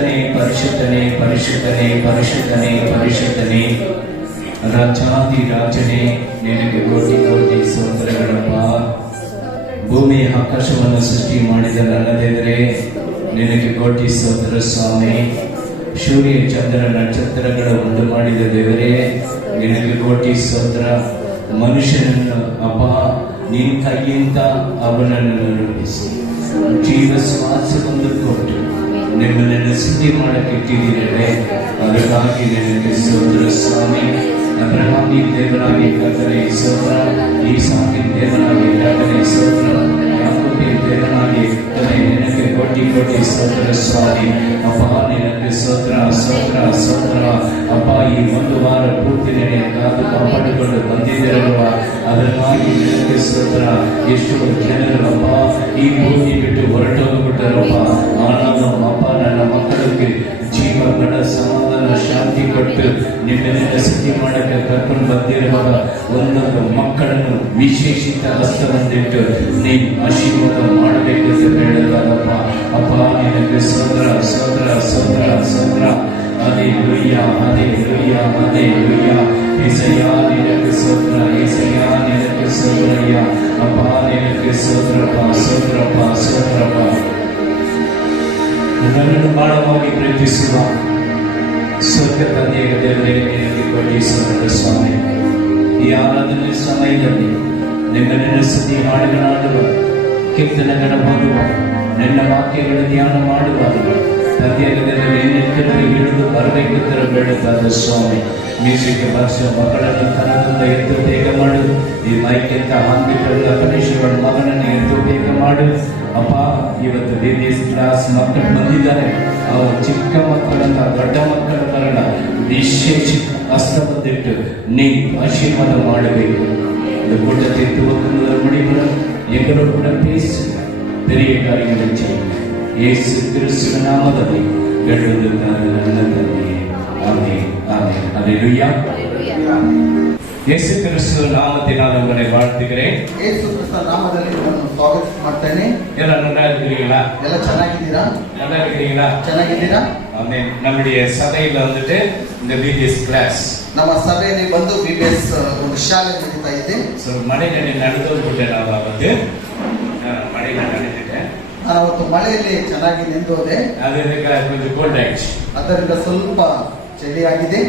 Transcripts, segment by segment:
ಪರಿಶುದ್ಧನೇ ಪರಿಶುದ್ಧನೇ ಪರಿಶುದ್ಧನೇ ಪರಿಶುದ್ಧನೇ ಪರಿಶುದ್ಧನೇ ರಾಜಾದಿ ರಾಜನೇ, ನಿನಗೆ ಕೋಟಿ ಕೋಟಿ ಸ್ತೋತ್ರಗಳಪ್ಪ. ಭೂಮಿ ಆಕಾಶವನ್ನು ಸೃಷ್ಟಿ ಮಾಡಿದ ನನ್ನ ದೇವರೇ, ನಿನಗೆ ಕೋಟಿ ಸ್ತೋತ್ರ ಸ್ವಾಮಿ. ಸೂರ್ಯ ಚಂದ್ರ ನಕ್ಷತ್ರಗಳ ಉಂಟು ಮಾಡಿದ ದೇವರೇ, ನಿನಗೆ ಕೋಟಿ ಸ್ತೋತ್ರ. ಮನುಷ್ಯನನ್ನು ಅಪ್ಪ ನಿನ್ನ ಕೈಯಿಂದ ಅವನನ್ನು ರೂಪಿಸಿ ಜೀವ ಶ್ವಾಸವನ್ನು ಕೊಟ್ಟು ನಿಮ್ಮನ್ನು ಸಿದ್ಧಿ ಮಾಡಕ್ಕೆ ಇಟ್ಟಿದ್ದೀರೇ, ಅದಕ್ಕಾಗಿ ನಿನಗೆ ಸ್ತೋತ್ರ ಸ್ವಾಮಿ. ಅಬ್ರಹಾಮಿ ದೇವರಾಗಿ ಕರ್ತನೇ ಸ್ತೋತ್ರ, ಈಸಾಕಿ ದೇವರಾಗಿ ಕರ್ತನೇ ಸ್ತೋತ್ರ, ಯಾಕೋಬಿ ದೇವರಾಗಿ ನಿನಗೆ ಕೋಟಿ ಕೋಟಿ ಸ್ತೋತ್ರ ಸ್ವಾಮಿ. ಅಪ್ಪ ನಿನಗೆ ಸ್ತೋತ್ರ ಸ್ತೋತ್ರ ಸ್ತೋತ್ರ ಅಪ್ಪ. ಈ ಒಂದು ವಾರ ಪೂರ್ತಿ ನಿನಗೆ ಕಾದು ಕಾಪಾಡಿಕೊಂಡು ಬಂದಿದ್ದರಲ್ವ, ಅದಕ್ಕಾಗಿ ನಿನಗೆ ಸ್ತೋತ್ರ. ಎಷ್ಟು ಜನರು ಅಪ್ಪ ಈ ಭೂಮಿ ಬಿಟ್ಟು ಹೊರಟೋಗ್ಬಿಟ್ಟರಪ್ಪ. ನಾನು ಅಪ್ಪ ನನ್ನ ಮಕ್ಕಳಿಗೆ ಜೀವಗಳ ಸಮಾಧಾನ ಶಾಂತಿ ಕೊಟ್ಟು ನಿಮ್ಮನ್ನೆಲ್ಲ ಸಿದ್ಧಿ ಮಾಡಕ್ಕೆ ಕರ್ಕೊಂಡು ಬಂದಿರುವಾಗ ಒಂದೊಂದು ಮಕ್ಕಳನ್ನು ವಿಶೇಷಿತ ಹಸ್ತವನ್ನಿಟ್ಟು ನೀವು ಆಶೀರ್ವಾದ ಮಾಡಬೇಕೆಂದು ಹೇಳಿದಾರಪ್ಪ. ಅಪ್ಪ ನಿನಗೆ ಸ್ತೋತ್ರ ಸ್ತೋತ್ರ ಸ್ತೋತ್ರ ಸ್ತೋತ್ರ. ಅದೇ ಲುಯ್ಯ ಅದೇ ಲುಯ್ಯ ಅದೇ ಲುಯ್ಯ. ಏಸಯ್ಯ ನಿನಗೆ ಸ್ತೋತ್ರ, ಏಸಯ್ಯ ನಿನಗೆ ಸ್ತೋತ್ರಯ್ಯ. ಅಪ್ಪ ನಿನಗೆ ಸ್ತೋತ್ರಪ್ಪ ಸ್ತೋತ್ರಪ್ಪ ಸ್ತೋತ್ರಪ್ಪ. ನನ್ನನ್ನು ಬಾಳವಾಗಿ ಪ್ರೀತಿಸುವ ಸ್ವರ್ಗ ತಂದೆಯ ದೇವರೇ, ನಿನಗೆ ಕೋಟಿ ಸ್ತೋತ್ರ ಸ್ವಾಮಿ. ಈ ಆರಾಧನೆ ಸಮಯದಲ್ಲಿ ನಿನ್ನ ಸ್ತುತಿ ಹಾಡುಗಳಾಡುವ, ಕೀರ್ತನೆಗಳ ಓದುವ, ನಿನ್ನ ವಾಕ್ಯಗಳ ಧ್ಯಾನ ಮಾಡುವಾಗ ತಂದೆಯಲ್ಲಿ ನೆನಪಿನಲ್ಲಿ ಹಿಡಿದು ಬರಬೇಕೆಂದರೆ ಬೇಡುತ್ತಾದ ಸ್ವಾಮಿ. ಮ್ಯೂಸಿಕ್ ಭಾಷೆ ಮಕ್ಕಳನ್ನು ಕನ್ನಡದಿಂದ ಎದ್ದು ಬೇಗ ಮಾಡು. ಈ ಮೈಕ್ಕಿಂತ ಹಾಂಬಿಟ್ಟ ಗಣೇಶ್ವರ ಮಗನನ್ನು ಎದ್ದು ಬೇಗ ಮಾಡು. ಅಪ್ಪ ಇವತ್ತು BBS ಕ್ಲಾಸ್ ಮಕ್ಕಳು ಬಂದಿದ್ದಾರೆ. ಅವರು ಚಿಕ್ಕ ಮಕ್ಕಳನ್ನ ದೊಡ್ಡ ಮಕ್ಕಳ ಕಾರಣ ವಿಶೇಷ ಹಸ್ತವನ್ನಿಟ್ಟು ನೀವು ಆಶೀರ್ವಾದ ಮಾಡಬೇಕು. ಕೂಟ ತೀರ್ಥುವ ಮಡಿಗಳು ಎಗರು ಕೂಡ ಪೇಸು பெரிய காரியங்களை செய்யுங்க. இயேசு கிறிஸ்துவின் நாமத்தில் வேண்டுதலுக்காக நல்ல தந்தையே, ஆமென் ஆமென். அல்லேலூயா. ಯೇಸು ಕ್ರಿಸ್ತ ನಾಮத்தினால் உங்களை வாழ்த்துகிறேன். ಯೇಸು ಕ್ರಿಸ್ತ ನಾಮದಲ್ಲಿ ನಿಮ್ಮನ್ನು ಸ್ವಾಗತ ಮಾಡ್ತೇನೆ. ಎಲ್ಲ நல்லா ಎಲ್ಲ ಚೆನ್ನಾಗಿದ್ದೀರಾ? நல்லா இருக்கீங்களா? ಚೆನ್ನಾಗಿದ್ದೀರಾ? ಆಮೆನ್. நம்முடைய சபையில வந்துட்டு இந்த BBS கிளாஸ், ನಮ್ಮ ಸಭೆಯಲ್ಲಿ ಬಂದು BBS ಒಂದು ಶಾಲೆ ನಡೀತಾ ಇದೆ. ಸೋ ಮಳೆಯಲ್ಲಿ ನಡೆದೋಗ್ಬಿಟ್ಟೆ. ನಾವು ಅವತ್ತು ಮಳೆಯಲ್ಲಿ ನಡೆದಿದ್ದೆ. ನಾನು ಅವತ್ತು ಮಳೆಯಲ್ಲಿ ಚೆನ್ನಾಗಿ ನಿಂತೋದೆ. ಅದರಿಂದ ಕೊಂಚ ಕೋಲ್ಡ್ ಆಯ್ತು. ಅದರಿಂದ ಸ್ವಲ್ಪ ಚಳಿಯಾಗಿದೆ.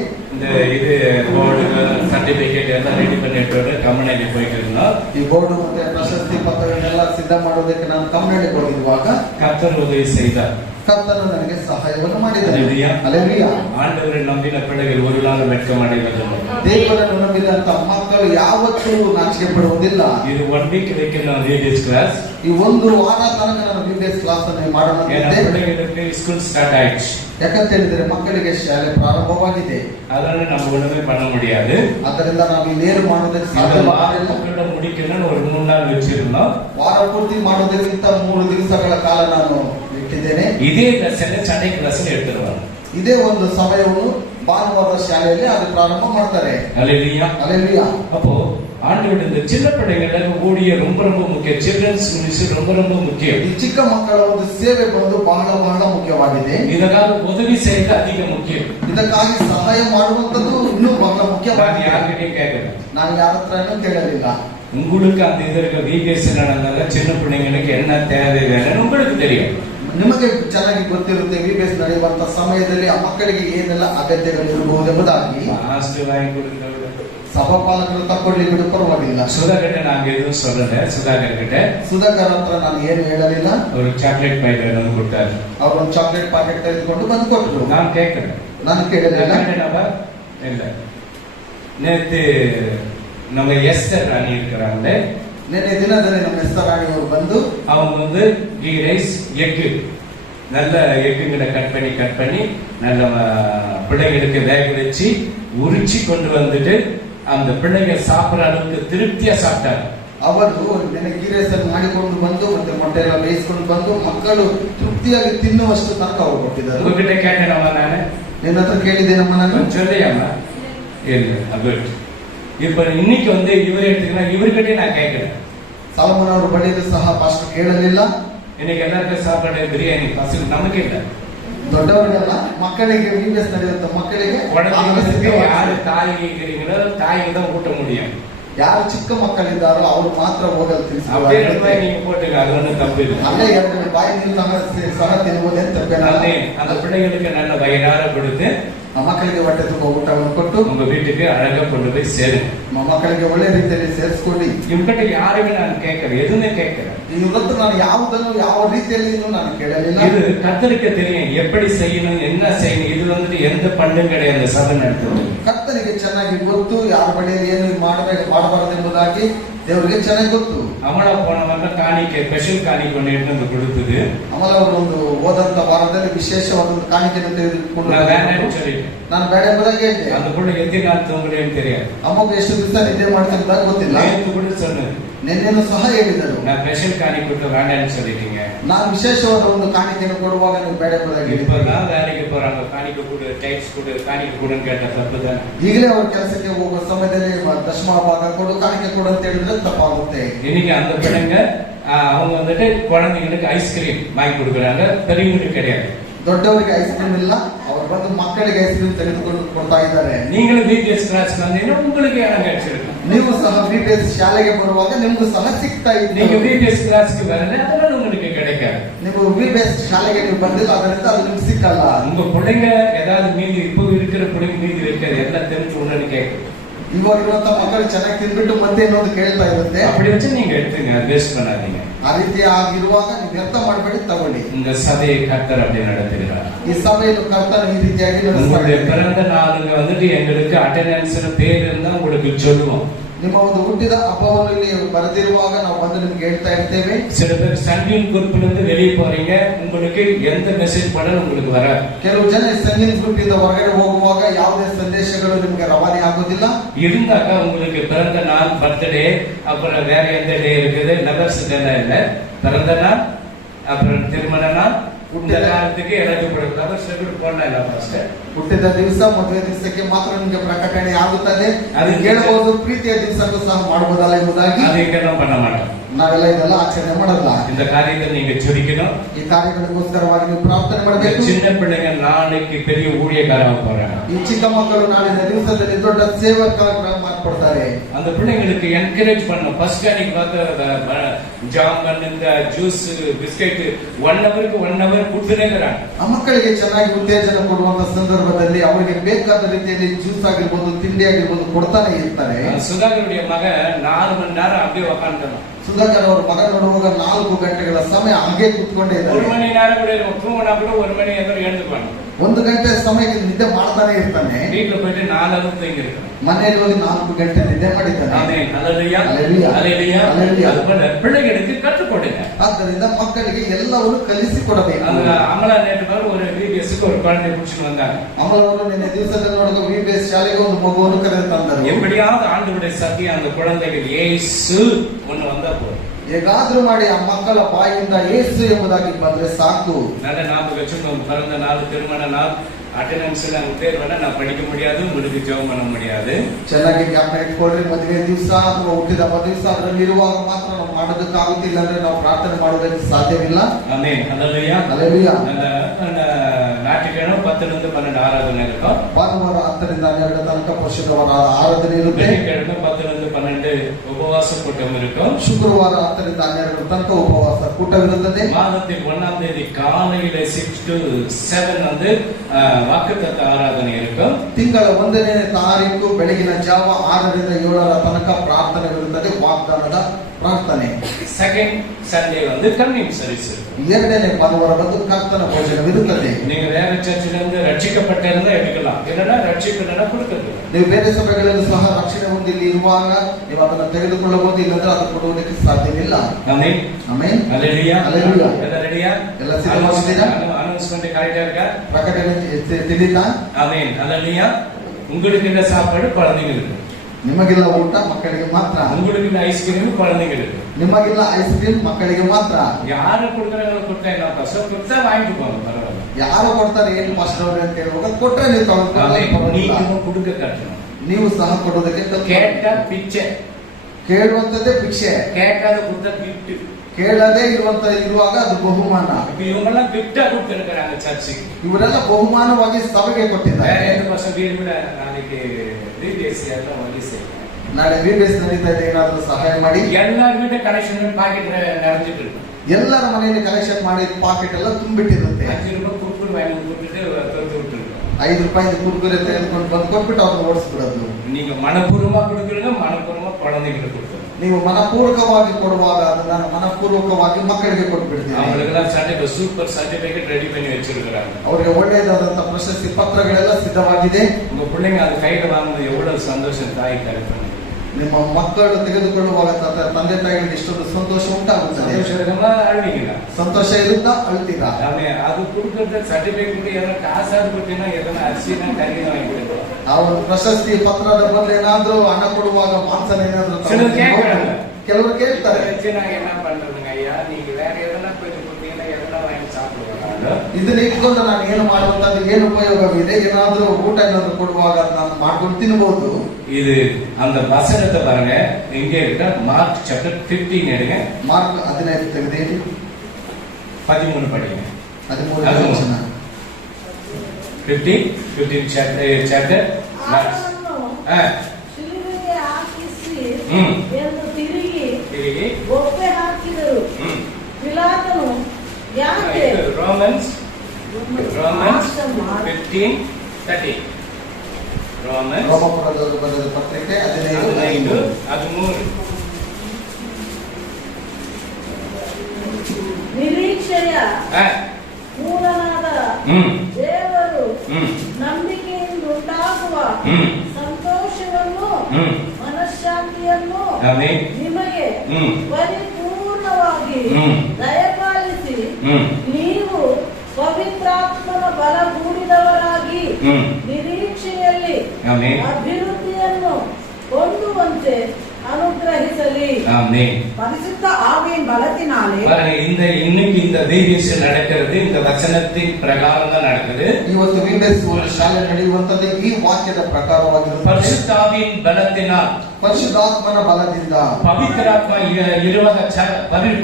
இது போர்டு ಸರ್ಟಿಫಿಕೇಟ್ ಎಲ್ಲ ರೆಡಿ பண்ணிட்டு ಕಮ್ಮನಳ್ಳಿ ಹೋಗಿದ್ನೋ. ಈ ಬೋರ್ಡ್ ಮತ್ತೆ ಪ್ರಶಸ್ತಿ ಪತ್ರಗಳನ್ನೆಲ್ಲ ಸಿದ್ಧ ಮಾಡೋದಕ್ಕೆ ನಾನು ಕಮ್ಮನಳ್ಳಿಗೆ ಹೋಗಿರುವಾಗ ಕರ್ತರು ಉದಯ செய்த ಕರ್ತನು ನನಗೆ ಸಹಾಯವನ್ನು ಮಾಡಿದ್ದಾನೆ. ಹಲ್ಲೆಲೂಯಾ. ಆಂಡವರನ್ನು ನಂಬಿದ பிள்ளைகள் ஒரு நாள் வெட்கம் அடைவதில்லை. ದೇವರನ್ನು ನಂಬಿದಂತ ಮಕ್ಕಳು ಯಾವತ್ತೂ ನಾಚಿಕೆ ಪಡುವುದಿಲ್ಲ. ಇದು 1 ವೀಕ್ ಬೇಕು ನಾವು BBS ಕ್ಲಾಸ್. ಈ ಒಂದು ವಾರ ತನಕ ನಾನು BBS ಕ್ಲಾಸ್ ಅನ್ನು ಮಾಡೋಣ ಅಂತ பிள்ளைகளுக்கு ஸ்கூல் ஸ்டார்ட் ஆயிடுச்சு. ಯಾಕಂತ ಹೇಳಿದ್ರೆ ಮಕ್ಕಳಿಗೆ ಶಾಲೆ ಪ್ರಾರಂಭವಾಗಿದೆ. ಅದನ್ನು ನಾವು ಒಮ್ಮೆ பண்ண முடியாது. ಅದರಿಂದ ನಾವು ಇನ್ನೇನು ಮಾಡೋದಕ್ಕೆ ಸಾಧ್ಯವಿಲ್ಲ. ಮಕ್ಕಳ ಮುಡಿಕೆಯನ್ನು ಒಂದು 3 ನಾள் வெச்சிருந்தோம். ವಾರ ಪೂರ್ತಿ ಮಾಡೋದಕ್ಕಿಂತ 3 ದಿವಸಗಳ ಕಾಲ ನಾನು ಇಟ್ಟಿದ್ದೇನೆ. ಇದೇ ಕ್ಲಾಸಲ್ಲಿ ಸಂಡೇ ಕ್ಲಾಸ್ ಹೇಳ್ತಿರುವಾಗ ಇದೇ ಒಂದು ಸಮಯವನ್ನು ಭಾನುವಾರ ಶಾಲೆಯಲ್ಲಿ ಅದು ಪ್ರಾರಂಭ ಮಾಡ್ತಾರೆ. ஹல்லேலூயா ஹல்லேலூயா. அப்போ ஆண்டவர் இந்த சின்ன பிள்ளைகளுக்கு கூடிய ரொம்ப ரொம்ப முக்கியம். ಚಿಲ್ಡ್ರನ್ಸ್ ಮಿನಿಸ್ಟ್ರಿ ரொம்ப ரொம்ப ಮುಖ್ಯ. ಈ ಚಿಕ್ಕ ಮಕ್ಕಳ ಒಂದು ಸೇವೆ ಬಂದು ಬಹಳ ಬಹಳ ಮುಖ್ಯವಾಗಿದೆ. ಇದಕ್ಕಾಗಿ ಉದವಿ ಸೇವೆ ಅಧಿಕ ಮುಖ್ಯ. ಇದಕ್ಕಾಗಿ ಸಹಾಯ ಮಾಡುವಂತದ್ದು ಇನ್ನೂ ಬಹಳ ಮುಖ್ಯವಾಗಿದೆ. ಯಾರಿಗೆ ಕೇಳಲ್ಲ, ನಾನು ಯಾರ ಹತ್ರನೂ ಕೇಳಲಿಲ್ಲ. உங்களுக்கு அந்த இதற்கு BBS நடந்தால சின்ன பிள்ளைங்களுக்கு என்ன தேவை வேணும்னு உங்களுக்கு தெரியும். ನಿಮಗೆ ಚೆನ್ನಾಗಿ ಗೊತ್ತಿರುತ್ತೆ BBS ನಡೆಯುವಂತ ಸಮಯದಲ್ಲಿ ಆ ಮಕ್ಕಳಿಗೆ ಏನೆಲ್ಲ ಅಗತ್ಯಗಳಿರಬಹುದೆಂಬುದಾಗಿ ಸಭಾಪಾಲಕರು ತಕ್ಕೊಳ್ಳಿ ಬಿಡು, ಪರವಾಗಿಲ್ಲ. ಸುಧಾಕರ್ ನಾನು ಏನು சொல்லல. ಸುಧಾಕರ್ ಹತ್ರ ನಾನು ಏನು ಹೇಳಲಿಲ್ಲ. ಅವರು ಚಾಕ್ಲೇಟ್ ಪ್ಯಾಕೆಟ್ ಕೊಟ್ಟಾರೆ. ಅವರು ಒಂದು ಚಾಕ್ಲೇಟ್ ಪ್ಯಾಕೆಟ್ ತೆಗೆದುಕೊಂಡು ಬಂದು ಕೊಟ್ಟರು. ನಾನು ಕೇಳಲಿಲ್ಲ. ಇಲ್ಲ, நேத்து நம்ம எஸ்தர் ராணி இருக்கிறாங்க. ನಿನ್ನೆ ದಿನದಲ್ಲಿ ನಮ್ಮ ಎಸ್ತರ ರಾಣಿ ಅವರು ಬಂದು அவங்க வந்து கீ ரைஸ் எக் நல்ல எக்குங்களை கட் பண்ணி நல்ல பிள்ளைகளுக்கு வேக வச்சு உரிச்சு கொண்டு வந்துட்டு அந்த பிள்ளைகள் சாப்பிடுற அளவுக்கு திருப்தியா சாப்பிட்டாங்க. ಅವರು ನನಗೆ ಗೀ ರೈಸ್ ಮಾಡಿಕೊಂಡು ಬಂದು ಮತ್ತೆ ಮೊಟ್ಟೆ ಎಲ್ಲ ಬೇಯಿಸಿಕೊಂಡು ಬಂದು ಮಕ್ಕಳು ತೃಪ್ತಿಯಾಗಿ ತಿನ್ನುವಷ್ಟು ತನಕ ಅವರು ಕೊಟ್ಟಿದ್ದಾರೆ. ಉங்ககிட்ட கேட்டேனம்மா ನಾನು, ನಿನ್ನ ಹತ್ರ ಕೇಳಿದ್ದೇನಮ್ಮ ನಾನು. சொல்லியம்மா ಇಲ್ಲ ಗುಡ್. இப்ப இன்னைக்கு வந்து இவரே எடுத்துக்கினா இவர்கிட்ட நான் கேட்கிறேன். ಸಾಲಮೋನ್ ಅವರು ಬಳಿಯೂ ಸಹ ಪಾಸ್ಟರ್ ಕೇಳಲಿಲ್ಲ. இன்னைக்கு எல்லாருக்கும் சாப்பாடு பிரியாணி பசங்க நமக்கு இல்ல. ದೊಡ್ಡವರಿಗೆಲ್ಲ ಮಕ್ಕಳಿಗೆ VBS ನಡೆಯುತ್ತೆ. ಮಕ್ಕಳಿಗೆ ಯಾರು ತಾಯಿ இருக்கிறீங்களோ தாய்க்கு தான் ஊட்ட முடியும். ಯಾರು ಚಿಕ್ಕ ಮಕ್ಕಳಿದ್ದಾರೋ ಅವರು ಮಾತ್ರ ಹೋಗಲು அப்படியே நீங்க போட்டுங்க, அது ஒன்றும் தப்பு இல்லை. ಅಲ್ಲೇ ಎರಡು ಬಾಯಿ ನೀರು ಸಹ ತಿನ್ನುವುದೇನು ತಪ್ಪೇನಲ್ಲ. அந்த பிள்ளைகளுக்கு நல்ல வயிறார கொடுத்து ಮಕ್ಕಳಿಗೆ ಹೊಟ್ಟೆ ತುಂಬ ಊಟವನ್ನು ಕೊಟ್ಟು உங்க வீட்டுக்கு அழகா கொண்டு போய் சேருங்க. ಮಕ್ಕಳಿಗೆ ಒಳ್ಳೆ ರೀತಿಯಲ್ಲಿ ಸೇರಿಸ್ಕೊಳ್ಳಿ. ಇವ್ಕಡೆ ಯಾರಿಗೂ ನಾನು ಕೇட்கல, எதுவுமே கேட்கல. ಇವತ್ತು ನಾನು ಯಾವುದನ್ನು ಯಾವ ರೀತಿಯಲ್ಲಿ ನಾನು ಕೇಳಲಿಲ್ಲ. இது கர்த்தருக்கு தெரியும் எப்படி செய்யணும், என்ன செய்யணும். இது வந்துட்டு எந்த பண்டும் கிடையாது. அந்த சபை நடத்துறது ಕರ್ತನಿಗೆ ಚೆನ್ನಾಗಿ ಗೊತ್ತು, ಯಾರ ಬಳಿಯಲ್ಲಿ ಏನು ಮಾಡಬಾರದು ಎಂಬುದಾಗಿ ದೇವರಿಗೆ ಚೆನ್ನಾಗಿ ಗೊತ್ತು. ಅಮಲ போனவங்க ಕಾಣಿಕೆ ಸ್ಪೆಷಲ್ ಕಾಣಿಕೆ ಒಂದು கொடுத்தது. ಅಮಲ ಅವರು ಒಂದು ಹೋದಂತ ವಾರದಲ್ಲಿ ವಿಶೇಷವಾದ ಒಂದು ಕಾಣಿಕೆಯನ್ನು ತೆಗೆದುಕೊಂಡು ನಾನು ಬೇಡ ಎಂಬುದಾಗಿ ಹೇಳಿದೆ. அந்த புள்ள எத்தனை நாள் தூங்குறேன்னு தெரியாது. ಅಮ್ಮಗೂ ಎಷ್ಟು ದಿವಸ ನಿದ್ದೆ ಮಾಡ್ತಿದ್ದಾಗ ಗೊತ್ತಿಲ್ಲ. ನಿನ್ನೆನು ಸಹ ಹೇಳಿದರು, நான் ಸ್ಪೆಷಲ್ ಕಾಣಿಕೆ ಕೊಟ್ಟು வேண்டாம்னு சொல்லிட்டீங்க. ನಾನು ವಿಶೇಷವಾದ ಒಂದು ಕಾಣಿಕೆಯನ್ನು ಕೊಡುವಾಗ ನೀವು ಬೇಡ ಎಂಬುದಾಗಿ இப்பதான் வேலைக்கு போறாங்க, காணிಕೆ கொடு, டைப்ஸ் கொடு, ಕಾಣಿಕೆ ಕೊಡುன்னு ಕೇட்ட ತಪ್ಪುதான். ಈಗಲೇ ಅವರು ಕೆಲಸಕ್ಕೆ ಹೋಗುವ ಸಮಯದಲ್ಲಿ ದಶಮ ಭಾಗ ಕೊಡು, ಕಾಣಿಕೆ ಕೊಡು ಅಂತ ಹೇಳಿದ್ರೆ ತಪ್ಪಾಗುತ್ತೆ. இன்னைக்கு அந்த பிள்ளைங்க அவங்க வந்துட்டு குழந்தைங்களுக்கு ஐஸ்கிரீம் வாங்கி கொடுக்குறாங்க, பெரியவங்களுக்கு கிடையாது. ದೊಡ್ಡವರಿಗೆ ಐಸ್ ಕ್ರೀಮ್ ಇಲ್ಲ, ಅವರು ಬಂದು ಮಕ್ಕಳಿಗೆ ಐಸ್ ಕ್ರೀಮ್ ತೆಗೆದುಕೊಂಡು ಕೊಡ್ತಾ ಇದ್ದಾರೆ. நீங்களும் VBS கிளாஸ் வந்தீங்கன்னா உங்களுக்கு இடம் கிடைச்சிருக்கு. ನೀವು ಸಹ VBS ಶಾಲೆಗೆ ಬರುವಾಗ ನಿಮಗೂ ಸಹ ಸಿಗ್ತಾ ಇದೆ. நீங்க VBS கிளாஸ்க்கு வரல, அதனால உங்களுக்கு கிடைக்காது. ನೀವು VBS ಶಾಲೆಗೆ ನೀವು ಬಂದಿಲ್ಲ, ಅದರಿಂದ ಅದು ನಿಮ್ಗೆ ಸಿಕ್ಕಲ್ಲ. உங்க பிள்ளைங்க ஏதாவது மீதி இப்போ இருக்கிற பிள்ளைங்க மீதி இருக்காது, எல்லாம் தெரிஞ்சு உடனே கேட்கும். ಇವಾಗ ಇರುವಂತ ಮಕ್ಕಳು ಚೆನ್ನಾಗಿ ತಿನ್ಬಿಟ್ಟು ಮತ್ತೆ ಇನ್ನೊಂದು ಕೇಳ್ತಾ ಇರುತ್ತೆ. அப்படி வச்சு நீங்க எடுத்துங்க, வேஸ்ட் பண்ணாதீங்க. ಆ ರೀತಿ ಆಗಿರುವಾಗ ನೀವು ವ್ಯರ್ಥ ಮಾಡಬೇಡಿ, ತಗೊಳ್ಳಿ. இந்த சபையை கர்த்தர் அப்படி நடத்துகிறார். ಈ ಸಭೆಯನ್ನು ಕರ್ತನ ಈ ರೀತಿಯಾಗಿ உங்களுடைய பிறந்த நாளுங்க வந்துட்டு எங்களுக்கு அட்டெண்டன்ஸ்ல பேர் இருந்தா உங்களுக்கு சொல்லுவோம். ನಿಮ್ಮ ಒಂದು ಹುಟ್ಟಿದ ಹಬ್ಬವನ್ನು ಇಲ್ಲಿ ಬರೆದಿರುವಾಗ ನಾವು ಬಂದು ನಿಮ್ಗೆ ಹೇಳ್ತಾ ಇರ್ತೇವೆ. சில பேர் சங்கின் குரூப்ல இருந்து வெளியே போறீங்க, உங்களுக்கு எந்த மெசேஜ் பண்ண உங்களுக்கு வர. ಕೆಲವು ಜನ ಸಂಗೀತ ಗ್ರೂಪ್ ಇಂದ ಹೊರಗಡೆ ಹೋಗುವಾಗ ಯಾವುದೇ ಸಂದೇಶಗಳು ನಿಮಗೆ ರವಾನೆ ಆಗೋದಿಲ್ಲ. இருந்தாக்க உங்களுக்கு பிறந்த நாள், பர்த்டே, அப்புறம் வேற எந்த டே இருக்குது, லவர்ஸ் டே இல்ல, பிறந்த நாள் அப்புறம் திருமண நாள், இந்த காலத்துக்கு எனக்கு லவர்ஸ் டே போடல. ஃபர்ஸ்ட் ಹುಟ್ಟಿದ ದಿವಸ, ಮದುವೆ ದಿವಸಕ್ಕೆ ಮಾತ್ರ ನಿಮಗೆ ಪ್ರಕಟಣೆ ಆಗುತ್ತದೆ. ಅದು ಹೇಳಬಹುದು, ಪ್ರೀತಿಯ ದಿವಸಕ್ಕೂ ಸಹ ಮಾಡಬಹುದಲ್ಲ ಎಂಬುದಾಗಿ ಅದಕ್ಕೆ ನಾವು பண்ண மாட்டோம். ನಾವೆಲ್ಲ ಇದೆಲ್ಲ ಆಚರಣೆ ಮಾಡಲ್ಲ. இந்த காரியத்தை நீங்க சுரிக்கணும். ಈ ಕಾರ್ಯಗಳಿಗೋಸ್ಕರವಾಗಿ ನೀವು ಪ್ರಾರ್ಥನೆ ಮಾಡಬೇಕು. சின்ன பிள்ளைங்க நாளைக்கு பெரிய ஊழியக்காரங்க போறாங்க. ಈ ಚಿಕ್ಕ ಮಕ್ಕಳು ನಾಳಿನ ದಿವಸದಲ್ಲಿ ದೊಡ್ಡ ಸೇವಕರಾಗಿ ಮಾರ್ಪಡ್ತಾರೆ. அந்த பிள்ளைங்களுக்கு என்கரேஜ் பண்ணணும். ஃபர்ஸ்ட் அன்னைக்கு பார்த்து ஜாமன், இந்த ஜூஸ், பிஸ்கெட் 1 ஹவருக்கு 1 ஹவர் கொடுத்துனேங்கறாங்க. ಆ ಮಕ್ಕಳಿಗೆ ಚೆನ್ನಾಗಿ ಉತ್ತೇಜನ ಕೊಡುವಂತ ಸಂದರ್ಭದಲ್ಲಿ ಅವರಿಗೆ ಬೇಕಾದ ರೀತಿಯಲ್ಲಿ ಜ್ಯೂಸ್ ಆಗಿರ್ಬೋದು, ತಿಂಡಿ ಆಗಿರ್ಬೋದು ಕೊಡ್ತಾನೆ ಇರ್ತಾರೆ. சுதாகருடைய மகன் 4 மணி நேரம் அப்படியே உட்கார்ந்தாங்க. ಸುಧಾಕರ್ ಅವರ ಮಗ ನೋಡುವಾಗ 4 ಗಂಟೆಗಳ ಸಮಯ ಹಾಗೆ ಕೂತ್ಕೊಂಡೇ ಇದ್ದಾರೆ. 1 ಮಣಿ நேரம் கூட தூங்கினா கூட 1 மணி எந்திரம் எழுந்துப்பாங்க. 1 ಗಂಟೆ ಸಮಯಕ್ಕೆ ನಿದ್ದೆ ಮಾಡ್ತಾನೆ ಇರ್ತಾನೆ. வீட்டுல போயிட்டு 4 ஹவர் தூங்கி இருக்காங்க. ಮನೆಯಲ್ಲಿ ಹೋಗಿ 4 ಗಂಟೆ ನಿದ್ದೆ ಮಾಡಿದ್ದಾನೆ. Amen, hallelujah, hallelujah, hallelujah. ಅದನ್ನ பிள்ளைகளுக்கு கற்றுக் கொடுங்க. ಆದ್ದರಿಂದ ಮಕ್ಕಳಿಗೆ ಎಲ್ಲವನ್ನೂ ಕಲಿಸಿ ಕೊಡಬೇಕು. அமலா நேற்று பாரு ஒரு VBSக்கு ஒரு குழந்தை புடிச்சிட்டு வந்தாங்க. ಅಮಲವರು ನಿನ್ನೆ ದಿವಸದಲ್ಲಿ ನೋಡುವ VBS ಶಾಲೆಗೆ ಒಂದು ಮಗುವನ್ನು ಕರೆದು ತಂದರು. எப்படியாவது ஆண்டவருடைய சத்தியம் அந்த குழந்தைகள் இயேசு ஒன்னு வந்தா போதும். ಹೇಗಾದ್ರೂ ಮಾಡಿ ಆ ಮಕ್ಕಳ ಬಾಯಿಂದ ಯೇಸು ಎಂಬುದಾಗಿ ಬಂದ್ರೆ ಸಾಕು. நல்ல ஞாபகம் வச்சுக்கோங்க. பிறந்த நாள், திருமண நாள், ಅಟೆಂಡೆನ್ಸ್ ನಂಗೆ பேர் வேணா நான் படிக்க முடியாது, உங்களுக்கு ஜெபம் பண்ண முடியாது. ಚೆನ್ನಾಗಿ ಜ್ಞಾಪಕ ಇಟ್ಕೊಳ್ಳಿ. ಮದುವೆ ದಿವಸ ಅಥವಾ ಹುಟ್ಟಿದ ಹಬ್ಬ ದಿವಸ ಅದರಲ್ಲಿ ಇರುವಾಗ ಮಾತ್ರ ನಾವು ಮಾಡೋದಕ್ಕಾಗುತ್ತಿಲ್ಲ, ಅಂದ್ರೆ ನಾವು ಪ್ರಾರ್ಥನೆ ಮಾಡೋದಕ್ಕೆ ಸಾಧ್ಯವಿಲ್ಲ. Amen, hallelujah, hallelujah. ஞாயிற்றுக்கிழமை 10 ರಿಂದ 12 ஆராதனை இருக்கும். ಭಾನುವಾರ 10 ರಿಂದ 12 ತನಕ ಪರಿಶುದ್ಧವಾದ ಆರಾಧನೆ ಇರುತ್ತೆ. வெள்ளிக்கிழமை 10 ರಿಂದ 12 ಉಪವಾಸ கூட்டம் இருக்கும். ಶುಕ್ರವಾರ 10 ರಿಂದ 12 ತನಕ ಉಪವಾಸ ಕೂಟವಿರುತ್ತದೆ. மாதத்தில் 1ஆம் தேதி காலையில 6 to 7 வந்து ವಾಕ್ಯತತ್ವ ಆರಾಧನೆ இருக்கும். ತಿಂಗಳ 1ನೇ ತಾರೀಕು ಬೆಳಗಿನ ಜಾವ 6 ರಿಂದ 7 ತನಕ ಪ್ರಾರ್ಥನೆಗಳಿರುತ್ತದೆ, ವಾಗ್ದಾನದ ಪ್ರಾರ್ಥನೆ. செகண்ட் சண்டே வந்து கம்யூனியன் சர்வீஸ். 2ನೇ ಭಾನುವಾರ ಬಂದು ಕರ್ತನ ಭೋಜನವಿರುತ್ತದೆ. நீங்க வேற சர்ச்சில இருந்து ரட்சிக்கப்பட்டிருந்தா எடுக்கலாம், இல்லனா ரட்சிக்கப்படனா கொடுக்கிறது. ನೀವು ಬೇರೆ ಸಭೆಗಳಲ್ಲಿ ಸಹ ರಕ್ಷಣೆ ಹೊಂದಿಲ್ಲಿ ಇರುವಾಗ ನೀವು ಅದನ್ನು ತೆಗೆದುಕೊಳ್ಳಬಹುದು, ಇಲ್ಲಂದ್ರೆ ಅದು ಕೊಡುವುದಕ್ಕೆ ಸಾಧ್ಯವಿಲ್ಲ. Amen, amen, hallelujah, hallelujah. ಎಲ್ಲ ರೆಡಿಯಾ? ಎಲ್ಲ ಸಿದ್ಧವಾಗಿದ್ದೀರಾ? ಅನೌನ್ಸ್ಮೆಂಟ್ ಕರೆಕ್ಟಾ இருக்கா? ಪ್ರಕಟಣೆ ತಿಳಿತಾ? Amen, hallelujah. உங்களுக்கு இந்த சாப்பாடு குழந்தைகளுக்கு, ನಿಮಗಿಲ್ಲ ಊಟ ಮಕ್ಕಳಿಗೆ ಮಾತ್ರ. உங்களுக்கு ஐஸ் கிரீம் குழந்தைகளுக்கு, ನಿಮಗಿಲ್ಲ ಐಸ್ ಕ್ರೀಮ್ ಮಕ್ಕಳಿಗೆ ಮಾತ್ರ. ಯಾರು ಕೊಡ್ತಾರೋ ಕೊಡ್ತಾ ಇಲ್ಲ, ಫಸ್ಟ್ ಕೊಡ್ತಾ ವಾಂಗಿட்டு போங்க, பரவாயில்லை. ಯಾರು ಕೊಡ್ತಾರೆ ಏನು ಮಾಸ್ಟರ್ ಅವರೇ ಅಂತ ಹೇಳುವಾಗ ಕೊಟ್ರೆ ನೀವು ತಗೊಂಡು ನೀವು ಕುಡುಕ ಕಟ್ಟணும். ನೀವು ಸಹ ಕೊಡೋದಕ್ಕೆ ಕೇಟ ಪಿಚ್ಚೆ, ಕೇಳುವಂತದ್ದೇ ಭಿಕ್ಷೆ. ಕೇಟಾದ ಕುಡ್ದ ಗಿಫ್ಟ್. ಕೇಳದೇ ಇರುವಾಗ ಅದು ಬಹುಮಾನ. இப்ப இவங்க எல்லாம் கிஃப்டா கொடுத்திருக்காங்க சர்ச்சுக்கு. ಇವರೆಲ್ಲ ಬಹುಮಾನವಾಗಿ ಸಭೆಗೆ ಕೊಟ್ಟಿದ್ದಾರೆ. வேற எந்த வருஷம் வீடு கூட நாளைக்கு விபிஎஸ் எல்லாம் வழி செய்யுங்க. ನಾಳೆ ವಿಬಿಎಸ್ ನಡೀತಾ ಇದೆ, ಏನಾದ್ರೂ ಸಹಾಯ ಮಾಡಿ. எல்லார் வீட்டு கனெக்ஷன் பாக்கெட் நிறைஞ்சிட்டு இருக்கும். ಎಲ್ಲರ ಮನೆಯಲ್ಲಿ ಕಲೆಕ್ಷನ್ ಮಾಡಿ ಪಾಕೆಟ್ ಎಲ್ಲ ತುಂಬಿಟ್ಟಿರುತ್ತೆ. 5 ರೂಪಾಯಿ ಕುರ್ಕುರು ವಾங்கி கொடுத்துட்டு ತೊರೆದು விட்டுருக்கோம். 5 ರೂಪಾಯಿ ಕುರ್ಕುರೆ ತೆಗೆದುಕೊಂಡು ಬಂದು ಕೊಟ್ಬಿಟ್ಟು ಅವ್ರನ್ನ ಓಡಿಸ್ಬಿಡೋದು. நீங்க மனப்பூர்வமா கொடுக்குறீங்க, மனப்பூர்வமா குழந்தைகளுக்கு கொடுக்குறீங்க. ನೀವು ಮನಪೂರ್ವಕವಾಗಿ ಕೊಡುವಾಗ ಅದನ್ನ ಮನಪೂರ್ವಕವಾಗಿ ಮಕ್ಕಳಿಗೆ ಕೊಟ್ಬಿಡ್ತೀವಿ. அவங்களுக்கு சூப்பர் சர்டிபிகேட் ரெடி பண்ணி வச்சிருக்காங்க. ಅವರಿಗೆ ಒಳ್ಳೆಯದಾದಂತ ಪ್ರಶಸ್ತಿ ಪತ್ರಗಳೆಲ್ಲ ಸಿದ್ಧವಾಗಿದೆ. உங்க பிள்ளைங்க அது கையில வாங்கும்போது எவ்வளவு சந்தோஷம் தாய் கரெக்ட். ನಿಮ್ಮ ಮಕ್ಕಳು ತೆಗೆದುಕೊಳ್ಳುವಾಗ ತಂದೆ ತಾಯಿಗಳಿಗೆ ಇಷ್ಟೊಂದು ಸಂತೋಷ ಉಂಟಾಗುತ್ತದೆ. ಸಂತೋಷ ಇರುತ್ತಾ ಅಳ್ತೀರಾ? ಅದು ಕೊಡ್ಕೊಂಡ್ರೆ ಸರ್ಟಿಫಿಕೇಟ್ ಏನಾದ್ರು ಕಾಸಾದ್ರು ಕೊಟ್ಟಿನ ಏನಾದ್ರು ಅರ್ಸಿನ ಕರಿನ ವಾங்கி ಅವರು ಪ್ರಶಸ್ತಿ ಪತ್ರದ ಬದಲು ಏನಾದ್ರೂ ಹಣ ಕೊಡುವಾಗ ಮಾಂಸನ ಏನಾದ್ರೂ ಕೆಲವರು ಕೇಳ್ತಾರೆ, என்ன பண்றதுங்க ஐயா, நீங்க வேற எதனா போய் கொடுத்தீங்கன்னா எதனா வாங்கி சாப்பிடுவாங்க. ಇದನ್ನ ಇಟ್ಕೊಂಡು ನಾನು ಏನು ಮಾಡುವಂತದ್ದು ಏನು ಉಪಯೋಗವಿದೆ? ಏನಾದ್ರೂ ಊಟ ಏನಾದ್ರೂ ಕೊಡುವಾಗ ನಾನು ಮಾಡ್ಕೊಂಡು ತಿನ್ಬಹುದು. இது அந்த வசனத்தை பாருங்க, எங்க இருக்க மார்க் சாப்டர் 15 எடுங்க. ಮಾರ್ಕ್ 15 ತೆಗೆದು 13 படிங்க. 13 ವಚನ. 15 ಚಾಪ್ಟರ್ ಶಿಲುಬೆಗೆ ಹಾಕಿಸಿ ಎಂದು ತಿರುಗಿ ಒಪ್ಪೆ ಹಾಕಿದರು. ಪಿಲಾತನು ಯಾಕೆ ರೋಮನ್ಸ್ 15:30 ರೋಮಪುರದವರು ಬರೆದ ಪತ್ರಿಕೆ 15:13 ನಿರೀಕ್ಷೆಯ ಮೂಲನಾದ ದೇವರು ನಂಬಿಕೆಯಿಂದ ಉಂಟಾಗುವ ಸಂತೋಷವನ್ನು ಮನಃಶಾಂತಿಯನ್ನು ನಿಮಗೆ ಪರಿಪೂರ್ಣವಾಗಿ ದಯಪಾಲಿಸಿ ನೀವು ಪವಿತ್ರಾತ್ಮನ ಬಲಗೂಡಿದವರಾಗಿ ನಿರೀಕ್ಷೆಯಲ್ಲಿ ಅಭಿವೃದ್ಧಿಯನ್ನು ಹೊಂದುವಂತೆ ಅನುಗ್ರಹಿಸಲಿ. பரிசுத்த ஆவியின் பலத்தினாலே இந்த இன்னைக்கு இந்த தேவியசு நடக்கிறது இந்த வசனத்தின் பிரகாரம் தான் நடக்குது. ಇವತ್ತು ವಿಬಿಎಸ್ ಶಾಲೆ ನಡೆಯುವಂತದ್ದು ಈ ವಾಕ್ಯದ ಪ್ರಕಾರವಾಗಿರುತ್ತದೆ. ಪರಿಶುದ್ಧಾವಿயின் பலத்தினால், ಪರಿಶುದ್ಧಾತ್ಮನ ಬಲದಿಂದ, ಪವಿತ್ರಾತ್ಮ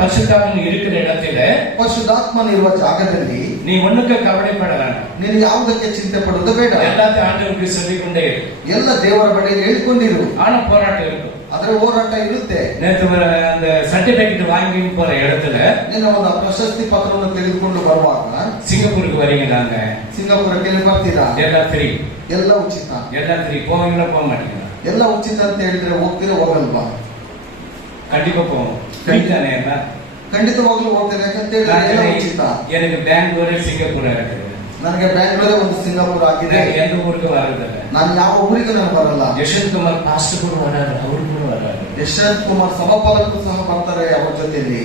ಪರಿಶುದ್ಧಾತ್ಮನು இருக்கிற இடத்துல, ಪರಿಶುದ್ಧಾತ್ಮನ ಇರುವ ಜಾಗದಲ್ಲಿ நீ ஒண்ணுக்கு கவலைப்பட வேண்டாம். ನೀನು ಯಾವುದಕ್ಕೆ ಚಿಂತೆ ಪಡುವುದು ಬೇಡ. எல்லாத்தையும் ஆண்டவருக்கு சொல்லிக்கொண்டே இரு. ಎಲ್ಲ ದೇವರ ಬಳಿಯಲ್ಲಿ ಹೇಳಿಕೊಂಡಿರು. ஆனா போராட்டம் இருக்கும். ಅದರ ಹೋರಾಟ ಇರುತ್ತೆ. நேத்து அந்த சர்டிபிகேட் வாங்கி போற இடத்துல ನಿನ್ನ ಒಂದು ಪ್ರಶಸ್ತಿ ಪತ್ರವನ್ನು ತೆಗೆದುಕೊಂಡು ಬರುವಾಗ சிங்கப்பூருக்கு வரீங்க, நாங்க ಸಿಂಗಾಪುರಕ್ಕೆ ಬರ್ತೀರಾ? ಎಲ್ಲ ಫ್ರೀ, ಎಲ್ಲ ಉಚಿತ. ಎಲ್ಲ ಫ್ರೀ. போவீங்களா போக மாட்டீங்களா? ಎಲ್ಲ ಉಚಿತ ಅಂತ ಹೇಳಿದ್ರೆ ಹೋಗ್ತೀರಾ ಹೋಗಲ್ವಾ? கண்டிப்பா போவோம். வீட்டானே ಖಂಡಿತವಾಗ್ಲೂ ಹೋಗ್ತೇನೆ. ಯಾಕಂತ ಹೇಳಿದ್ರೆ ಉಚಿತ. எனக்கு பெங்களூரு சிங்கப்பூர் இருக்குது. ನನಗೆ ಬ್ಯಾಂಗ್ಳೂರೇ ಒಂದು ಸಿಂಗಾಪುರ ಆಗಿದೆ. எந்த ஊருக்கு வரதில்லை. ನಾನು ಯಾವ ಊರಿಗೆ ನಾನು ಬರಲ್ಲ. ಯಶವಂತ್ ಕುಮಾರ್ ಪಾಸ್ಟರ್ ಕೂಡ ವರಾರು, ಅವರು ಕೂಡ ವರಾರು. ಯಶವಂತ್ ಕುಮಾರ್ ಸಭಾಪಾಲಕರು ಸಹ ಬರ್ತಾರೆ ಅವ್ರ ಜೊತೆಯಲ್ಲಿ.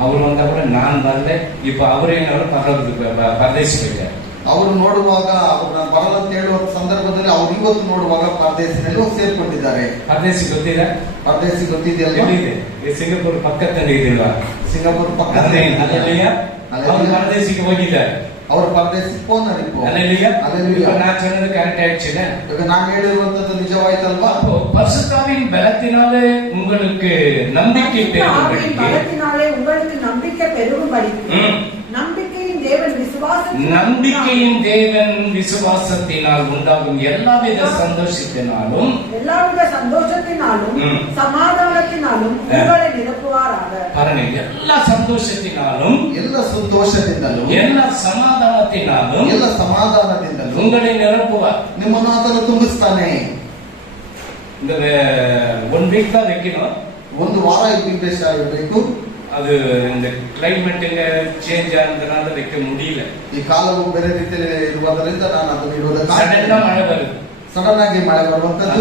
ಅವರು வந்தா கூட நான் வரல. இப்ப ಅವರು ಏನಾದ್ರು ಪರದೇಶಿಗೆ ಅವರು ನೋಡುವಾಗ ಅವ್ರು ನಾನು ಬರಲ್ಲ ಅಂತ ಹೇಳುವ ಸಂದರ್ಭದಲ್ಲಿ ಅವ್ರು ಇವತ್ತು ನೋಡುವಾಗ ಪರದೇಶಿನಲ್ಲಿ ಹೋಗಿ ಸೇರ್ಕೊಂಡಿದ್ದಾರೆ. ಪರದೇಶಿ ಗೊತ್ತಿಲ್ಲ? ಪರದೇಶಿ ಗೊತ್ತಿದೆಯಲ್ಲ? ಸಿಂಗಾಪುರ್ ಪಕ್ಕದಲ್ಲಿ ಇದೆಯಲ್ವಾ? ಸಿಂಗಾಪುರ್ ಪಕ್ಕದಲ್ಲಿ ಪರದೇಶಿಗೆ ಹೋಗಿದ್ದಾರೆ. அவர் பரதேசி போனார். இப்போ அல்லேலூயா, அல்லேலூயா. நான் சொன்னது கரெக்ட் ஆயிடுச்சுல? நான் ಹೇಳಿರುವಂತದ್ದು ನಿಜವಾಯ್ತಲ್ವಾ? அப்போ பரிசுத்தாவியின் பலத்தினாலே உங்களுக்கு நம்பிக்கை பெருகும்படி, பலத்தினாலே உங்களுக்கு நம்பிக்கை பெருகும்படி, நம்பிக்கையின் தேவன் விசுவாசத்தினால் உண்டாகும் எல்லாவித சந்தோஷத்தினாலும் சமாதானத்தினாலும் உங்களை நிரப்புவாராக. பாருங்க, எல்லா சந்தோஷத்தினாலும், ಎಲ್ಲ ಸಂತೋಷದಿಂದಲೂ, ಎಲ್ಲ ಸಮಾಧಾನத்தினாலும், ಎಲ್ಲ ಸಮಾಧಾನದಿಂದಲೂ உங்களை நிரப்புவார். ನಿಮ್ಮನ್ನು ಆತನು ತುಂಬಿಸ್ತಾನೆ. இந்த 1 வீக் தான் வைக்கணும். ಒಂದು ವಾರ ವಿಶೇಷ ಇರಬೇಕು. அது இந்த கிளைமேட்டுங்க சேஞ்ச் ஆனதுனால வைக்க முடியல. ಈ ಕಾಲವು ಬೇರೆ ರೀತಿಯಲ್ಲಿ ಇರುವುದರಿಂದ ನಾನು ಅದನ್ನು ಇಡುವುದಕ್ಕೆ ಸಡನ್ ಮಳೆ ಬರುತ್ತೆ. ಸಡನ್ ಆಗಿ ಮಳೆ ಬರುವಂತದ್ದು.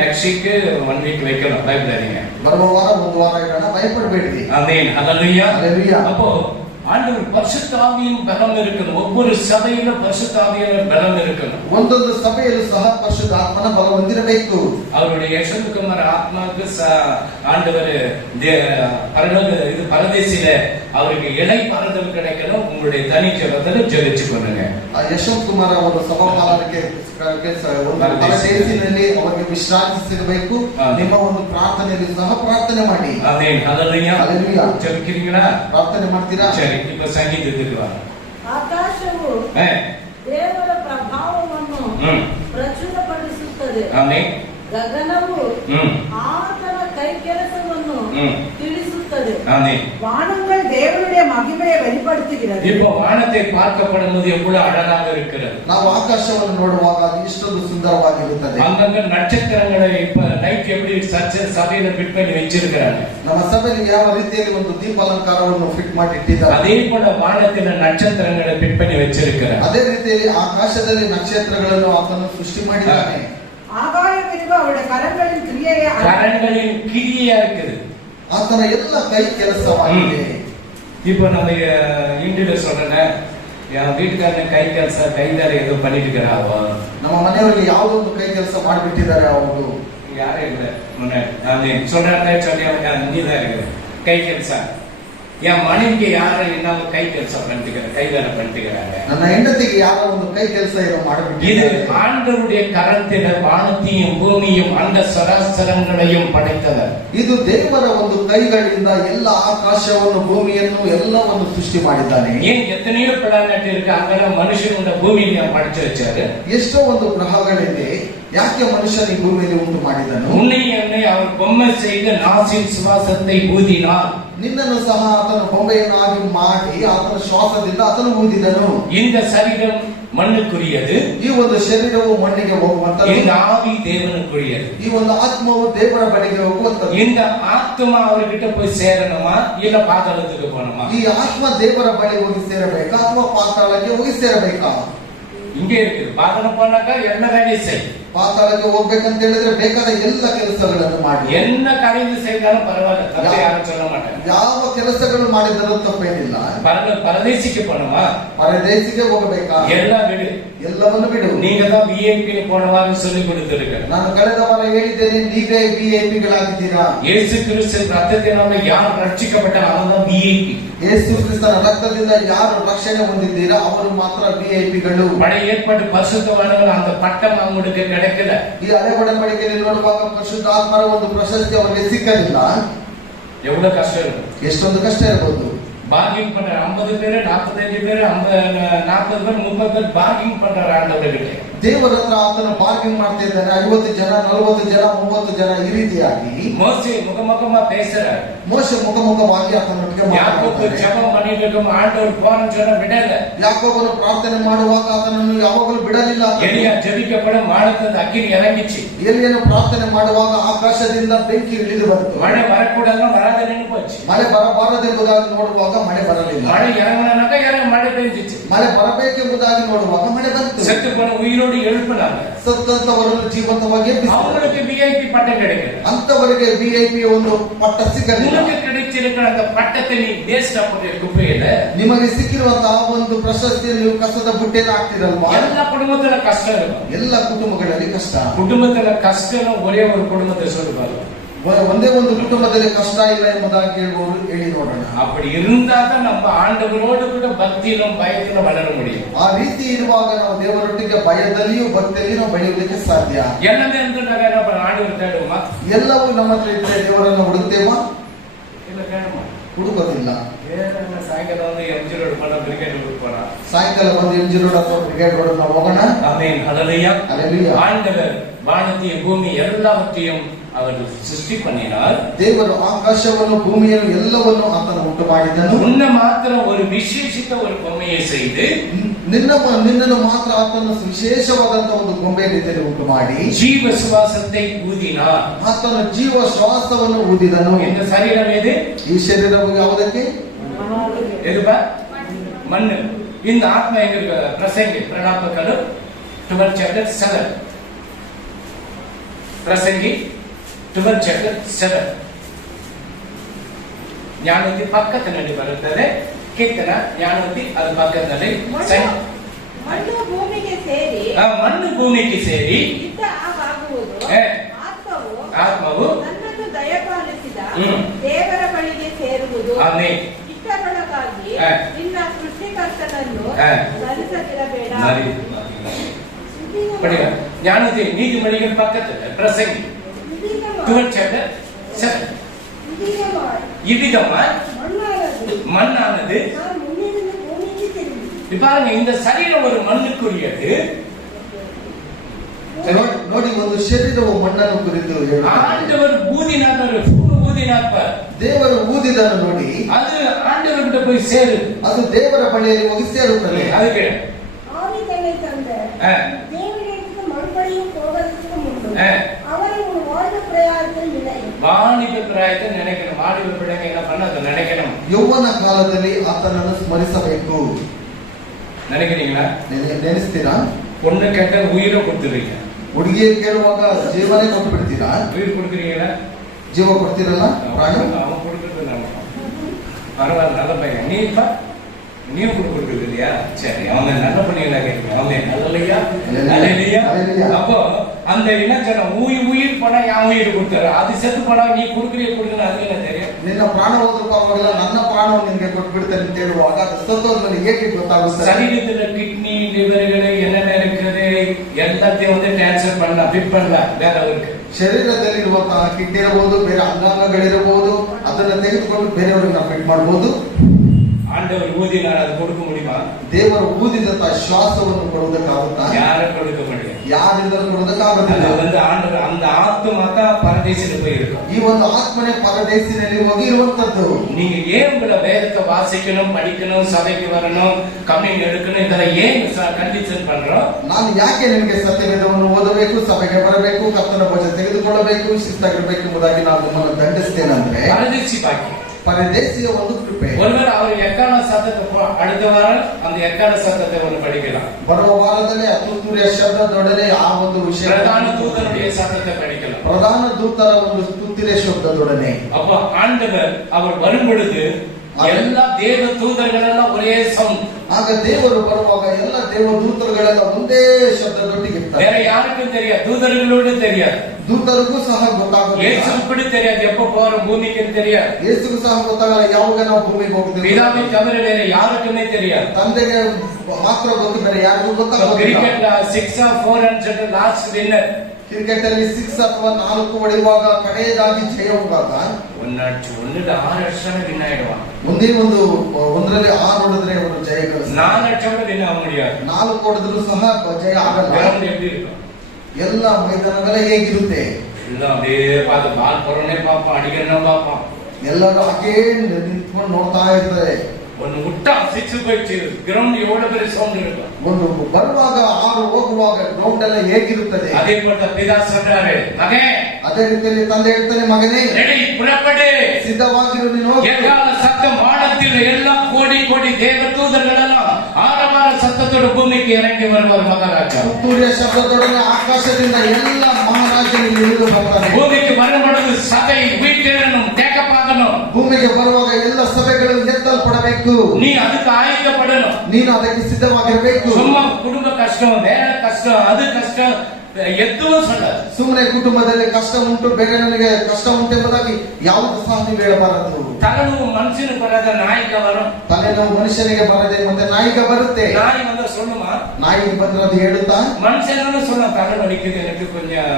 ನೆಕ್ಸ್ಟ್ ವೀಕ್ 1 வீக் வைக்கணும். பயப்படாதீங்க. ಬರುವ ವಾರ ಒಂದು ವಾರ ಇಡೋಣ, ಭಯಪಡಬೇಡಿ. Amen, hallelujah, hallelujah. அப்போ ஆண்டவர் பரிசுத்த ஆவியின் பலம் இருக்கணும். ஒவ்வொரு சபையிலும் பரிசுத்த ஆவியின் பலம் இருக்கணும். ಒಂದೊಂದು ಸಭೆಯಲ್ಲೂ ಸಹ ಪರಿಶುದ್ಧ ಆತ್ಮನ ಬಲ ಹೊಂದಿರಬೇಕು. அவருடைய யசோத்குமார் ஆத்மாவுக்கு ஆண்டவர் பரதேசில அவருக்கு இலை பாறுதல் கிடைக்கணும். உங்களுடைய தனி ஜெபத்துல ஜெபிச்சு கொள்ளுங்க. ಯಶವಂತ್ ಕುಮಾರ್ ಅವರ ಸಭಾಪಾಲನಕ್ಕೆ ಪರದೇಶಿನಲ್ಲಿ ಅವರಿಗೆ ವಿಶ್ರಾಂತಿ ಸಿಗಬೇಕು. ನಿಮ್ಮ ಒಂದು ಪ್ರಾರ್ಥನೆಯಲ್ಲಿ ಸಹ ಪ್ರಾರ್ಥನೆ ಮಾಡಿ. ಆಮೆನ್. ಹಲ್ಲೆಲೂಯಾ. ಹಲ್ಲೆಲೂಯಾ. ಜಪಿக்கிறீங்களா? ಪ್ರಾರ್ಥನೆ ಮಾಡ್ತೀರಾ? ಸರಿ, ಈಗ ಸಂಗೀತಕ್ಕೆ ಬಾ. ಆಕಾಶವು ದೇವರ ಪ್ರಭಾವವನ್ನು ಪ್ರಚುರಪಡಿಸುತ್ತದೆ. ಆಮೆನ್. ಗಗನವು ಆತನ ಕೈ ಕೆಲಸವನ್ನು ತಿಳಿಸುತ್ತದೆ. ஆமென். வானங்கள் தேவனுடைய மகிமையை வெளிப்படுத்துகிறது. இப்போ வானத்தை பார்க்கப்படும்போது எவ்வளவு அழகாக இருக்கிறது. ನಾವು ಆಕಾಶವನ್ನು ನೋಡುವಾಗ ಅದು ಇಷ್ಟೊಂದು ಸುಂದರವಾಗಿರುತ್ತದೆ. அங்கங்க நட்சத்திரங்களை இப்ப நைட் எப்படி சபையில ஃபிட் பண்ணி வச்சிருக்காங்க. ನಮ್ಮ ಸಭೆಯಲ್ಲಿ ಯಾವ ರೀತಿಯಲ್ಲಿ ಒಂದು ದೀಪಾಲಂಕಾರವನ್ನು ಫಿಟ್ ಮಾಡಿ ಇಟ್ಟಿದ್ದಾರೆ, அதே போல வானத்தில நட்சத்திரங்களை ஃபிட் பண்ணி வச்சிருக்காங்க. ಅದೇ ರೀತಿಯಲ್ಲಿ ಆಕಾಶದಲ್ಲಿ ನಕ್ಷತ್ರಗಳನ್ನು ಆತನು ಸೃಷ್ಟಿ ಮಾಡಿದ್ದಾನೆ. ஆகாயம் என்பது அவருடைய கரங்களின் கிரியா இருக்குது. ಆತನ ಎಲ್ಲ ಕೈ ಕೆಲಸವಾಗಿದೆ. இப்போ நம்ம இந்தியில சொல்றேன், என் வீட்டுக்காரன் கை ಕೆಲಸ கைதார ஏதோ பண்ணிட்டு இருக்கிறாவோ. ನಮ್ಮ ಮನೆಯವರಿಗೆ ಯಾವುದೋ ಒಂದು ಕೈ ಕೆಲಸ ಮಾಡಿಬಿಟ್ಟಿದ್ದಾರೆ. ಅವರು யாரே இல்ல முன்ன நான் சொல்றாங்க சொல்லி அவங்க நீதான் இருக்குது கை ಕೆಲಸ. என் மனைவிக்கு யாரை என்ன கை ಕೆಲಸ பண்ணிட்டுக்கிறாங்க, கைதார பண்ணிட்டுக்கிறாங்க. ನನ್ನ ಹೆಂಡತಿಗೆ ಯಾರೋ ಒಂದು ಕೈ ಕೆಲಸ ಏನೋ இது ಮಾಡಿಬಿಟ್ಟಿದ್ದಾರೆ. ஆண்டவருடைய கரத்தில வானத்தையும் பூமியும் அந்த சராசரங்களையும் படைத்தவர். ಇದು ದೇವರ ಒಂದು ಕೈಗಳಿಂದ ಎಲ್ಲ ಆಕಾಶವನ್ನು ಭೂಮಿಯನ್ನು ಎಲ್ಲವನ್ನು ಸೃಷ್ಟಿ ಮಾಡಿದ್ದಾನೆ. ஏன் எத்தனையோ பிளானட் இருக்கு, அங்கெல்லாம் மனுஷனோட பூமியை படைச்சு வச்சாரு. ಎಷ್ಟೋ ಒಂದು ಗ್ರಹಗಳಿದೆ, ಯಾಕೆ ಮನುಷ್ಯನ ಈ ಭೂಮಿಯಲ್ಲಿ ಉಂಟು ಮಾಡಿದನು? உன்னை என்னை அவர் பொம்மை செய்து நாசின் சுவாசத்தை ஊதினார். ನಿನ್ನನ್ನು ಸಹ ಆತನು ಬೊಂಬೆಯನ್ನಾಗಿ ಮಾಡಿ ಆತನ ಶ್ವಾಸದಿಂದ ಆತನು ಊದಿದನು. இந்த சரீரம் மண்ணுக்குரியது, ಈ ಒಂದು ಶರೀರವು ಮಣ್ಣಿಗೆ ಹೋಗುವಂತದ್ದು. இந்த ஆவி தேவனுக்குரியது. ಈ ಒಂದು ಆತ್ಮವು ದೇವರ ಬಳಿಗೆ ಹೋಗುವಂತದ್ದು. இந்த ஆத்மா அவர்கிட்ட போய் சேரணுமா இல்ல பாதாளத்துக்கு போகணுமா? ಈ ಆತ್ಮ ದೇವರ ಬಳಿ ಹೋಗಿ ಸೇರಬೇಕಾ ಅಥವಾ ಪಾತಾಳಕ್ಕೆ ಹೋಗಿ ಸೇರಬೇಕಾ? இங்கே இருக்குது. பாதாளம் போனாக்கா என்ன வேலையும் செய். ಪಾತಾಳಕ್ಕೆ ಹೋಗ್ಬೇಕಂತ ಹೇಳಿದ್ರೆ ಬೇಕಾದ ಎಲ್ಲ ಕೆಲಸಗಳನ್ನು ಮಾಡಿ. என்ன காரியம் செய்தாலும் பரவாயில்ல, தப்பே யாரும் சொல்ல மாட்டாங்க. ಯಾವ ಕೆಲಸಗಳು ಮಾಡಿದರೂ ತಪ್ಪೇನಿಲ್ಲ. பரதேசிக்கு போனோமா, ಪರದೇಶಿಗೆ ಹೋಗಬೇಕಾ? எல்லாம் விடு, ಎಲ್ಲವನ್ನು ಬಿಡು. நீங்க தான் விஐபி போனவாறு சொல்லி கொடுத்திருக்க. ನಾನು ಕಳೆದ ವಾರ ಹೇಳಿದ್ದೇನೆ, ನೀವೇ ವಿಐಪಿಗಳಾಗಿದ್ದೀರಾ. இயேசு கிறிஸ்து ரத்தத்தினால யார் ரட்சிக்கப்பட்டார் அவன் தான் விஐபி. ಯೇಸು ಕ್ರಿಸ್ತನ ರಕ್ತದಿಂದ ಯಾರು ರಕ್ಷಣೆ ಹೊಂದಿದ್ದೀರಾ ಅವರು ಮಾತ್ರ ವಿಐಪಿಗಳು. பழைய ஏற்பாடு பரிசுத்தவான்கள் அந்த பட்டம் அவங்களுக்கு கிடைக்கல. ಈ ಹಳೆ ಒಡಂಬಡಿಕೆಯಲ್ಲಿ ನೋಡುವಾಗ ಪರಿಶುದ್ಧಾತ್ಮರ ಒಂದು ಪ್ರಶಸ್ತಿ ಅವರಿಗೆ ಸಿಕ್ಕಲಿಲ್ಲ. எவ்வளவு கஷ்டம் இருக்கும், ಎಷ್ಟೊಂದು ಕಷ್ಟ ಇರಬಹುದು. பார்கிங் பண்ற 50 பேரு 45 பேரு 40 பேர் 30 பேர் பார்கிங் பண்றாரு ஆண்டவர்கிட்ட. ದೇವರ ಹತ್ರ ಆತನ ಬಾರ್ಗಿಂಗ್ ಮಾಡ್ತಾ ಇದ್ದಾನೆ. 50 ಜನ 40 ಜನ 30 ಜನ ಈ ರೀತಿಯಾಗಿ மோசே முகமுகமா பேசுறாரு. ಮೋಶೆ ಮುಖಮುಖವಾಗಿ ಆತನೊಟ್ಟಿಗೆ யாக்கோபு ಮಾತನಾಡ್ತಾನೆ. ஜெபம் பண்ணிட்டு இருக்கும், ஆண்டவர் போறன்னு சொன்னா விடல. ಯಾಕೋಬನು ಪ್ರಾರ್ಥನೆ ಮಾಡುವಾಗ ಆತನನ್ನು ಯಾವಾಗಲೂ ಬಿಡಲಿಲ್ಲ. எலியா ஜெபிக்கப்படும் வானத்துல அக்கினி இறங்கிச்சு. ಎಲಿಯನು ಪ್ರಾರ್ಥನೆ ಮಾಡುವಾಗ ಆಕಾಶದಿಂದ ಬೆಂಕಿ ಇಳಿದು ಬಂತು. மழை வரக்கூடாதுன்னா வராதன்னு போச்சு. ಮಳೆ ಬರಬಾರದೆಂಬುದಾಗಿ ನೋಡುವಾಗ ಮಳೆ ಬರಲಿಲ್ಲ. மழை இறங்கினாக்கா மழை பெஞ்சிச்சு. ಮಳೆ ಬರಬೇಕೆಂಬುದಾಗಿ ನೋಡುವಾಗ ಮಳೆ ಬಂತು. செத்து போன உயிரோடு எழுப்பினாங்க. ಸತ್ತಂತವರನ್ನು ಜೀವಂತವಾಗಿ ಎಬ್ಬಿಸಿದರು. அவங்களுக்கு விஐபி பட்டம் கிடைக்கல. ಅಂತವರಿಗೆ ವಿಐಪಿ ಒಂದು ಪಟ್ಟ ಸಿಗಲಿಲ್ಲ. உனக்கு கிடைச்சிருக்கிற அந்த பட்டத்தை நீ வேஸ்டா போட்டு குப்பையில. ನಿಮಗೆ ಸಿಕ್ಕಿರುವಂತಹ ಒಂದು ಪ್ರಶಸ್ತಿಯನ್ನು ನೀವು ಕಸದ ಬುಟ್ಟೆಯಲ್ಲಿ ಹಾಕ್ತಿರಲ್ವಾ? எல்லா குடும்பத்துல கஷ்டம் இருக்கும். ಎಲ್ಲ ಕುಟುಂಬಗಳಲ್ಲಿ ಕಷ್ಟ. குடும்பத்துல கஷ்டம் ஒரே ஒரு குடும்பத்தை சொல்லுவாங்க. ಒಂದೇ ಒಂದು ಕುಟುಂಬದಲ್ಲಿ ಕಷ್ಟ ಇಲ್ಲ ಎಂಬುದಾಗಿ ಹೇಳುವವರು ಹೇಳಿ ನೋಡೋಣ. அப்படி இருந்தாதான் நம்ம ஆண்டவரோடு கூட பக்தியிலும் பயத்திலும் வளர முடியும். ಆ ರೀತಿ ಇರುವಾಗ ನಾವು ದೇವರೊಟ್ಟಿಗೆ ಭಯದಲ್ಲಿಯೂ ಭಕ್ತಿಯಲ್ಲಿಯೂ ನಾವು ಬೆಳೆಯುವುದಕ್ಕೆ ಸಾಧ್ಯ. எல்லாமே இருந்துட்டாங்க நம்ம ஆண்டவர் தேடுவோமா? ಎಲ್ಲವೂ ನಮ್ಮ ಹತ್ರ ಇದ್ದರೆ ದೇವರನ್ನು ಹುಡುಕ್ತೇವಾ? இல்ல தேடுமா? ಹುಡುಕೋದಿಲ್ಲ. சாயங்காலம் வந்து எம்ஜி ரோடு போனா பிரிகேட் ரோடு போனா ಸಾಯಂಕಾಲ ಬಂದು ಎಂಜಿ ರೋಡ್ ಅಥವಾ ಬ್ರಿಗೇಡ್ ರೋಡ್ ನಾವು ಹೋಗೋಣ. ஆமென். ஹல்லேலூயா. ಹಲ್ಲೆಲೂಯಾ. ஆண்டவர் வானத்தையும் பூமி எல்லாவற்றையும் அவர் சிருஷ்டி பண்ணினார். ದೇವರು ಆಕಾಶವನ್ನು ಭೂಮಿಯನ್ನು ಎಲ್ಲವನ್ನು ಆತನು ಉಂಟು ಮಾಡಿದನು. உன்னை மாத்திரம் ஒரு விசேஷித்த ஒரு பொம்மையை செய்து ನಿನ್ನನ್ನು ಮಾತ್ರ ಆತನು ವಿಶೇಷವಾದಂತಹ ಒಂದು ಗೊಂಬೆ ರೀತಿಯಲ್ಲಿ ಉಂಟು ಮಾಡಿ ஜீவ சுவாசத்தை ஊதினார். ಆತನು ಜೀವ ಶ್ವಾಸವನ್ನು ಊದಿದನು. இந்த சரீரம் எது? ಈ ಶರೀರವು ಯಾವುದಕ್ಕೆ? எதுப்பா? மண்ணு. இந்த ஆத்மா எங்க இருக்கு? பிரசங்கி பிரணாபக்கரு 12 chapter 7. பிரசங்கி 12 chapter 7. ಜ್ಞಾನದಿ ಪಕ್ಕದಲ್ಲಿ ಬರುತ್ತದೆ. ಕೀರ್ತನ ಜ್ಞಾನವತಿ ಅದು ಪಕ್ಕದಲ್ಲಿ ಮಣ್ಣು ಭೂಮಿಗೆ ಸೇರಿ ಮಣ್ಣು ಭೂಮಿಗೆ ಸೇರಿ ಇದ್ದ ಆಗುವುದು ಆತ್ಮವು ನನ್ನನ್ನು ದಯಪಾಲಿಸಿದ ದೇವರ ಬಳಿಗೆ ಸೇರುವುದು ಇಷ್ಟರೊಳಗಾಗಿ ನಿನ್ನ ಸೃಷ್ಟಿಕರ್ತನನ್ನು ಸ್ಮರಿಸದಿರಬೇಡ. ஞானத்தை நீதிமொழிகள் பக்கத்துல பிரசங்கி இவ்விதமாய் மண்ணானது பாருங்க, இந்த சரீரம் ஒரு மண்ணுக்குரியது. ನೋಡಿ, ಒಂದು ಶರೀರವು ಮಣ್ಣನ್ನು ಕುರಿತು ஆண்டவர் ஊதினார், ஊதினார், ದೇವರು ಊದಿದನು ನೋಡಿ, அது ஆண்டவர்கிட்ட போய் சேரு, ಅದು ದೇವರ ಬಳಿಯಲ್ಲಿ ಹೋಗಿ ಸೇರುತ್ತದೆ. அதுக்கு ஆவிதனை தந்த தேவனிடத்துக்கு மறுபடியும் போவதற்கு முன்பு அவரை ஒரு வாலிப பிரயாணத்தில் நிலை. வாலிப பிராயத்தை நினைக்கணும். வாலிப பிள்ளைங்க என்ன பண்ண அதை நினைக்கணும். ಯೌವನ ಕಾಲದಲ್ಲಿ ಆತನನ್ನು ಸ್ಮರಿಸಬೇಕು. நினைக்கிறீங்களா? ನೆನೆಸ್ತೀರಾ? பொண்ணு கேட்ட உயிரை கொடுத்துருவீங்க. ಹುಡುಗಿ ಕೇಳುವಾಗ ಜೀವನೇ ಕೊಟ್ಟು ಬಿಡ್ತೀರಾ? உயிர் கொடுக்குறீங்களா? ಜೀವ ಕೊಡ್ತೀರಲ್ಲ ಪ್ರಾಣಿ? அவன் கொடுக்குறது நம்ம பரவாயில்ல, நல்ல பையன். நீ இப்ப நீயும் கொடுக்குறது இல்லையா? சரி, அவங்க நல்ல பண்ணியெல்லாம் கேட்க அவங்க நல்லலையா நல்லலையா. அப்போ அந்த என்ன சொன்ன உயிர் பணம் என் உயிர் கொடுத்தாரு, அது செத்து பணம் நீ கொடுக்குறிய கொடுக்கணும், அது என்ன தெரியும்? ನಿನ್ನ ಪ್ರಾಣ ಹೋದ್ರೂ ಪರವಾಗಿಲ್ಲ, ನನ್ನ ಪ್ರಾಣವನ್ನು ನಿನಗೆ ಕೊಟ್ಟು ಬಿಡ್ತೇನೆ ಅಂತ ಹೇಳುವಾಗ ಅದು ಸತ್ತೋದ್ರಲ್ಲಿ ಹೇಗೆ ಗೊತ್ತಾಗುತ್ತೆ? சரீரத்துல கிட்னி லிவர்கள் என்னென்ன இருக்குது எல்லாத்தையும் டிரான்ஸ்ஃபர் பண்ணலாம், ஃபிட் பண்ணலாம் வேற இருக்கு. ಶರೀರದಲ್ಲಿರುವಂತಹ ಕಿಡ್ನಿ ಇರಬಹುದು, ಬೇರೆ ಅಂಗಾಂಗಗಳಿರಬಹುದು, ಅದನ್ನ ತೆಗೆದುಕೊಂಡು ಬೇರೆಯವರಿಗೆ ನಾವು ಫಿಟ್ ಮಾಡಬಹುದು. ஆண்டவர் ஊதினார், அது கொடுக்க முடியுமா? ದೇವರು ಊದಿದಂತಹ ಶ್ವಾಸವನ್ನು ಕೊಡುವುದಕ್ಕಾಗುತ್ತಾ? யாரும் கொடுக்க முடியும். ಯಾರಿಂದಲೂ ಕೊಡುವುದಕ್ಕಾಗುತ್ತಿಲ್ಲ. ஆண்டவர் அந்த ஆத்மா தான் பரதேசில போயிருக்கும். ಈ ಒಂದು ಆತ್ಮನೇ ಪರದೇಶಿನಲ್ಲಿ ಹೋಗಿ ಇರುವಂತದ್ದು. நீங்க ஏன் உங்களை வேதத்தை வாசிக்கணும், படிக்கணும், சபைக்கு வரணும், கம்யூனியன் எடுக்கணும், இதெல்லாம் ஏன் கண்டிஷன் பண்றோம்? ನಾನು ಯಾಕೆ ನಿಮಗೆ ಸತ್ಯವೇದವನ್ನು ಓದಬೇಕು, ಸಭೆಗೆ ಬರಬೇಕು, ಕರ್ತನ ಭೋಜನ ತೆಗೆದುಕೊಳ್ಳಬೇಕು, ಶಿಸ್ತಾಗಿರಬೇಕು ಎಂಬುದಾಗಿ ನಾನು ನಿಮ್ಮನ್ನು ದಂಡಿಸ್ತೇನೆಂದ್ರೆ பரதேசி பாக்கி ಪರದೇಶಿಯ ಒಂದು ಕೃಪೆ. ஒருவர் அவர் எக்கால சத்தத்தை அடுத்த வாரம் அந்த எக்கால சத்தத்தை ஒன்று படிக்கலாம். ಬರುವ ವಾರದಲ್ಲಿ ತುತ್ತೂರಿಯ ಶಬ್ದದೊಡನೆ ಆ ಒಂದು ವಿಷಯ பிரதான தூதனுடைய சத்தத்தை படிக்கலாம். ಪ್ರಧಾನ ದೂತರ ಒಂದು ತುತ್ತೂರಿಯ ಶಬ್ದದೊಡನೆ. அப்போ ஆண்டவர் அவர் வரும் பொழுது எல்லா தேவ தூதர்கள் எல்லாம் ஒரே சவுண்ட். ಆಗ ದೇವರು ಬರುವಾಗ ಎಲ್ಲ ದೇವದೂತರುಗಳೆಲ್ಲ ಒಂದೇ ಶಬ್ದದೊಟ್ಟಿಗೆ வேற யாருக்கும் தெரியாது, தூதர்களோடு தெரியாது, ದೂತರಿಗೂ ಸಹ ಗೊತ್ತಾಗುತ್ತೆ. இயேசுவுக்கு தெரியாது, எப்ப போற பூமிக்கு தெரியாது, ಯೇಸುಗೂ ಸಹ ಗೊತ್ತಾಗಲ್ಲ ಯಾವಾಗ ನಾವು ಭೂಮಿಗೆ ಹೋಗ್ತೀವಿ. பிதாவை தவிர வேற யாருக்குமே தெரியாது. ತಂದೆಗೆ ಮಾತ್ರ ಗೊತ್ತು, ಬೇರೆ ಯಾರಿಗೂ ಗೊತ್ತಾಗೋದಿಲ್ಲ. கிரிக்கெட்ல 6 or 4 ಅನ್ಸುತ್ತೆ ಲಾಸ್ಟ್ ವಿನ್ನರ್. ಕ್ರಿಕೆಟ್ ಅಲ್ಲಿ 6 ಅಥವಾ 4 ಹೊಡೆಯುವಾಗ ಕಡೆಯದಾಗಿ ಜಯ ಹೋಗಾಗ ஒன்னு 6 வருஷம் வின் ஆயிடுவான். ಒಂದೇ ಒಂದರಲ್ಲಿ 6 ಹೊಡೆದ್ರೆ ಅವರು ಜಯ ಗಳಿಸ್ತಾರೆ. 4 வருஷம் வின் ஆக முடியாது. 4 ಹೊಡೆದ್ರು ಸಹ ಜಯ ಆಗಲ್ಲ. கிரவுண்ட் எப்படி இருக்கும்? ಎಲ್ಲ ಮೈದಾನಗಳೇ ಹೇಗಿರುತ್ತೆ? ಎಲ್ಲ ಅದೇ ಬಾಲ್ ಕೊರನೆ ಪಾಪ ಅಡಿಗನ್ನ ಪಾಪ ಎಲ್ಲರೂ ಹಾಗೇ ನಿಂತ್ಕೊಂಡು ನೋಡ್ತಾ ಇರ್ತಾರೆ. ಒಂದು ಮುಟ್ಟ 6 போயிடுச்சு, கிரவுண்ட் எவ்வளவு பெரிய சவுண்ட் இருக்கும். ಒಂದು ಬರುವಾಗ 6 ಹೋಗುವಾಗ ಗ್ರೌಂಡ್ ಎಲ್ಲ ಹೇಗಿರುತ್ತದೆ? அதே போல பிதா சொல்றாரு, மகனே, ಅದೇ ರೀತಿಯಲ್ಲಿ ತಂದೆ ಹೇಳ್ತಾನೆ, ಮಗನೇ ரெடி புறப்படு, ಸಿದ್ಧವಾಗಿರು, ನೀನು எக்கால சத்தம் வானத்தில் எல்லா கோடி கோடி தேவ தூதர்கள் எல்லாம் ஆரவார சத்தத்தோட பூமிக்கு இறங்கி வருவார் மகாராஜா. ತುತ್ತೂರಿಯ ಶಬ್ದದೊಡನೆ ಆಕಾಶದಿಂದ ಎಲ್ಲ ಮಹಾರಾಜರು ಇಳಿದು ಬರ್ತಾರೆ. பூமிக்கு வரும் பொழுது சபை வீட்டிலும் தேக்கப்படணும். ಭೂಮಿಗೆ ಬರುವಾಗ ಎಲ್ಲ ಸಭೆಗಳು ಎತ್ತಲ್ಪಡಬೇಕು. நீ அதுக்கு ஆயத்தப்படணும். ನೀನು ಅದಕ್ಕೆ ಸಿದ್ಧವಾಗಿರಬೇಕು. சும்மா குடும்ப கஷ்டம், வேற கஷ்டம், அது கஷ்டம் ಎದ್ದುವ ಸುಮ್ಮನೆ ಕುಟುಂಬದಲ್ಲಿ ಕಷ್ಟ ಉಂಟು, ಬೇರೆ ನನಗೆ ಕಷ್ಟ ಉಂಟು ಎಂಬುದಾಗಿ ಯಾವುದು ಸಹ ನೀವು ಹೇಳಬಾರದು. ತಲೆನೋವು ಮನುಷ್ಯನಿಗೆ ಬರದ ನಾಯಿಗೆ ಬರೋ, ತಲೆನೋವು ಮನುಷ್ಯನಿಗೆ ಬರದೆ ಮತ್ತೆ ನಾಯಿಗೆ ಬರುತ್ತೆ. ನಾಯಿ ಬಂದ சொல்லுமா, ನಾಯಿಗೆ ಬಂದ್ರೆ ಅದು ಹೇಳುತ್ತಾ, ಮನುಷ್ಯನನ್ನು சொல்ல ತಲೆ வலிக்குது, எனக்கு கொஞ்சம்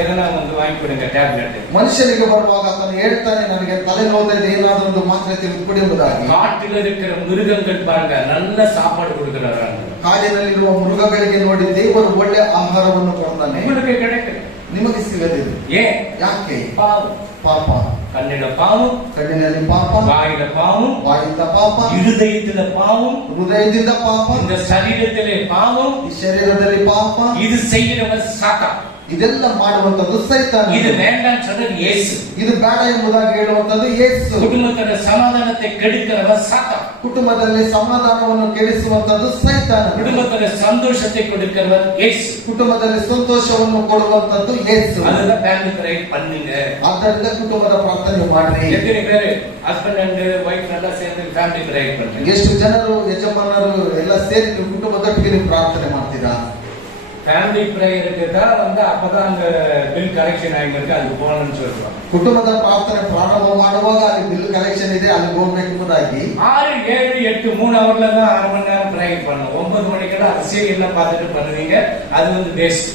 எதனா ಒಂದು வாங்கி கொடுங்க ಟ್ಯಾಬ್ಲೆಟ್. ಮನುಷ್ಯನಿಗೆ ಬರುವಾಗ ಆತನು ಹೇಳ್ತಾನೆ, ನನಗೆ ತಲೆ ನೋವಿದೆ, ಏನಾದರೂ ಒಂದು ಮಾತ್ರೆ ತೆಗೆದುಕೊಡಿ ಎಂಬುದಾಗಿ. காட்டில் இருக்கிற மிருகங்கள் பாருங்க, நல்ல சாப்பாடு கொடுக்கிறாங்க. ಕಾಡಿನಲ್ಲಿರುವ ಮೃಗಗಳಿಗೆ ನೋಡಿ ದೇವರು ಒಳ್ಳೆ ಆಹಾರವನ್ನು ಕೊಡ್ತಾನೆ. உங்களுக்கு கிடைக்குது, ನಿಮಗೆ ಸಿಗದಿದೆ. ஏன்? ಯಾಕೆ? பாவம். ಪಾಪ. ಕಣ್ಣಿನ ಪಾವಂ, ಕಣ್ಣಿನಲ್ಲಿ ಪಾಪ, ಬಾಯಿನ ಪಾವಂ, ಬಾಯಿಂದ ಪಾಪ, ಹೃದಯದ ಪಾವಂ, ಹೃದಯದಿಂದ ಪಾಪ, இந்த சரீரத்திலே பாவம், ಈ ಶರೀರದಲ್ಲಿ ಪಾಪ. இது செய்கிறவன் சாத்தான். ಇದೆಲ್ಲ ಮಾಡುವಂತದ್ದು ಸೈತಾನ. இது வேண்டாம் சொன்னது இயேசு. ಇದು ಬೇಡ ಎಂಬುದಾಗಿ ಹೇಳುವಂತದ್ದು ಯೇಸು. குடும்பத்தோட சமாதானத்தை கெடுக்கிறவன் சாத்தான். ಕುಟುಂಬದಲ್ಲಿ ಸಮಾಧಾನವನ್ನು ಕೆಡಿಸುವಂತದ್ದು ಸೈತಾನ. குடும்பத்தோட சந்தோஷத்தை கொடுக்கிறவன் இயேசு. ಕುಟುಂಬದಲ್ಲಿ ಸಂತೋಷವನ್ನು ಕೊಡುವಂತದ್ದು ಯೇಸು. அதுதான் ஃபேமிலி பிரேயர் பண்ணுங்க. ಆದ್ದರಿಂದ ಕುಟುಂಬದ ಪ್ರಾರ್ಥನೆ ಮಾಡ್ರಿ. எத்தனை பேர் ஹஸ்பண்ட் அண்ட் வைஃப் நல்லா சேர்ந்து ஃபேமிಲಿ பிரேயர் பண்றீங்க? ಎಷ್ಟು ಜನರು ಯಜಮಾನರು ಎಲ್ಲ ಸೇರಿ ನೀವು ಕುಟುಂಬದೊಟ್ಟಿಗೆ ನೀವು ಪ್ರಾರ್ಥನೆ ಮಾಡ್ತೀರಾ? ஃபேமிலி பிரேயருக்கு தான் அப்பதான் அந்த பில் கரெக்ஷன் ஆகிருக்கு, அது போகணும்னு சொல்லுவாங்க. ಕುಟುಂಬದ ಪ್ರಾರ್ಥನೆ ಪ್ರಾರಂಭ ಮಾಡುವಾಗ ಅಲ್ಲಿ ಬಿಲ್ ಕಲೆಕ್ಷನ್ ಇದೆ, ಅಲ್ಲಿ ಹೋಗ್ಬೇಕೆಂಬುದಾಗಿ 6, 7, 8, 3 ஹவர்ல தான் 1/2 மணி நேரம் பிரேயர் பண்ணணும். 9 மணிக்கெல்லாம் அது சீரியல்லாம் பார்த்துட்டு பண்ணுவீங்க, அது வேஸ்ட்.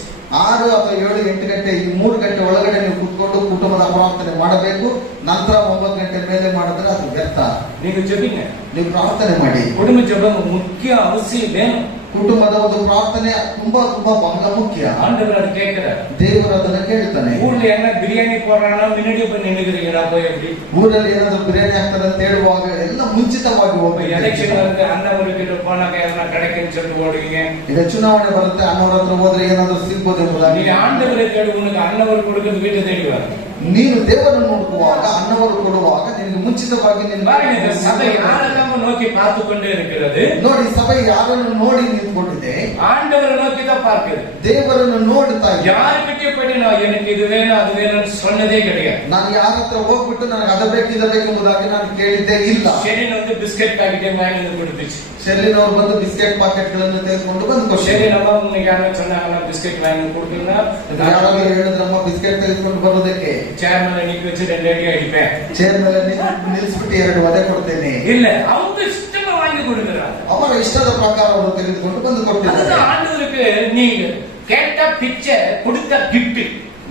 6 ಅಥವಾ 7, 8 ಗಂಟೆ ಈ 3 ಗಂಟೆ ಒಳಗಡೆ ನೀವು ಕುತ್ಕೊಂಡು ಕುಟುಂಬದ ಪ್ರಾರ್ಥನೆ ಮಾಡಬೇಕು. ನಂತರ 9 ಗಂಟೆ ಮೇಲೆ ಮಾಡಿದ್ರೆ ಅದು ವ್ಯರ್ಥ. நீங்க ஜெபிங்க, ನೀವು ಪ್ರಾರ್ಥನೆ ಮಾಡಿ. குடும்ப ஜெபம் முக்கிய அவசியம் வேணும். ಕುಟುಂಬದ ಒಂದು ಪ್ರಾರ್ಥನೆ ತುಂಬಾ ತುಂಬಾ ಬಹಳ ಮುಖ್ಯ. ஆண்டவர் அது கேட்கிறார். ದೇವರು ಅದನ್ನ ಕೇಳ್ತಾನೆ. ஊர்ல என்ன பிரியாணி போடுறானா முன்னாடி போய் நின்னுக்கிறீங்களா? போய் எப்படி ಊರಲ್ಲಿ ಏನಾದ್ರು ಬಿರಿಯಾನಿ ಆಗ್ತದೆ ಅಂತ ಹೇಳುವಾಗ ಎಲ್ಲ ಮುಂಚಿತವಾಗಿ ಹೋಗ್ಬೇಕು. எலெக்ஷன் வந்து அண்ணவருக்கு போனாக்க என்ன கிடைக்குன்னு சொல்லி ஓடுவீங்க. ಈಗ ಚುನಾವಣೆ ಬರುತ್ತೆ, ಅಣ್ಣವರ ಹತ್ರ ಹೋದ್ರೆ ಏನಾದ್ರು ಸಿಗ್ಬೋದು ಎಂಬುದಾಗಿ. நீ ஆண்டவரை தேடு, உனக்கு அண்ணவர் கொடுக்கிறது வீட்டை தேடிவார். ನೀನು ದೇವರನ್ನು ಹುಡುಕುವಾಗ ಅಣ್ಣವರು ಕೊಡುವಾಗ ನಿನಗೆ ಮುಂಚಿತವಾಗಿ பாருங்க, சபை யாரெல்லாம் நோக்கி பார்த்து கொண்டே இருக்கிறது. ನೋಡಿ, ಸಭೆ ಯಾರನ್ನು ನೋಡಿ ನಿಂತ್ಕೊಂಡಿದೆ? ஆண்டவரை நோக்கி தான் பார்க்குது. ದೇವರನ್ನು ನೋಡ್ತಾ ಇದೆ. யாருக்கிட்டே போய் நான் எனக்கு இது வேணும் அது வேணும்னு சொன்னதே கிடையாது. ನಾನು ಯಾರ ಹತ್ರ ಹೋಗ್ಬಿಟ್ಟು ನನಗೆ ಅದ ಬೇಕು ಇದ ಬೇಕು ಎಂಬುದಾಗಿ ನಾನು ಕೇಳಿದ್ದೇ ಇಲ್ಲ. ಶೆರಿನ್ வந்து பிஸ்கட் பாக்கெட் வாங்கி கொடுத்துச்சு. ಶೆಲ್ಲಿನವರು ಬಂದು ಬಿಸ್ಕೆಟ್ ಪಾಕೆಟ್ ಗಳನ್ನು ತೆಗೆದುಕೊಂಡು ಬಂದು ಶೆರಿ நம்ம உங்களுக்கு யாரும் சொன்னாங்க பிஸ்கட் வாங்கி கொடுக்கணும்னா ಯಾರಾದ್ರೂ ಹೇಳಿದ್ರಮ್ಮ ಬಿಸ್ಕೆಟ್ ತೆಗೆದುಕೊಂಡು ಬರೋದಕ್ಕೆ ಚೇರ್ ಮೇಲೆ ನಿಂತು வச்சு 2 அடி அடிப்பேன். ಚೇರ್ ಮೇಲೆ ನಿಲ್ಲಿಸ್ಬಿಟ್ಟು 2 ಒದೆ ಕೊಡ್ತೇನೆ. இல்ல, அவங்க இஷ்டமா வாங்கி கொடுக்குறாங்க. ಅವರ ಇಷ್ಟದ ಪ್ರಕಾರ ಅವರು ತೆಗೆದುಕೊಂಡು ಬಂದು ಕೊಡ್ತಿದ್ದಾರೆ. அதுதான் ஆண்டவருக்கு நீங்க கேட்ட பிச்சை கொடுத்த கிஃப்ட்.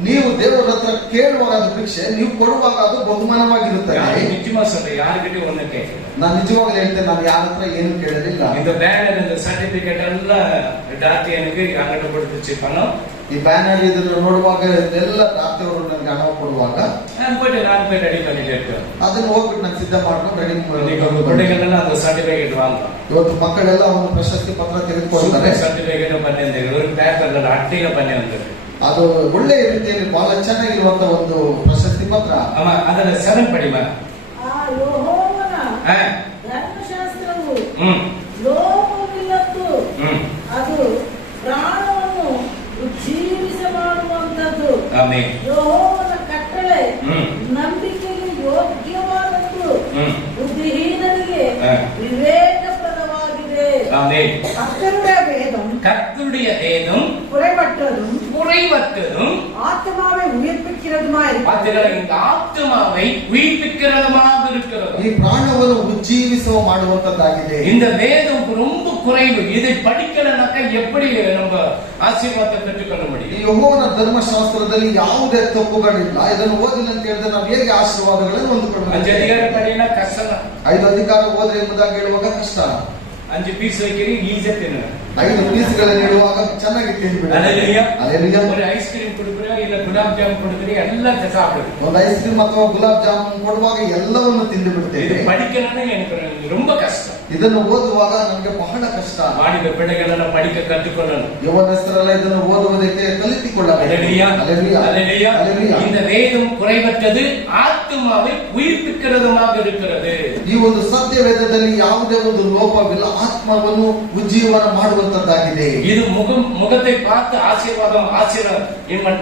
ನೀವು ದೇವರ ಹತ್ರ ಕೇಳುವಾಗ ಅದು ಭಿಕ್ಷೆ, ನೀವು ಕೊಡುವಾಗ ಅದು ಬಹುಮಾನವಾಗಿರುತ್ತದೆ. நிச்சயமா சொல்றேன், யாருக்கிட்டே ஒண்ணு கேட்கல. ನಾನು ನಿಜವಾಗ್ಲೂ ಹೇಳ್ತೇನೆ, ನಾನು ಯಾರ ಹತ್ರ ಏನು ಕೇಳಲಿಲ್ಲ. இந்த பேனர் இந்த சர்டிபிகேட் எல்லாம் டாக்டர் எனக்கு அங்கிட்ட கொடுத்துச்சு பணம். ಈ ಬ್ಯಾನರ್ ಇದನ್ನು ನೋಡುವಾಗ ಎಲ್ಲ ಡಾಕ್ಟರ್ ನನಗೆ ಹಣ ಕೊಡುವಾಗ நான் போய் ரெடி பண்ணிட்டு இருக்கேன். ಅದನ್ನು ಹೋಗ್ಬಿಟ್ಟು ನಾನು ಸಿದ್ಧ ಮಾಡ್ಕೊಂಡು ರೆಡಿ பிள்ளைகளெல்லாம் அந்த சர்டிபிகேட் வாங்கலாம். ಇವತ್ತು ಮಕ್ಕಳೆಲ್ಲ ಒಂದು ಪ್ರಶಸ್ತಿ ಪತ್ರ ತೆಗೆದುಕೊಳ್ತಾರೆ. சர்டிபிகேட் பண்ணி ஒரு பேப்பர்ல அட்டையில பண்ணி வந்தது. ಅದು ಒಳ್ಳೆಯ ರೀತಿಯಲ್ಲಿ ಬಹಳ ಚೆನ್ನಾಗಿರುವಂತ ಒಂದು ಪ್ರಶಸ್ತಿ ಪತ್ರ. ஆமா, ಅದರ 7 படிமா. ಯೆಹೋವನ ಧರ್ಮಶಾಸ್ತ್ರವು ಲೋಪವಿಲ್ಲದ್ದು, ಅದು ಪ್ರಾಣವನ್ನು ಉಜ್ಜೀವಿಸ ಮಾಡುವಂತದ್ದು. ಆಮೆನ್. ಯೆಹೋವನ ಕಟ್ಟಳೆ ನಂಬಿಕೆಗೆ ಯೋಗ್ಯವಾದದ್ದು, ಬುದ್ಧಿಹೀನರಿಗೆ ವಿವೇಕಪ್ರದವಾಗಿದೆ. ஆமென். கர்த்தருடைய வேதம் குறைவற்றதும் ஆத்மாவை உயிர்ப்பிக்கிறதுமா இருக்கிறது. இந்த ஆத்மாவை உயிர்ப்பிக்கிறதுமாக இருக்கிறது. ಈ ಪ್ರಾಣವನ್ನು ಉಜ್ಜೀವಿಸುವ ಮಾಡುವಂತದ್ದಾಗಿದೆ. இந்த வேதம் ரொம்ப குறைவு. இதை படிக்கலனாக்கா எப்படி நம்ம ಆಶೀರ್ವಾದ பெற்றுக்கொள்ள முடியும்? ಈ ಯೆಹೋವನ ಧರ್ಮಶಾಸ್ತ್ರದಲ್ಲಿ ಯಾವುದೇ ತಪ್ಪುಗಳಿಲ್ಲ. ಇದನ್ನು ಓದಿಲ್ಲ ಅಂತ ಹೇಳಿದ್ರೆ ನಾವು ಹೇಗೆ ಆಶೀರ್ವಾದಗಳನ್ನು ಹೊಂದಿಕೊಳ್ಳಬಹುದು? 5 ಅಧಿಕಾರ ಪಡೆಯಲ್ಲ ಕಷ್ಟ. 5 ಅಧಿಕಾರ ಓದ್ರೆ ಎಂಬುದಾಗಿ ಹೇಳುವಾಗ ಕಷ್ಟ. 5 ಪೀಸ್ வைக்கிறீ ಈಜೆ ತಿನ್ನು. 5 ಪೀಸ್ಗಳನ್ನು ಇಡುವಾಗ ಚೆನ್ನಾಗಿ ತಿಂದ್ಬಿಡಿ. அல்லேலூயா. அல்லேலூயா. ஒரு ஐஸ் கிரீம் கொடுக்குறா இல்ல ಗುಲಾಬ್ ಜಾಮ್ கொடுக்குறீ எல்லாம் சாப்பிடு. ಒಂದು ಐಸ್ ಕ್ರೀಮ್ ಅಥವಾ ಗುಲಾಬ್ ಜಾಮೂನ್ ಕೊಡುವಾಗ ಎಲ್ಲವನ್ನು ತಿಂದು ಬಿಡ್ತೇವೆ. படிக்கணும்னா எனக்கு ரொம்ப கஷ்டம். ಇದನ್ನು ಓದುವಾಗ ನನಗೆ ಬಹಳ ಕಷ್ಟ. ಮಾಡಿದ பிள்ளைகளெಲ್ಲ படிக்க கற்றுக்கொள்ளணும். ಯವನಸ್ಥರೆಲ್ಲ ಇದನ್ನು ಓದುವುದಕ್ಕೆ ಕಲಿತುಕೊಳ್ಳಬೇಕು. அல்லேலூயா. அல்லேலூயா. அல்லேலூயா. அல்லேலூயா. இந்த வேதம் குறைவற்றது, ஆத்மாவை உயிர்ப்பிக்கிறதுமாக இருக்கிறது. ಈ ಒಂದು ಸತ್ಯ ವೇದದಲ್ಲಿ ಯಾವುದೇ ಒಂದು ಲೋಪವಿಲ್ಲ, ಆತ್ಮವನ್ನು ಉಜ್ಜೀವನ ಮಾಡುವಂತದ್ದಾಗಿದೆ. இது முகத்தை பார்த்து ஆசீர்வாதம்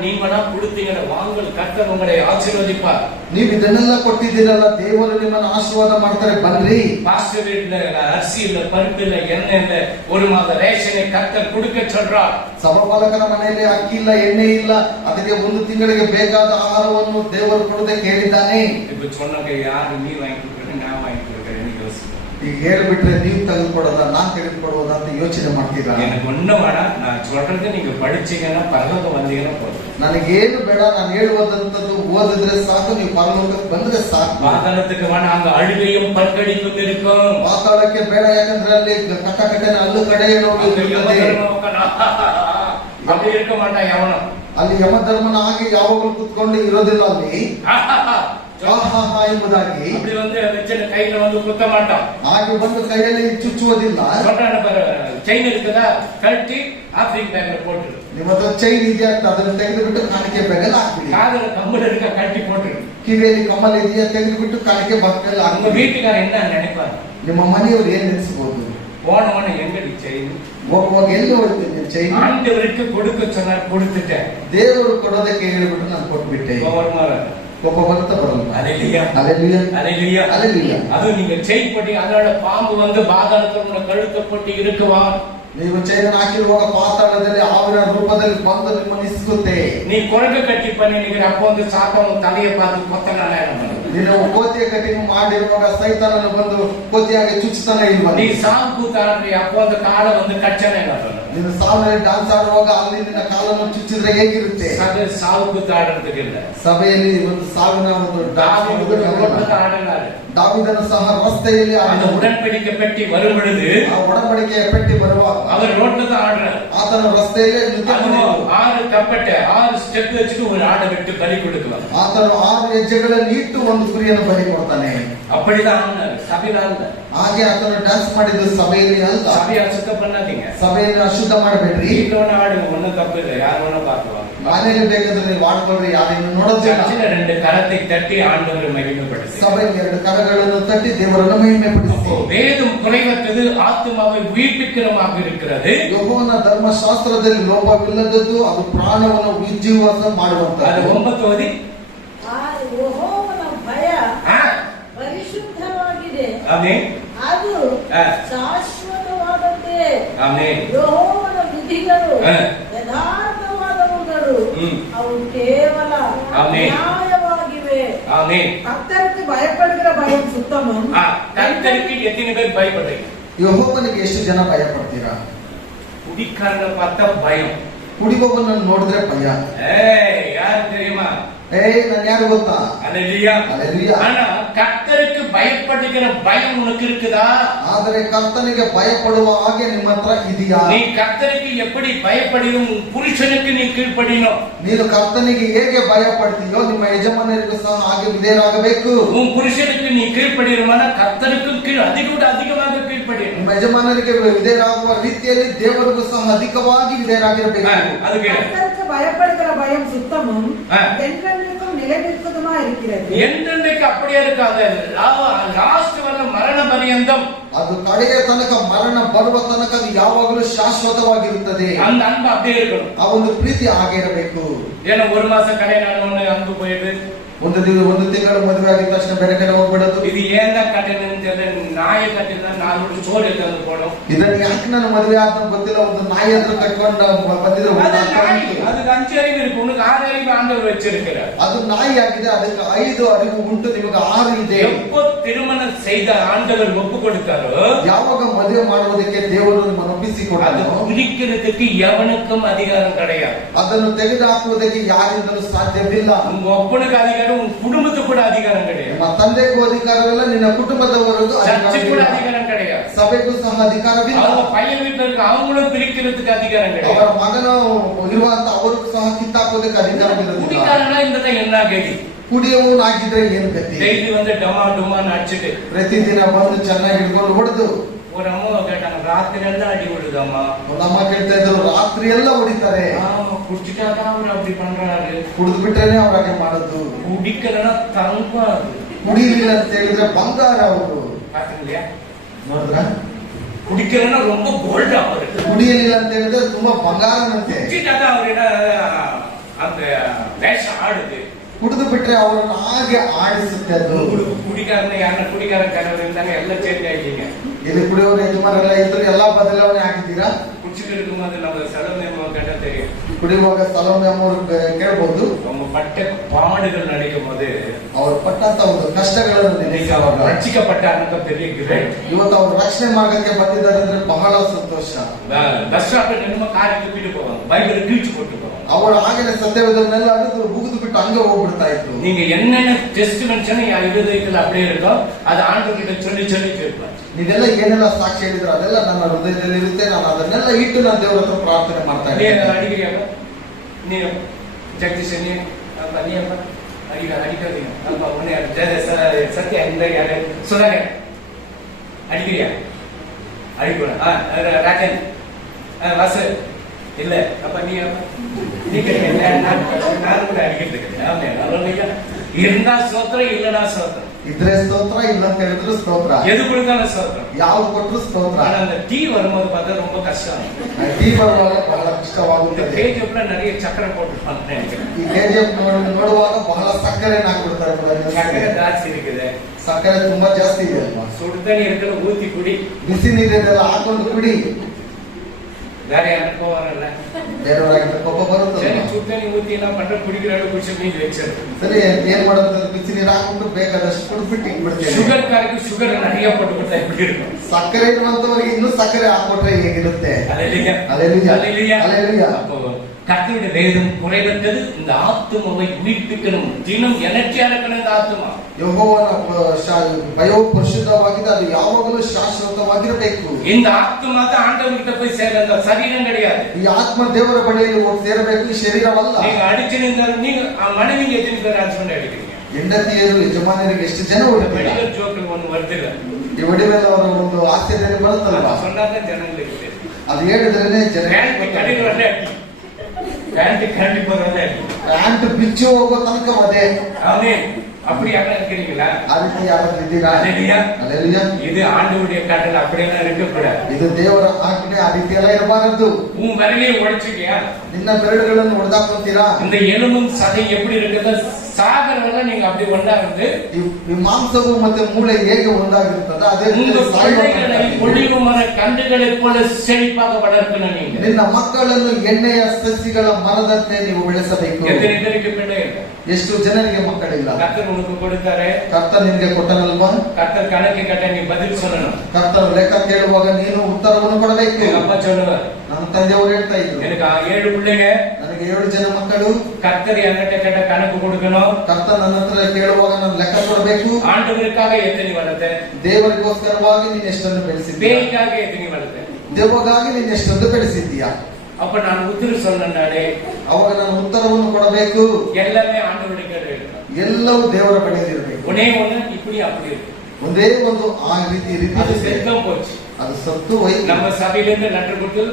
நீங்களா கொடுத்தீங்க வாங்கல் கர்த்தர் உங்களை ஆசீர்வதிப்பார். ನೀವು ಇದನ್ನೆಲ್ಲ ಕೊಟ್ಟಿದ್ದೀರಲ್ಲ, ದೇವರು ನಿಮ್ಮನ್ನು ಆಶೀರ್ವಾದ ಮಾಡ್ತಾರೆ, ಬನ್ರಿ. பாஸ்டர் வீட்டுல அரிசி இல்ல, பருப்பு இல்ல, எண்ணெய் இல்ல, 1 மாத ரேஷனை கர்த்தர் கொடுக்க சொல்றார். ಸಭಾಪಾಲಕರ ಮನೆಯಲ್ಲಿ ಅಕ್ಕಿ ಇಲ್ಲ, ಎಣ್ಣೆ ಇಲ್ಲ, ಅದಕ್ಕೆ 1 ತಿಂಗಳಿಗೆ ಬೇಕಾದ ಆಹಾರವನ್ನು ದೇವರು ಕೊಡೋದಕ್ಕೆ ಹೇಳಿದ್ದಾನೆ. இப்ப சொன்னாங்க யாரு நீ வாங்கி கொடுக்குறேன் நான் வாங்கி கொடுக்குறேன்னு யோசிக்கிறேன். ಈಗ ಹೇಳ್ಬಿಟ್ರೆ ನೀವು ತೆಗೆದುಕೊಡೋದ ನಾನ್ ತೆಗೆದುಕೊಡುವುದ ಅಂತ ಯೋಚನೆ ಮಾಡ್ತೀರಾ? எனக்கு ஒண்ணு வேணாம், நான் சொல்றது நீங்க படிச்சீங்கன்னா பரலோகம் வந்தீங்கன்னா போதும். ನನಗೇನು ಬೇಡ, ನಾನು ಹೇಳುವುದಂತದ್ದು ಓದಿದ್ರೆ ಸಾಕು, ನೀವು ಪರಲೋಕಕ್ಕೆ ಬಂದ್ರೆ ಸಾಕು. பாதாளத்துக்கு வேணாம், அங்க அழுகையும் பற்கடிப்பும் இருக்கும். ಪಾತಾಳಕ್ಕೆ ಬೇಡ, ಯಾಕಂದ್ರೆ ಅಲ್ಲಿ ಕಟ್ಟಕಟ್ಟೆನ ಅಲ್ಲು ಕಡೆ அப்படி இருக்க மாட்டான் எவனும். ಅಲ್ಲಿ ಯಮಧರ್ಮನ ಹಾಗೆ ಯಾವಾಗಲೂ ಕುತ್ಕೊಂಡು ಇರೋದಿಲ್ಲ ಅಲ್ಲಿ ಎಂಬುದಾಗಿ. அப்படி வந்து வச்சு கையில வந்து குத்த மாட்டான். ಹಾಗೆ ಬಂದು ಕೈಯಲ್ಲಿ ಚುಚ್ಚುವುದಿಲ್ಲ. ಚೈನ್ இருக்குதா கழட்டி ஆப்பிரிக் பேக்ல போட்டுரு. ನಿಮ್ಮ ಹತ್ರ ಚೈನ್ ಇದೆಯಾ ಅಂತ ಅದನ್ನು ತೆಗೆದುಬಿಟ್ಟು ಕಾಣಿಕೆ ಬ್ಯಾಗಲ್ಲಿ ಹಾಕ್ಬಿಡಿ. காதுல கம்பல் இருக்க கழட்டி போட்டுரு. ಕಿವಿಯಲ್ಲಿ ಕಮ್ಮಲ್ ಇದೆಯಾ ತೆಗೆದುಬಿಟ್ಟು ಕಾಣಿಕೆ ಬ್ಯಾಗಲ್ಲಿ உங்க ಹಾಕ್ಬಿಡಿ. வீட்டுக்காரர் என்ன நினைப்பாரு? ನಿಮ್ಮ ಮನೆಯವರು ಏನ್ ನೆನೆಸಬಹುದು? போன எங்கடி செயின்? ಹೋಗುವಾಗ ಎಲ್ಲಿ ಹೋಯ್ತು ನಿನ್ನ ಚೈನ್? ஆண்டவருக்கு கொடுக்க சொன்னார், கொடுத்துட்டேன். ದೇವರು ಕೊಡೋದಕ್ಕೆ ಹೇಳಿಬಿಟ್ಟು ನಾನು ಕೊಟ್ಬಿಟ್ಟೆ. ಕೋಪ ಬರುತ್ತಾ ಬರಲ್ಲ? அல்லேலூயா அல்லேலூயா அல்லேலூயா அல்லேலூயா. அது நீங்க செயின் போட்டு அதோட பாம்பு வந்து பாதாளத்துல உங்க கழுத்தை போட்டு இருக்குவா. ನೀವು ಚೈನ್ ಹಾಕಿರುವಾಗ ಪಾತಾಳದಲ್ಲಿ ಆವಿನ ರೂಪದಲ್ಲಿ ಬಂದು ನಿಮ್ಮನ್ನು ಇಸ್ಕುತ್ತೆ. நீ குரங்கு கட்டி பண்ணிக்கிற அப்போ வந்து சாத்தான் தலையை பார்த்து கொத்தனால ನೀನು ಕೋತಿಯ ಕಟಿಂಗ್ ಮಾಡಿರುವಾಗ ಸೈತಾನನು ಬಂದು ಕೋತಿಯಾಗಿ ಚುಚ್ಚುತ್ತಾನೆ ಇಲ್ವಾ? நீ சாவு கூத்தாடுறீ அப்போ அந்த காலை வந்து கச்சனை ನೀನು ಸಾವನಲ್ಲಿ ಡಾನ್ಸ್ ಆಡುವಾಗ ಅಲ್ಲಿ ನಿನ್ನ ಕಾಲನ್ನು ಚುಚ್ಚಿದ್ರೆ ಹೇಗಿರುತ್ತೆ? சாவு கூத்தாடுறதுக்கு இல்ல. ಸಭೆಯಲ್ಲಿ ಒಂದು ಸಾವಿನ ಒಂದು ஆடலாரு. ದಾವಿದನು ಸಹ ರಸ್ತೆಯಲ್ಲಿ அந்த உடன்படிக்கை பெட்டி வரும் பொழுது ಆ ಒಡಂಬಡಿಕೆಯ ಪೆಟ್ಟಿ ಬರುವಾಗ அவர் ரோட்ல தான் ஆடுறாரு. ಆತನ ರಸ್ತೆಯಲ್ಲಿ ನೃತ್ಯ ಮಾಡಿದನು. 6 கப்பட்ட 6 ஸ்டெப் வச்சுட்டு ஒரு ஆடை விட்டு பலி கொடுக்கலாம். ಆತನು 6 ಹೆಜ್ಜೆಗಳಲ್ಲಿ ಇಟ್ಟು ಒಂದು ಕುರಿಯನ್ನು ಬಲಿ ಕೊಡ್ತಾನೆ. அப்படிதான் ஆனாரு. சபையில ಹಾಗೆ ಆತನು ಡ್ಯಾನ್ಸ್ ಮಾಡಿದ್ದು ಸಭೆಯಲ್ಲಿ ಅಲ್ಲ. சபையை அசுத்தம் பண்ணாதீங்க. ಸಭೆಯನ್ನು ಅಶುದ್ಧ ಮಾಡಬೇಡ್ರಿ. வீட்டோட ஆடுங்க, ஒண்ணும் தப்பு இல்லை, யார் வேணா பார்க்கலாம். ಮನೆಯಲ್ಲಿ ಬೇಕಾದ್ರೆ ನೀವು ಆಡ್ಕೊಳ್ರಿ, ಯಾರೇನು ನೋಡೋದಿಲ್ಲ. சர்ச்சில 2 கரத்தை தட்டி ஆண்டவரை மகிமைப்படுத்து. ಸಭೆಯಲ್ಲಿ 2 ಕರಗಳನ್ನು ತಟ್ಟಿ ದೇವರನ್ನು ಮಹಿಮೆಪಡಿಸಿ. வேதம் குறைவற்றது, ஆத்துமாவை உயிர்ப்பிக்கிறமாக இருக்கிறது. ಯೆಹೋವನ ಧರ್ಮಶಾಸ್ತ್ರದಲ್ಲಿ ಲೋಪವಿಲ್ಲದದ್ದು, ಅದು ಪ್ರಾಣವನ್ನು ಉಜ್ಜೀವಸ ಮಾಡುವಂತದ್ದು. அது 9வது. ಯೆಹೋವನ ಭಯ ಪರಿಶುದ್ಧವಾಗಿದೆ. ಆಮೆನ್. ಅದು ಶಾಶ್ವತವಾದದ್ದೇ. ಆಮೆನ್. ಯೆಹೋವನ ವಿಧಿಗಳು ಯಥಾರ್ಥವಾದವುಗಳು, ಅವು ಕೇವಲ ನ್ಯಾಯವಾಗಿವೆ. ஆமென். கர்த்தருக்கு பயப்படுகிற பயம் சுத்தமும். கர்த்தருக்கு எத்தனை பேர் பயப்படுறீங்க? ಯೆಹೋವನಿಗೆ ಎಷ್ಟು ಜನ ಭಯ ಪಡ್ತೀರಾ? குடிக்காரனை பார்த்தா பயம். ಕುಡಿಯುವವನನ್ನು ನೋಡಿದ್ರೆ ಭಯ. யாரு தெரியுமா? ನಾನು ಯಾರು ಗೊತ್ತಾ? அல்லேலூயா அல்லேலூயா. ஆனா கர்த்தருக்கு பயப்படுகிற பயம் உனக்கு இருக்குதா? ಆದರೆ ಕರ್ತನಿಗೆ ಭಯಪಡುವ ಹಾಗೆ ನಿಮ್ಮ ಹತ್ರ ಇದೆಯಾ? நீ கர்த்தருக்கு எப்படி பயப்படணும்? புருஷனுக்கு நீ கீழ்ப்படியணும். ನೀನು ಕರ್ತನಿಗೆ ಹೇಗೆ ಭಯ ಪಡ್ತೀಯೋ ನಿಮ್ಮ ಯಜಮಾನರಿಗೂ ಸಹ ಹಾಗೆ ವಿಧೇಯರಾಗಬೇಕು. உன் புருஷனுக்கு நீ கீழ்ப்படியணும்னா கர்த்தருக்கு அதிகமாக கீழ்ப்படியணும். ನಿಮ್ಮ ಯಜಮಾನರಿಗೆ ವಿಧೇಯರಾಗುವ ರೀತಿಯಲ್ಲಿ ದೇವರಿಗೂ ಸಹ ಅಧಿಕವಾಗಿ ವಿಧೇಯರಾಗಿರಬೇಕು. அதுக்கு கர்த்தருக்கு பயப்படுகிற பயம் சுத்தமும் என்றென்றைக்கும் நிலைநிற்கதுமா இருக்கிறது. என்றென்றைக்கு அப்படியே இருக்காது. லாஸ்ட் வர மரண பரியந்தம் ಅದು ಕಡೆಯ ತನಕ ಮರಣ ಬರುವ ತನಕ ಅದು ಯಾವಾಗಲೂ ಶಾಶ್ವತವಾಗಿರುತ್ತದೆ. அந்த அன்பு அப்படியே இருக்கணும். ಆ ಒಂದು ಪ್ರೀತಿ ಹಾಗೆ ಇರಬೇಕು. ஏன்னா ஒரு மாசம் கல்யாணம் அன்பு போயிட்டு ಒಂದು ತಿಂಗಳು ಮದುವೆ ಆಗಿದ ತಕ್ಷಣ ಬೇರೆ ಕಡೆ ಹೋಗ್ಬಿಡೋದು. இது ஏன் தான் கட்டணும்? நாயை கட்டினா 4 சோறு எடுத்து போடும். ಇದನ್ನ ಯಾಕೆ ನಾನು ಮದುವೆ ಆದ ಗೊತ್ತಿಲ್ಲ, ಒಂದು ನಾಯಿ ಹತ್ರ ಕಟ್ಕೊಂಡು ಬಂದಿದ್ರೆ அதுக்கு 5 அறிவு இருக்கு, உனக்கு 6 அறிவு ஆண்டவர் வச்சிருக்கிறார். ಅದು ನಾಯಿ ಆಗಿದೆ, ಅದಕ್ಕೆ 5 ಅರಿವು ಉಂಟು, ನಿಮಗೆ 6 ಇದೆ. எப்போ திருமணம் செய்த ஆண்டவர் ஒப்பு கொடுத்தாரோ, ಯಾವಾಗ ಮದುವೆ ಮಾಡುವುದಕ್ಕೆ ದೇವರು ನಿಮ್ಮನ್ನು ಒಪ್ಪಿಸಿಕೊಟ್ಟರು, பிரிக்கிறதுக்கு எவனுக்கும் அதிகாரம் கிடையாது. ಅದನ್ನು ತೆಗೆದುಹಾಕುವುದಕ್ಕೆ ಯಾರಿಂದಲೂ ಸಾಧ್ಯವಿಲ್ಲ. உங்க ஒப்பனுக்கு அதிகாரம், உங்க குடும்பத்துக்கு கூட அதிகாரம் கிடையாது. ನಿಮ್ಮ ತಂದೆಗೂ ಅಧಿಕಾರವಿಲ್ಲ, ನಿನ್ನ ಕುಟುಂಬದವರಿಗೂ சர்ச்சுக்கு அதிகாரம் கிடையாது. ಸಭೆಗೂ ಸಹ ಅಧಿಕಾರವಿಲ್ಲ. அவங்க பையன் வீட்டுல இருக்க அவங்களும் பிரிக்கிறதுக்கு அதிகாரம் கிடையாது. ಅವರ ಮಗನ ಇರುವಂತ ಅವ್ರಿಗೂ ಸಹ ಕಿತ್ತಾಕೋದಕ್ಕೆ ಅಧಿಕಾರವಿಲ್ಲ. குடிக்காரனா இந்த என்ன ಗತಿ? ಕುಡಿಯುವವನಾಗಿದ್ರೆ ಏನು ಗತಿ? டெய்லி வந்து டமா டுமான்னு அடிச்சுட்டு ಪ್ರತಿದಿನ ಬಂದು ಚೆನ್ನಾಗಿ ಹಿಡ್ಕೊಂಡು ಹೊಡೆದು. ஒரு அம்மா கேட்டாங்க, ராத்திரி எல்லாம் அடி விடுதம்மா. ನಮ್ಮ ಕೇಳ್ತಾ ಇದ್ರು, ರಾತ್ರಿ ಎಲ್ಲ ಹೊಡಿತಾರೆ. குடிச்சிட்டாதான் அவர் அப்படி பண்றாரு. ಕುಡಿದು ಬಿಟ್ರೇನೆ ಅವ್ರ ಹಾಗೆ ಮಾಡೋದು. குடிக்கலன்னா தங்கம். ಕುಡಿಯಲಿಲ್ಲ ಅಂತ ಹೇಳಿದ್ರೆ ಬಂಗಾರ ಅವರು. பாத்தீங்களா? ನೋಡಿದ್ರ? குடிக்கலன்னா ரொம்ப கோல்ಡ್ அவரு. ಕುಡಿಯಲಿಲ್ಲ ಅಂತ ಹೇಳಿದ್ರೆ ತುಂಬಾ ಬಂಗಾರನಂತೆ. குடிச்சிட்டாதான் அவரு அந்த வேஷம் ஆடுது. ಕುಡಿದು ಬಿಟ್ರೆ ಅವರನ್ನು ಹಾಗೆ ಆಡಿಸುತ್ತೆ ಅದು. குடிக்காரನ யாரನ್ನ குடிக்கார கணவர் இருந்தாங்க, எல்லாம் சேஞ்ச் ஆயிட்டீங்க. ಇಲ್ಲಿ ಕುಡಿಯೋರು ಯಜಮಾನರೆಲ್ಲ ಇದ್ರು, ಎಲ್ಲಾ ಬದಲಾವಣೆ ಆಗಿದ್ದೀರಾ? குடிச்சிட்டு இருக்கும்போது நம்ம செலவு நேமம் கேட்டா தெரியும். ಕುಡಿಯುವಾಗ ಸಲೋಮೆ ಅವರು ಕೇಳಬಹುದು. அவங்க பட்ட பாடுகள் நினைக்கும் போது, ಅವರು ಪಟ್ಟಂತ ಒಂದು ಕಷ್ಟಗಳನ್ನು ನೆನೆಸುವಾಗ ரட்சிக்கப்பட்டார்னு பெரிய கிரேட். ಇವತ್ತು ಅವರು ರಕ್ಷಣೆ ಮಾರ್ಗಕ್ಕೆ ಬಂದಿದ್ದಾರೆ ಅಂದ್ರೆ ಬಹಳ ಸಂತೋಷ. பஸ் ஸ்டாப்ல நின்னு காரை தூக்கிட்டு போவாங்க, பைபிளை கிழிச்சு போட்டு போவாங்க. ಅವರು ಆಗಲೇ ಸತ್ಯವೇದನೆಲ್ಲ ಅರಿದು ಮುಗಿದು ಬಿಟ್ಟು ಹಂಗೆ ಹೋಗ್ಬಿಡ್ತಾ ಇತ್ತು. நீங்க என்னென்ன டெஸ்டிமென்ட்ஸ் இருதயத்துல அப்படியே இருக்கோ அது ஆண்டவர்கிட்ட சொல்லி சொல்லி கேட்பார். ನೀವೆಲ್ಲ ಏನೆಲ್ಲ ಸಾಕ್ಷಿ ಹೇಳಿದ್ರೆ ಅದೆಲ್ಲ ನನ್ನ ಹೃದಯದಲ್ಲಿ ಇರುತ್ತೆ. ನಾನು ಅದನ್ನೆಲ್ಲ ಇಟ್ಟು ನಾನು ದೇವರ ಹತ್ರ ಪ್ರಾರ್ಥನೆ ಮಾಡ್ತಾ ಇದ್ದೇನೆ. அடிக்கிறியாப்பா நீங்க ஜெகதீஷ் நீ பண்ணியப்பா அடிக்காதீங்க. அப்பா உன்னை சத்யா இந்த யாரு சொன்னாங்க, அடிக்கிறியா? அடிக்கூட ராஜன் வாசு இல்ல அப்ப நீ நான் கூட அடிக்கிறதுக்கு இருந்தா ஸ்தோத்திரம் இல்லடா ஸ்தோத்திரம் ಇದ್ರೆ ಸ್ತೋತ್ರ ಇಲ್ಲ ಅಂತ ಹೇಳಿದ್ರು ಸ್ತೋತ್ರ எது கொடுத்தாலும் ஸ்தோத்திரம் ಯಾವ್ದು ಕೊಟ್ಟರು ಸ್ತೋತ್ರ ஆனா அந்த டீ வரும்போது பார்த்தா ரொம்ப கஷ்டம் ಟೀ ಬರುವಾಗ ಬಹಳ ಕಷ್ಟವಾಗುತ್ತದೆ கேஜப்ல நிறைய சக்கரை போட்டுருப்பாங்க நினைக்கிறேன் ಈ ಕೆಜಿಎಫ್ ನೋಡುವಾಗ ಬಹಳ ಸಕ್ಕರೆ ಹಾಕ್ಬಿಡ್ತಾರೆ சக்கரை ಜಾಸ್ತಿ இருக்குது ಸಕ್ಕರೆ ತುಂಬಾ ಜಾಸ್ತಿ ಇದೆ ಅಲ್ವಾ சுடு தண்ணி இருக்கிற ஊத்தி குடி ಬಿಸಿ ನೀರೆಲ್ಲ ಹಾಕೊಂಡು ಕುಡಿ வேற யாருக்கோ வரல ಬೇರೆಯವರಾಗಿದ್ದ ಕೋಪ ಬರುತ್ತದೆ சரி சுடு தண்ணி ஊத்தி எல்லாம் பண்ற குடிக்கிற குடிச்சு மீதி வச்சிரு ಸರಿ ಏನ್ ಮಾಡೋದು ಬಿಸಿ ನೀರು ಹಾಕೊಂಡು ಬೇಕಾದಷ್ಟು ಕುಡ್ಬಿಟ್ಟು ಇಟ್ಬಿಡ್ತೇವೆ சுகர் காருக்கு சுகர் நிறைய போட்டு கொடுத்தா எப்படி இருக்கும் ಸಕ್ಕರೆ ಇರುವಂತವರಿಗೆ ಇನ್ನೂ ಸಕ್ಕರೆ ಹಾಕೊಟ್ರೆ ಹೇಗಿರುತ್ತೆ அல்லேலூயா அல்லேலூயா. அல்லேலூயா அல்லேலூயா. அப்போ கர்த்தருடைய வேதம் குறைவற்றது இந்த ஆத்துமாவை உயிர்ப்பிக்கணும் தினம் எனர்ஜியா இருக்கணும் இந்த ஆத்துமா ಯೆಹೋವನ ಭಯವು ಪರಿಶುದ್ಧವಾಗಿದೆ ಅದು ಯಾವಾಗಲೂ ಶಾಶ್ವತವಾಗಿರಬೇಕು இந்த ஆத்துமா தான் ஆண்டவர்கிட்ட போய் சேர சரீரம் கிடையாது ಈ ಆತ್ಮ ದೇವರ ಬಳಿಯಲ್ಲಿ ಹೋಗಿ ಸೇರಬೇಕು ಈ ಶರೀರವಲ್ಲ நீங்க அடிச்சு நின்றாலும் நீங்க மனைவிங்க எத்தனை பேர் ஹஸ்பண்ட் அடிக்கிறீங்க ಹೆಂಡತಿಯರು ಯಜಮಾನರಿಗೆ ಎಷ್ಟು ಜನ ಹೊಡಿತೀರಾ மெடிக்கல் ஜோக்கில் ஒண்ணு வருதில்ல ಈ ಹೊಡಿಮೇಲೆ ಅವರ ಒಂದು ಆಶ್ಚರ್ಯ ಬರುತ್ತಲ್ವಾ சொன்னாதான் ஜனங்களுக்கு தெரியும். ಅದು ಹೇಳಿದ್ರೇನೆ ಜನ பேண்ட் கடையில் வரல அடி பேண்ட் கண்டி போறதே அடி ಪ್ಯಾಂಟ್ ಬಿಚ್ಚಿ ಹೋಗೋ ತನಕ ಅದೇ அவனே அப்படி யாரும் இருக்கிறீங்களா ಆ ರೀತಿ ಯಾರಾದ್ರೂ ಇದ್ದೀರಾ அல்லேலூயா. ಅಲ್ಲೆಲ್ಲೂಯಾ. இது ஆண்டவருடைய கட்டளை அப்படியெல்லாம் இருக்கக்கூடாது ಇದು ದೇವರ ಆಜ್ಞೆ ಆ ರೀತಿ ಎಲ್ಲ ಇರಬಾರದು உன் விரலையும் உடைச்சிட்டியா ನಿನ್ನ ಬೆರಳುಗಳನ್ನು ಹೊಡೆದಾಕೊಂತೀರಾ இந்த எலும்பும் சதை எப்படி இருக்குது சாகரவங்க நீங்க அப்படி ஒண்ணா இருந்து ಈ ಮಾಂಸವು ಮತ್ತೆ ಮೂಳೆ ಹೇಗೆ ಒಂದಾಗಿರುತ್ತದೆ ಅದೇ ರೀತಿ உங்க ಸಾಯುವ பிள்ளைகளை ತನಕ ஒளிவு மர கண்டுகளைப் போல செழிப்பாக வளர்க்கணும் நீங்க ನಿನ್ನ ಮಕ್ಕಳನ್ನು ಎಣ್ಣೆಯ ಸಸಿಗಳ ಮರದಂತೆ ನೀವು ಬೆಳೆಸಬೇಕು எத்தனை பேருக்கு பிள்ளை இருக்கு ಎಷ್ಟು ಜನರಿಗೆ ಮಕ್ಕಳಿಲ್ಲ கர்த்தர் உனக்கு கொடுத்தாரு ಕರ್ತ ನಿನ್ಗೆ ಕೊಟ್ಟನಲ್ವಾ கர்த்தர் கணக்கு கட்ட நீ பதில் சொல்லணும் ಕರ್ತನ ಲೆಕ್ಕ ಕೇಳುವಾಗ ನೀನು ಉತ್ತರವನ್ನು ಕೊಡಬೇಕು எங்க அப்பா சொல்லுவார் ನನ್ನ ತಂದೆಯವರು ಹೇಳ್ತಾ ಇದ್ರು எனக்கு 7 பிள்ளைங்க ನನಗೆ 7 ಜನ ಮಕ್ಕಳು கர்த்தர் என்கிட்ட கேட்ட கணக்கு கொடுக்கணும் ಕರ್ತ ನನ್ನ ಹತ್ರ ಕೇಳುವಾಗ ನಾನು ಲೆಕ್ಕ ಕೊಡಬೇಕು ஆண்டவருக்காக எத்தனை வளர்த்த ದೇವರಿಗೋಸ್ಕರವಾಗಿ ನೀನು ಎಷ್ಟನ್ನು ಬೆಳೆಸಿದ್ದೀಯ பேய்க்காக எத்தனை வளர்த்த ದೇವಗಾಗಿ ನೀನು ಎಷ್ಟೊಂದು ಬೆಳೆಸಿದ್ದೀಯಾ அப்ப நான் உத்திர சொன்னாலே ಅವಾಗ ನಾನು ಉತ್ತರವನ್ನು ಕೊಡಬೇಕು எல்லாமே ஆண்டவருடைய கேட்டு இருக்கணும் ಎಲ್ಲವೂ ದೇವರ ಬಳಿಯಲ್ಲಿರಬೇಕು ஒன்னே ஒண்ணு இப்படி அப்படி இருக்கு ಒಂದೇ ಒಂದು ಆ ರೀತಿ அது ರೀತಿ செத்தம் போச்சு ಅದು ಸತ್ತು ಹೋಯ್ತು நம்ம சபையில இருந்து லெட்டர் கொடுத்து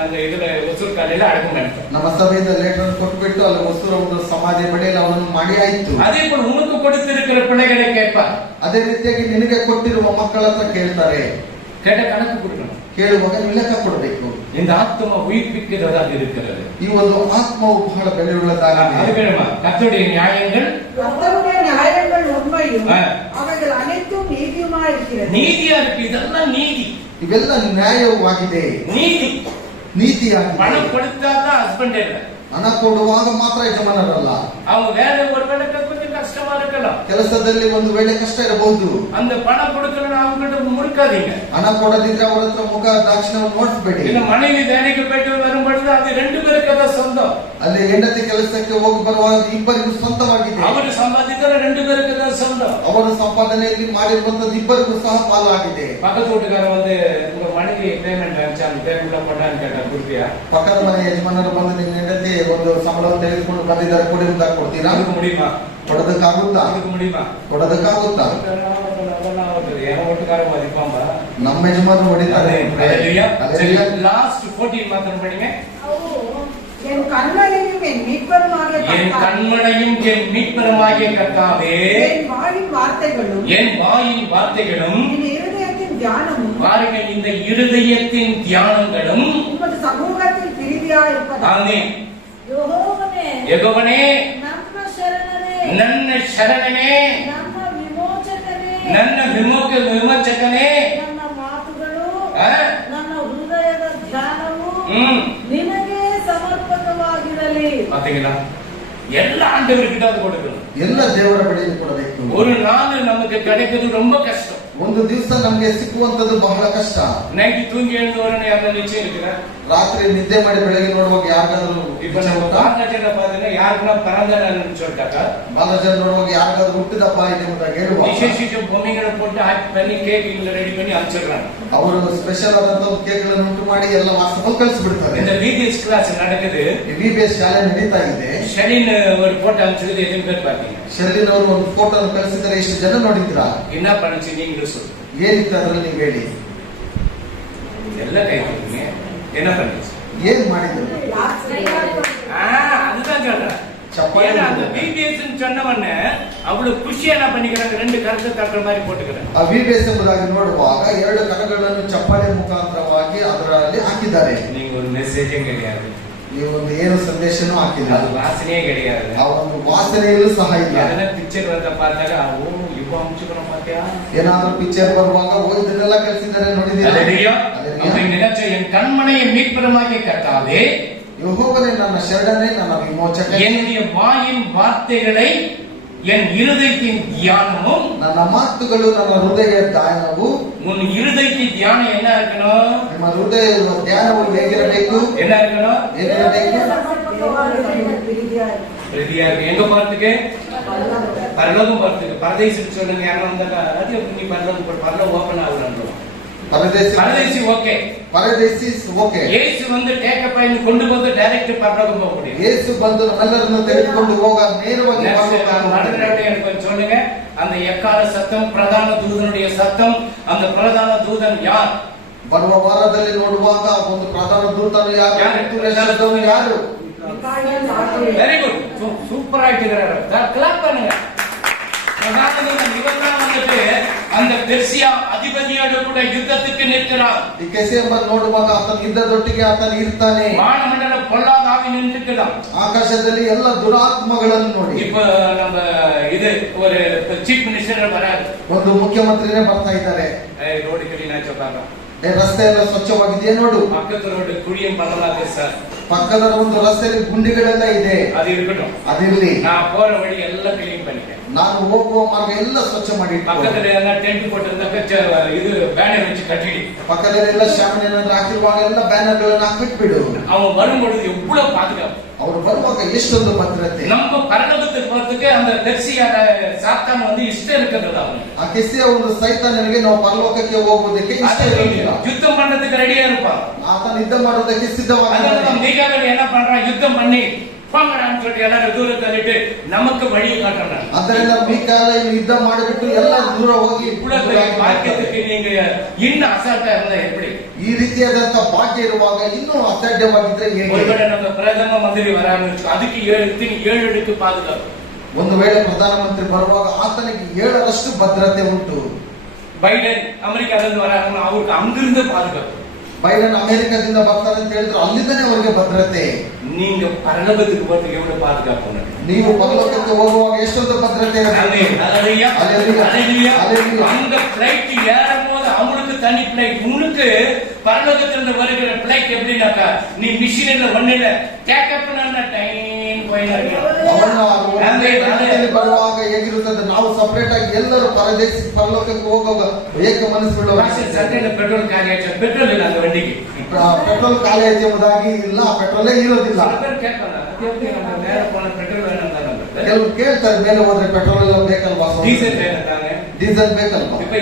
அந்த இதுல ஒசூர் காலையில அடக்கம் பண்ணிட்டோம் ನಮ್ಮ ಸಭೆಯಿಂದ ಲೆಟರ್ ಕೊಟ್ಬಿಟ್ಟು ಅಲ್ಲಿ ಹೊಸೂರ ಒಂದು ಸಮಾಧಿ ಬಳಿಯಲ್ಲಿ ಅವನನ್ನು ಮಾಡಿ ಆಯ್ತು அதே போல உனக்கு கொடுத்திருக்கிற பிள்ளைகளை கேட்பார் ಅದೇ ರೀತಿಯಾಗಿ ನಿನಗೆ ಕೊಟ್ಟಿರುವ ಮಕ್ಕಳ ಹತ್ರ ಕೇಳ್ತಾರೆ கேட்ட கணக்கு கொடுக்கணும் ಕೇಳುವಾಗ ನೀವು ಲೆಕ್ಕ ಕೊಡಬೇಕು இந்த ஆத்மா உயிர்ப்பிக்கிறதாக இருக்கிறது ಈ ಒಂದು ಆತ್ಮವು ಬಹಳ ಬೆಲೆಯುಳ್ಳದಾಗಿದೆ அதுக்கேமா கர்த்தருடைய நியாயங்கள் கர்த்தருடைய நியாயங்கள் உண்மையும் ஆ. அவைகள் அனைத்தும் நீதியுமா இருக்கிறது நீதியா இருக்கு இதெல்லாம் நீதி ಇವೆಲ್ಲ ನ್ಯಾಯವಾಗಿದೆ நீதி ನೀತಿಯಾಗಿದೆ பணம் கொடுத்தா தான் ஹஸ்பண்ட் இல்ல ಹಣ ಕೊಡುವಾಗ ಮಾತ್ರ ಯಜಮಾನರಲ್ಲ அவங்க வேற ஒரு வேலை கொஞ்சம் கஷ்டமா இருக்கலாம் ಕೆಲಸದಲ್ಲಿ ಒಂದು ವೇಳೆ ಕಷ್ಟ ಇರಬಹುದು அந்த பணம் கொடுக்கலன்னு அவங்ககிட்ட முறுக்காதீங்க ಹಣ ಕೊಡದಿದ್ರೆ ಅವರ ಹತ್ರ ಮುಖ ದಾಕ್ಷಿಣ್ಯವನ್ನು ನೋಡ್ಬೇಡಿ இல்ல மனைவி வேலைக்கு போயிட்டு வரும் பொழுது அது 2 பேருக்கு தான் சொந்தம் ಅಲ್ಲಿ ಹೆಂಡತಿ ಕೆಲಸಕ್ಕೆ ಹೋಗಿ ಬರುವಾಗ ಇಬ್ಬರಿಗೂ ಸ್ವಂತವಾಗಿದೆ அவரு சம்பாதிக்கிற 2 பேருக்கு தான் சொந்தம் ಅವರು ಸಂಪಾದನೆಯಲ್ಲಿ ಮಾಡಿರುವಂತದ್ದು ಇಬ್ಬರಿಗೂ ಸಹ ಪಾಲಾಗಿದೆ பக்கத்து வீட்டுக்காரன் வந்து உங்க மனைவி பேமெண்ட் அனுப்பிச்சு அந்த பேமெண்ட்ல போட்டான்னு கேட்டா கொடுத்தியா ಪಕ್ಕದ ಮನೆ ಯಜಮಾನರು ಬಂದು ನಿನ್ನ ಹೆಂಡತಿ ಒಂದು ಸಂಬಳವನ್ನು ತೆಗೆದುಕೊಂಡು ಬಂದಿದ್ದಾರೆ ಕೊಡಿ ಅಂತ ಕೊಡ್ತೀರಾ அதுக்கு முடியுமா ಕೊಡೋದಕ್ಕಾಗುತ್ತಾ அதுக்கு முடியுமா ಕೊಡೋದಕ್ಕಾಗುತ್ತಾ அதெல்லாம் ஆகுது என் வீட்டுக்காரன் மதிப்பாம்பா ನಮ್ಮ ಯಜಮಾನರು ಹೊಡಿತಾರೆ Hallelujah. லாஸ்ட் 14 மாத்திரம் படிங்க ಅವು என் கண்மலையும் என் மீட்பருமாகிய என் கர்த்தாவே, கண்மனையும் என் மீட்பருமாகிய கர்த்தாவே என் வாயின் வார்த்தைகளும் என் வாயின் வார்த்தைகளும் என் இருதயத்தின் தியானமும் பாருங்க இந்த இருதயத்தின் தியானங்களும் உமது சமூகத்தில் பிரிதியா இருப்பதாக ஆமென் ಯೆಹೋವನೇ யெகோவனே ನಮ್ಮ ಶರಣನೇ ನನ್ನ ಶರಣನೇ ನಮ್ಮ ವಿಮೋಚಕನೇ ನನ್ನ ವಿಮೋಚಕನೇ ನನ್ನ ಮಾತುಗಳು ಆ? ನನ್ನ ಹೃದಯದ ಧ್ಯಾನವು ம். ನಿನಗೆ ಸಮರ್ಪಕವಾಗಿರಲಿ. பாத்தீங்களா எல்லா ஆண்டவர்கிட்ட அது கொடுக்கணும் ಎಲ್ಲ ದೇವರ ಬಳಿಯಲ್ಲಿ ಕೊಡಬೇಕು ஒரு நாள் நமக்கு கிடைக்கிறது ரொம்ப கஷ்டம் ಒಂದು ದಿವಸ ನಮ್ಗೆ ಸಿಕ್ಕುವಂತದ್ದು ಬಹಳ ಕಷ್ಟ நைட்டு தூங்கி எழுந்தவரனே அந்த நிச்சயம் இருக்கிற ರಾತ್ರಿ ನಿದ್ದೆ ಮಾಡಿ ಬೆಳಗ್ಗೆ ನೋಡುವಾಗ ಯಾರಿಗಾದ್ರೂ இப்ப நம்ம பாக்கல பாத்தீங்கன்னா யாருன்னா பிறந்த நாள்னு சொல்லிட்டாக்கா ಬಾಲಜನ ನೋಡುವಾಗ ಯಾರಿಗಾದ್ರೂ ಹುಟ್ಟಿದಪ್ಪ ಇದೆ ಅಂತ ಹೇಳುವಾಗ விசேஷிச்ச பொம்மைகளை போட்டு ஆக்ட் பண்ணி கேக் ரெடி பண்ணி அனுப்பிச்சிடுறாங்க ಅವರು ಸ್ಪೆಷಲ್ ಆದಂತ ಒಂದು ಕೇಕ್ ಗಳನ್ನು ಉಂಟು ಮಾಡಿ ಎಲ್ಲ ವಾಟ್ಸಪ್ ಕಳಿಸ್ಬಿಡ್ತಾರೆ இந்த விபிஎஸ் கிளாஸ் நடக்குது VBS ಶಾಲೆ ನಡೀತಾ ಇದೆ ஷெலின் ஒரு போட்டோ அனுப்பிச்சது எத்தனை பேர் பாத்தீங்க ಶರ್ಲಿನ್ ಅವರು ಒಂದು ಫೋಟೋ ಕಳಿಸಿದರೆ ಇಷ್ಟು ಜನ ನೋಡಿದ್ರ என்ன பண்ணுச்சு நீங்களும் சொல்லுங்க ಏನಿತ್ತು ಅದ್ರಲ್ಲಿ ನೀವು ಹೇಳಿ எல்லாம் கை கொடுங்க என்ன பண்ணிச்சு? ಏನ್ ಮಾಡಿದ್ರು? அதுதான் சொல்றேன். ಚಪ್ಪಾಳೆ ஏன்னா அந்த VBS சொன்னவனே அவ்வளவு ಖುಷಿயா என்ன பண்ணிக்கிறாங்க, ரெண்டு கருத்தை தட்டுற மாதிரி போட்டுக்கிறாங்க. ಆ VBS ಎಂಬುದಾಗಿ ನೋಡುವಾಗ ಎರಡು ಕರಗಳನ್ನು ಚಪ್ಪಾಳೆ ಮುಖಾಂತರವಾಗಿ ಅದರಲ್ಲಿ ಹಾಕಿದ್ದಾರೆ. நீங்க ஒரு மெசேஜே கிடையாது, ನೀವು ಒಂದು ಏನು ಸಂದೇಶನೂ ಹಾಕಿಲ್ಲ, அது வாசனையே கிடையாது, ಆ ಒಂದು ವಾಸನೆಯಲ್ಲೂ ಸಹ ಇಲ್ಲ. ಅದನ್ನ ಪಿಕ್ಚರ್ ಅಂತ பார்த்தாಗ ಓ ಇವ ಅಂಚುಕನ ಪಾತ್ಯಾ ಏನಾದ್ರೂ ಪಿಕ್ಚರ್ ಬರುವಾಗ ಓ ಇದನ್ನೆಲ್ಲ ಕಲಿಸಿದ್ದಾರೆ ನೋಡಿದ್ದೀರಾ? அல்லேலூயா. அப்படி நினைச்ச என் கண்மனையை மீட்பெருமாகிய கர்த்தாவே, ಯೆಹೋವನೇ ನನ್ನ ಶರಣನೇ, ನನ್ನ ವಿಮೋಚಕ, என்னுடைய வாயின் வார்த்தைகளை என் இருதயத்தின் தியானமும், ನನ್ನ ಮಾತುಗಳು ನನ್ನ ಹೃದಯ ಧ್ಯಾನವು. உன் இருதயத்தின் தியானம் என்ன இருக்கணும்? ನಿಮ್ಮ ಹೃದಯದ ಧ್ಯಾನವು ಹೇಗಿರಬೇಕು? என்ன இருக்கணும்? ಹೇಗಿರಬೇಕು? ரெடியா இருக்கு. எங்க பார்த்துக்கு? பரலோகம் பார்த்துக்கு. பரதேசிக்கு சொல்லுங்க, யாரும் வந்தாங்க அது நீ பரலோகம் ஓபன் ஆகுறாங்க. பரதேசி ஓகே, ಪರದೇಸಿ ಓಕೆ. இயேசு வந்து டேக்கப் பண்ணி கொண்டு வந்து டைரக்ட் பரலோகம் போக முடியும். ಯೇಸು ಬಂದು ನಮ್ಮೆಲ್ಲರನ್ನು ತೆಗೆದುಕೊಂಡು ಹೋಗ ನೇರವಾಗಿ எனக்கு சொல்லுங்க, அந்த எக்கால சத்தம், பிரதான தூதனுடைய சத்தம், அந்த பிரதான தூதன் யார்? ಬರುವ ವಾರದಲ್ಲಿ ನೋಡುವಾಗ ಒಂದು ಪ್ರಧಾನ ದೂತನು ಯಾರು? ಯಾರು? வெரி குட், சூப்பர் ஆயிட்டுறாரு. கிளாப் பண்ணுங்க. பிரதான தூதன் இவன் தான் வந்துட்டு அந்த பெர்சியா அதிபதியோடு கூட யுத்தத்துக்கு நிற்கிறார். ಈ ಕೆಸೆ ಎಂಬ ನೋಡುವಾಗ ಆತನ ಯುದ್ಧದೊಟ್ಟಿಗೆ ಆತನ ಇರ್ತಾನೆ. வானமண்டல பொல்லாத ஆவி நின்றுக்குதான். ಆಕಾಶದಲ್ಲಿ ಎಲ್ಲ ದುರಾತ್ಮಗಳನ್ನು ನೋಡಿ. இப்ப நம்ம இது ஒரு ಚೀಫ್ ಮಿನಿಸ್ಟರ್ வராரு, ಒಂದು ಮುಖ್ಯಮಂತ್ರಿನೇ ಬರ್ತಾ ಇದ್ದಾರೆ. ரோடு கிளீனா சொல்றாங்க, ರಸ್ತೆ ಎಲ್ಲ ಸ್ವಚ್ಛವಾಗಿದೆಯಾ ನೋಡು. பக்கத்து ரோடு குழியும் பள்ளமா சார், ಪಕ್ಕದ ಒಂದು ರಸ್ತೆಯಲ್ಲಿ ಗುಂಡಿಗಳೆಲ್ಲ ಇದೆ, அது இருக்கட்டும். ಅದಿರ್ಲಿ. நான் போற வழி எல்லாம் கிளீன் பண்ணிட்டேன். ನಾನು ಹೋಗುವ ಮಾರ್ಗ ಎಲ್ಲ ಸ್ವಚ್ಛ ಮಾಡಿ பக்கத்துல என்ன டென்ட் போட்டிருந்தாக்க இது பேனர் வச்சு கட்டிடு. ಪಕ್ಕದಲ್ಲಿ ಎಲ್ಲ ಶಾಮನೆ ಏನಾದ್ರು ಹಾಕಿರುವಾಗ ಎಲ್ಲ ಬ್ಯಾನರ್ ಗಳನ್ನ ಹಾಕಿಟ್ಬಿಡು. அவன் வரும்பொழுது எவ்வளவு பாதுகாப்பு. ಅವರು ಬರುವಾಗ ಎಷ್ಟೊಂದು ಭದ್ರತೆ. நம்ம பரலோகத்துக்கு போறதுக்கு அந்த பெர்சியான சாத்தான் வந்து இஷ்டம் இருக்கிறது அவனுக்கு. ಆ ಕೆಸೆಯ ಒಂದು ಸೈತಾನನಿಗೆ ನಾವು ಪರಲೋಕಕ್ಕೆ ಹೋಗುವುದಕ್ಕೆ ಇಷ್ಟ ಇರಲಿಲ್ಲ. யுத்தம் பண்றதுக்கு ரெடியா இருப்பான். ಆತನ ಯುದ್ಧ ಮಾಡೋದಕ್ಕೆ ಸಿದ್ಧವಾಗಿದ್ದಾನೆ. மீகாவேல் என்ன பண்றான்? யுத்தம் பண்ணி போங்கடான்னு சொல்லி எல்லாரும் தூர தள்ளிட்டு நமக்கு வழியை காட்டுறான். ಅದರಿಂದ ಮೀಕಾಲ ಯುದ್ಧ ಮಾಡಿಬಿಟ್ಟು ಎಲ್ಲ ದೂರ ಹೋಗಿ ಭಾಗ್ಯத்துக்கு நீங்க இன்னும் அசால்ட்டா இருந்தா எப்படி? ಈ ರೀತಿಯಾದಂತ ಭಾಗ್ಯ ಇರುವಾಗ ಇನ್ನೂ ಅಸಾಧ್ಯವಾಗಿದ್ರೆ ಹೇಗೆ? ஒருவேளை நம்ம பிரதம மந்திரி வரான்னு அதுக்கு 7 அடுக்கு பாதுகாப்பு. ಒಂದು ವೇಳೆ ಪ್ರಧಾನಮಂತ್ರಿ ಬರುವಾಗ ಆತನಿಗೆ 7ರಷ್ಟು ಭದ್ರತೆ ಉಂಟು. பைடன் அமெரிக்காவிலிருந்து வராங்க, அவருக்கு அங்கிருந்து பாதுகாப்பு. ಬೈಡನ್ ಅಮೆರಿಕದಿಂದ ಬರ್ತಾರೆ ಅಂತ ಹೇಳಿದ್ರು ಅಲ್ಲಿಂದನೇ ಅವರಿಗೆ ಭದ್ರತೆ. நீங்க பரலோகத்துக்கு போறதுக்கு எவ்வளவு பாதுகாப்பு? ನೀವು ಪರಲೋಕಕ್ಕೆ ಹೋಗುವಾಗ ಎಷ್ಟೊಂದು ಭದ್ರತೆ ಇರಬೇಕು. அந்த பிளைட் ஏறும் போது அவங்களுக்கு தனி பிளைட், உனக்கு பரலோகத்திலிருந்து வருகிற பிளைட் எப்படின்னாக்கா நீ மிஷினில் ஒண்ணுல கேக்கப் டைம் ಬರುವಾಗ ಹೇಗಿರುತ್ತದೆ, ನಾವು ಸಪರೇಟ್ ಆಗಿ ಎಲ್ಲರೂ ಪರಲೋಕಕ್ಕೆ ಹೋಗುವಾಗ ಏಕ ಮನಸ್ಸುಳ್ಳ பெட்ரோல் காலி ஆச்சு, பெட்ரோல் ಇಲ್ಲ அந்த வண்டிக்கு. ಪೆಟ್ರೋಲ್ ಖಾಲಿ ಐತಿ ಎಂಬುದಾಗಿ ಇಲ್ಲ, ಪೆಟ್ರೋಲೇ ಇರೋದಿಲ್ಲ. ಕೆಲವರು ಕೇಳ್ತಾರೆ, ಮೇಲೆ ಹೋದ್ರೆ ಪೆಟ್ರೋಲ್ ಎಲ್ಲ ಬೇಕಲ್ವಾ, ಡೀಸೆಲ್ ಬೇಕಂತಾங்க, ಡೀಸೆಲ್ ಬೇಕಲ್ವಾ. இப்ப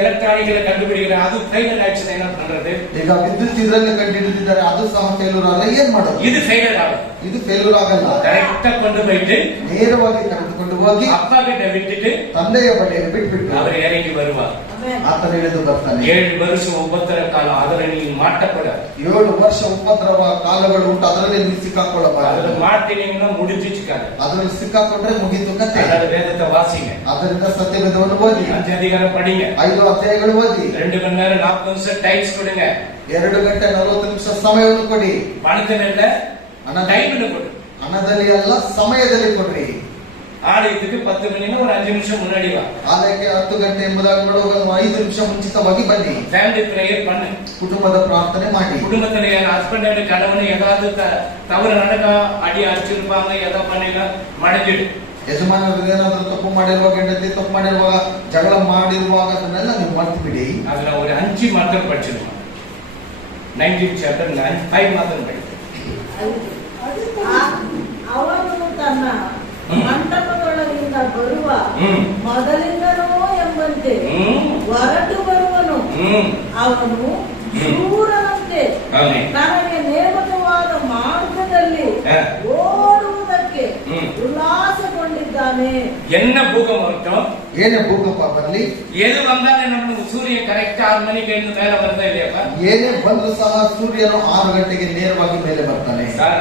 எலக்ட்ரானிக்ல கண்டுபிடிக்கிற அது ஃபெயிலியர் ஆச்சுன்னா என்ன பண்றது? ಈಗ ವಿದ್ಯುತ್ ಇದರಲ್ಲಿ ಕಂಡುಹಿಡಿದಿದ್ದಾರೆ, ಅದು ಸಹ ಫೇಲ್ಯೂರ್ ಆದ್ರೆ ಏನ್ ಮಾಡೋದು? இது ஃபெயிலியர் ஆகும். ಇದು ಫೇಲ್ಯೂರ್ ಆಗಲ್ಲ. ಕರೆಕ್ಟಾ ಕೊಂಡು போயிட்டு ನೇರವಾಗಿ ಕರೆದುಕೊಂಡು ಹೋಗಿ அப்பா கிட்ட விட்டுட்டு ತಂದೆಯ ಬಳಿಯಲ್ಲಿ ಬಿಟ್ಬಿಟ್ಟು அவர் இறங்கி வருவார். ಆತನ ಇಳಿದು ಬರ್ತಾನೆ. 7 வருஷம் ಉಪದ್ರ ಕಾಲ, ಅದರ ನೀ ಮಾಟಪಡ. 7 ವರ್ಷ ಉಪದ್ರವ ಕಾಲಗಳು ಉಂಟು, ಅದರಲ್ಲಿ ನೀವು ಸಿಕ್ಕಾಕೊಳ್ಳಬಾರದು. ಅದರ ಮಾರ್ಟಿನಿಂಗ್ ಮುಡಿಚಿச்சு ಕಾಲ, ಅದರಲ್ಲಿ ಸಿಕ್ಕಾಕೊಂಡ್ರೆ ಮುಗಿತು ಕತೆ. ಅದರ ವೇದத்தை வாசிங்க, ಅದರಿಂದ ಸತ್ಯವೇದವನ್ನು ಓದಿ, 5 அதிகாரம் படிங்க, 5 ಅಧ್ಯಾಯಗಳು ಓದಿ, 2 மணி நேரம் 40 நிமிஷம் டைம்ஸ் கொடுங்க, 2 ಗಂಟೆ 40 ನಿಮಿಷ ಸಮಯವನ್ನು ಕೊಡಿ. பணத்துல இல்ல, டைம்ல கொடு. ಹಣದಲ್ಲಿ ಅಲ್ಲ, ಸಮಯದಲ್ಲಿ ಕೊಡ್ರಿ. ஆலயத்துக்கு 10 மணினா ஒரு 5 நிமிஷம் முன்னாடி வா. ಆಲಯಕ್ಕೆ 10 ಗಂಟೆ ಎಂಬುದಾಗಿ ಮಾಡುವಾಗ 5 ನಿಮಿಷ ಮುಂಚಿತವಾಗಿ ಬನ್ನಿ. ஃபேமிலி பிரேயர் பண்ணு, ಕುಟುಂಬದ ಪ್ರಾರ್ಥನೆ ಮಾಡಿ. குடும்பத்துல என் ஹஸ்பண்ட் அண்ட் கணவன் ஏதாவது தவறு நடக்க அடி அடிச்சிருப்பாங்க, எதை பண்ணில மடங்கிடு. ಯಜಮಾನರು ಏನಾದ್ರೂ ತಪ್ಪು ಮಾಡಿರುವಾಗ, ಹೆಂಡತಿ ತಪ್ಪು ಮಾಡಿರುವಾಗ, ಜಗಳ ಮಾಡಿರುವಾಗ ಅದನ್ನೆಲ್ಲ ನೀವು ಮರ್ತು ಬಿಡಿ. அதுல ஒரு 5 மாத்திரம் படிச்சிருக்கோம். 19th chapter 5 ಮಾತ್ರ படிச்சு. ಅವನು ತನ್ನ ಮಂಟಪದೊಳಗಿಂದ ಬರುವ ಮೊದಲಿಂದನೋ ಎಂಬಂತೆ ಹೊರಟು ಬರುವನು. ಅವನು ಶೂರನಂತೆ ನನಗೆ ನೇಮಕವಾದ ಮಾರ್ಗದಲ್ಲಿ ಓಡುವುದಕ್ಕೆ ಉಲ್ಲಾಸಗೊಂಡಿದ್ದಾನೆ. என்ன பூகம் வரட்டும், ಏನೇ ಭೂಕಂಪ ಬರಲಿ, எது வந்தாலும் நம்ம சூரியன் கரெக்டா 6 மணிக்கு எழுந்து மேல வருதா இல்லையாப்பா? ಏನೇ ಬಂದ್ರು ಸಹ ಸೂರ್ಯನು 6 ಗಂಟೆಗೆ ನೇರವಾಗಿ ಮೇಲೆ ಬರ್ತಾನೆ. சார்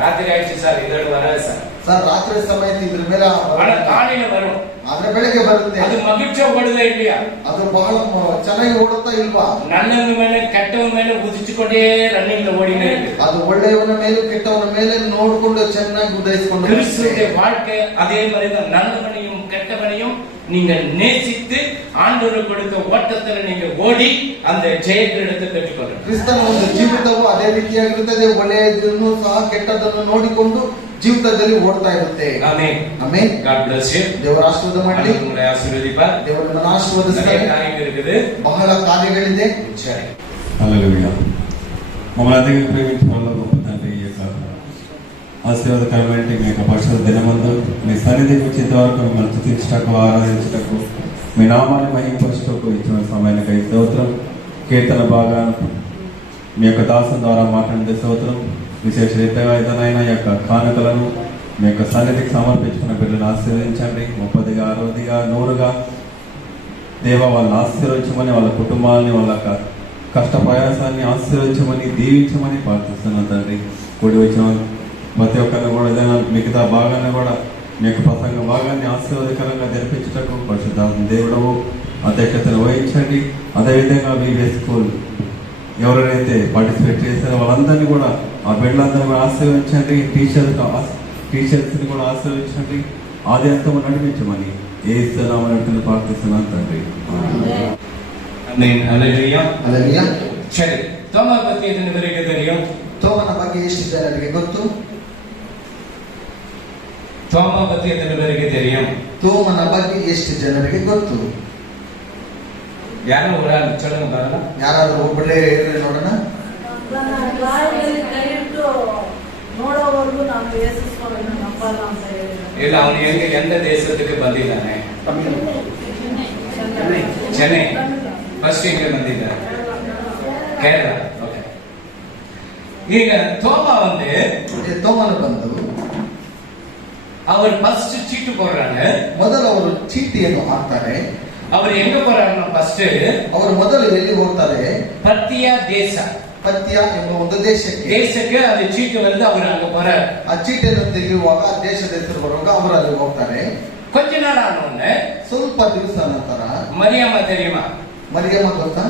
ராத்திரி ஆயிடுச்சு சார், இதோட வராது சார். ಸರ್ ರಾತ್ರಿ ಸಮಯ ಇದ್ರ ಮೇಲೆ ஆனா காலையில வரும். ಆದ್ರೆ ಬೆಳಗ್ಗೆ ಬರುತ್ತೆ. அது மகிழ்ச்சியா ஓடுதா இல்லையா? ಅದು ಬಹಳ ಚೆನ್ನಾಗಿ ಓಡುತ್ತಾ ಇಲ್ವಾ? நல்லவங்க மேல கெட்டவங்க மேல குதிச்சுக்கொண்டே ரன்னிங்ல ஓடினே இருக்கு. ಅದು ಒಳ್ಳೆಯವನ ಮೇಲೆ ಕೆಟ್ಟವನ ಮೇಲೆ ನೋಡಿಕೊಂಡು ಚೆನ್ನಾಗಿ ಉದಯಿಸಿಕೊಂಡು கிறிஸ்துவுடைய வாழ்க்கை அதே மாதிரி தான். நல்லவனையும் கெட்டவனையும் நீங்க நேசித்து ஆண்டவர் கொடுத்த ஓட்டத்துல நீங்க ஓடி அந்த ஜெயக்கிரீடத்தை பெற்றுக்கொள்ளுங்க. ಕ್ರಿಸ್ತನ ಒಂದು ಜೀವಿತವು ಅದೇ ರೀತಿಯಾಗಿರುತ್ತದೆ. ಒಳ್ಳೆಯದನ್ನು ಸಹ ಕೆಟ್ಟದನ್ನು ನೋಡಿಕೊಂಡು ಜೀವಿತದಲ್ಲಿ ಓಡ್ತಾ ಇರುತ್ತೆ. Amen. Amen. God bless you. ದೇವರ ಆಶೀರ್ವಾದ ಮಾಡಲಿ. உங்களை ஆசீர்வதிப்பார். ದೇವರು ನನ್ನ ಆಶೀರ್ವದಿಸ್ತಾರೆ. காரியங்கள் இருக்குது, ಬಹಳ ಕಾರ್ಯಗಳಿದೆ. சரி. హల్లెలూయా. మమ్మల్ని అధికంగా ప్రేమించిన వాళ్ళ గొప్ప తండ్రి, ఈ యొక్క ఆశీర్వాదకరమైన మీ యొక్క పరిశుద్ధ దినమందు మీ సన్నిధికి వచ్చేంత వరకు మిమ్మల్ని స్తుతించుటకు, ఆరాధించుటకు, మీ నామాన్ని మహింపరచుటకు ఇచ్చిన సమయానికై స్తోత్రం. కీర్తన బాగా మీ యొక్క దాసం ద్వారా మాట్లాడిన స్తోత్రం. విశేష రీతిగా ఏదైనా ఈ యొక్క కానుకలను మీ యొక్క సన్నిధికి సమర్పించుకున్న బిడ్డలను ఆశీర్వదించండి. 30గా 60గా 100గా దేవ వాళ్ళని ఆశీర్వదించమని, వాళ్ళ కుటుంబాలని, వాళ్ళ కష్ట ప్రయాసాన్ని ఆశీర్వదించమని, దీవించమని ప్రార్థిస్తున్నాను తండ్రి. కూడి వచ్చిన ప్రతి ఒక్కరిని కూడా ఏదైనా మిగతా భాగాన్ని కూడా మీ యొక్క ప్రసంగ భాగాన్ని ఆశీర్వాదకరంగా జరిపించటకు పరిశుద్ధాత్మ దేవుడవు అధ్యక్షతను వహించండి. అదేవిధంగా వివిఎస్ స్కూల్ ఎవరైతే పార్టిసిపేట్ చేశారో వాళ్ళందరినీ కూడా, ఆ బిడ్డలందరినీ కూడా ఆశీర్వదించండి. టీచర్స్ని కూడా ఆశీర్వదించండి. ఆది అంతము నడిపించమని యేసు నామమున ప్రార్థిస్తున్నాను తండ్రి. ஆமென். ஹல்லேலூயா. ಹಲ್ಲೆಲೂಯಾ. சரி, தோமா பத்தி எத்தனை பேருக்கு தெரியும்? ತೋಮನ ಬಗ್ಗೆ ಎಷ್ಟು ಜನರಿಗೆ ಗೊತ್ತು? தோமா பத்தி எத்தனை பேருக்கு தெரியும்? ತೋಮನ ಬಗ್ಗೆ ಎಷ್ಟು ಜನರಿಗೆ ಗೊತ್ತು? யாரும் ஒரு ஆள் சொல்லுங்க பாருங்க. ಯಾರಾದ್ರೂ ಒಬ್ಬರೇ ಹೇಳ್ರಿ ನೋಡೋಣ. ಗಾಯದಲ್ಲಿ ಕೈ ಇಟ್ಟು ನೋಡೋವರೆಗೂ ನಾವು ಯೇಸುಸ್ವಾಮಿಯನ್ನು ನಂಬಲ್ಲ ಅಂತ ಹೇಳಿದ್ರು. இல்ல அவன் எந்த தேசத்துக்கு ಬಂದಿದ್ದಾನೆ? சென்னை. ஃபர்ஸ்ட் எங்க ಬಂದಿದ್ದಾನೆ? கேரளா. ஓகே. ಈಗ தோமா வந்து ತೋಮನ ಬಂದು அவர் ஃபர்ஸ்ட் சீட்டு போடுறாங்க. ಮೊದಲು ಅವರು ಚೀಟಿಯನ್ನು ಹಾಕ್ತಾರೆ. அவர் எங்க போறாருன்னா ಫಸ್ಟ್ ಅವರು ಮೊದಲು ಎಲ್ಲಿ ಹೋಗ್ತಾರೆ? ಪತ್ಯ ದೇಶ. ಪತ್ಯ ಎಂಬ ಒಂದು ದೇಶಕ್ಕೆ ಅದು ಚೀಟಿ வந்து அவர் ಅங்க போறாரு. ಆ ಚೀಟಿಯನ್ನು ತೆಗೆಯುವಾಗ ಆ ದೇಶದ ಹೆಸರು ಬರುವಾಗ ಅವರು ಅಲ್ಲಿ ಹೋಗ್ತಾರೆ. கொஞ்ச நாள் ஆன உடனே ಸ್ವಲ್ಪ ದಿವಸ ನಂತರ மரியம்மா தெரியுமா? ಮರಿಯಮ್ಮ ಗೊತ್ತಾ?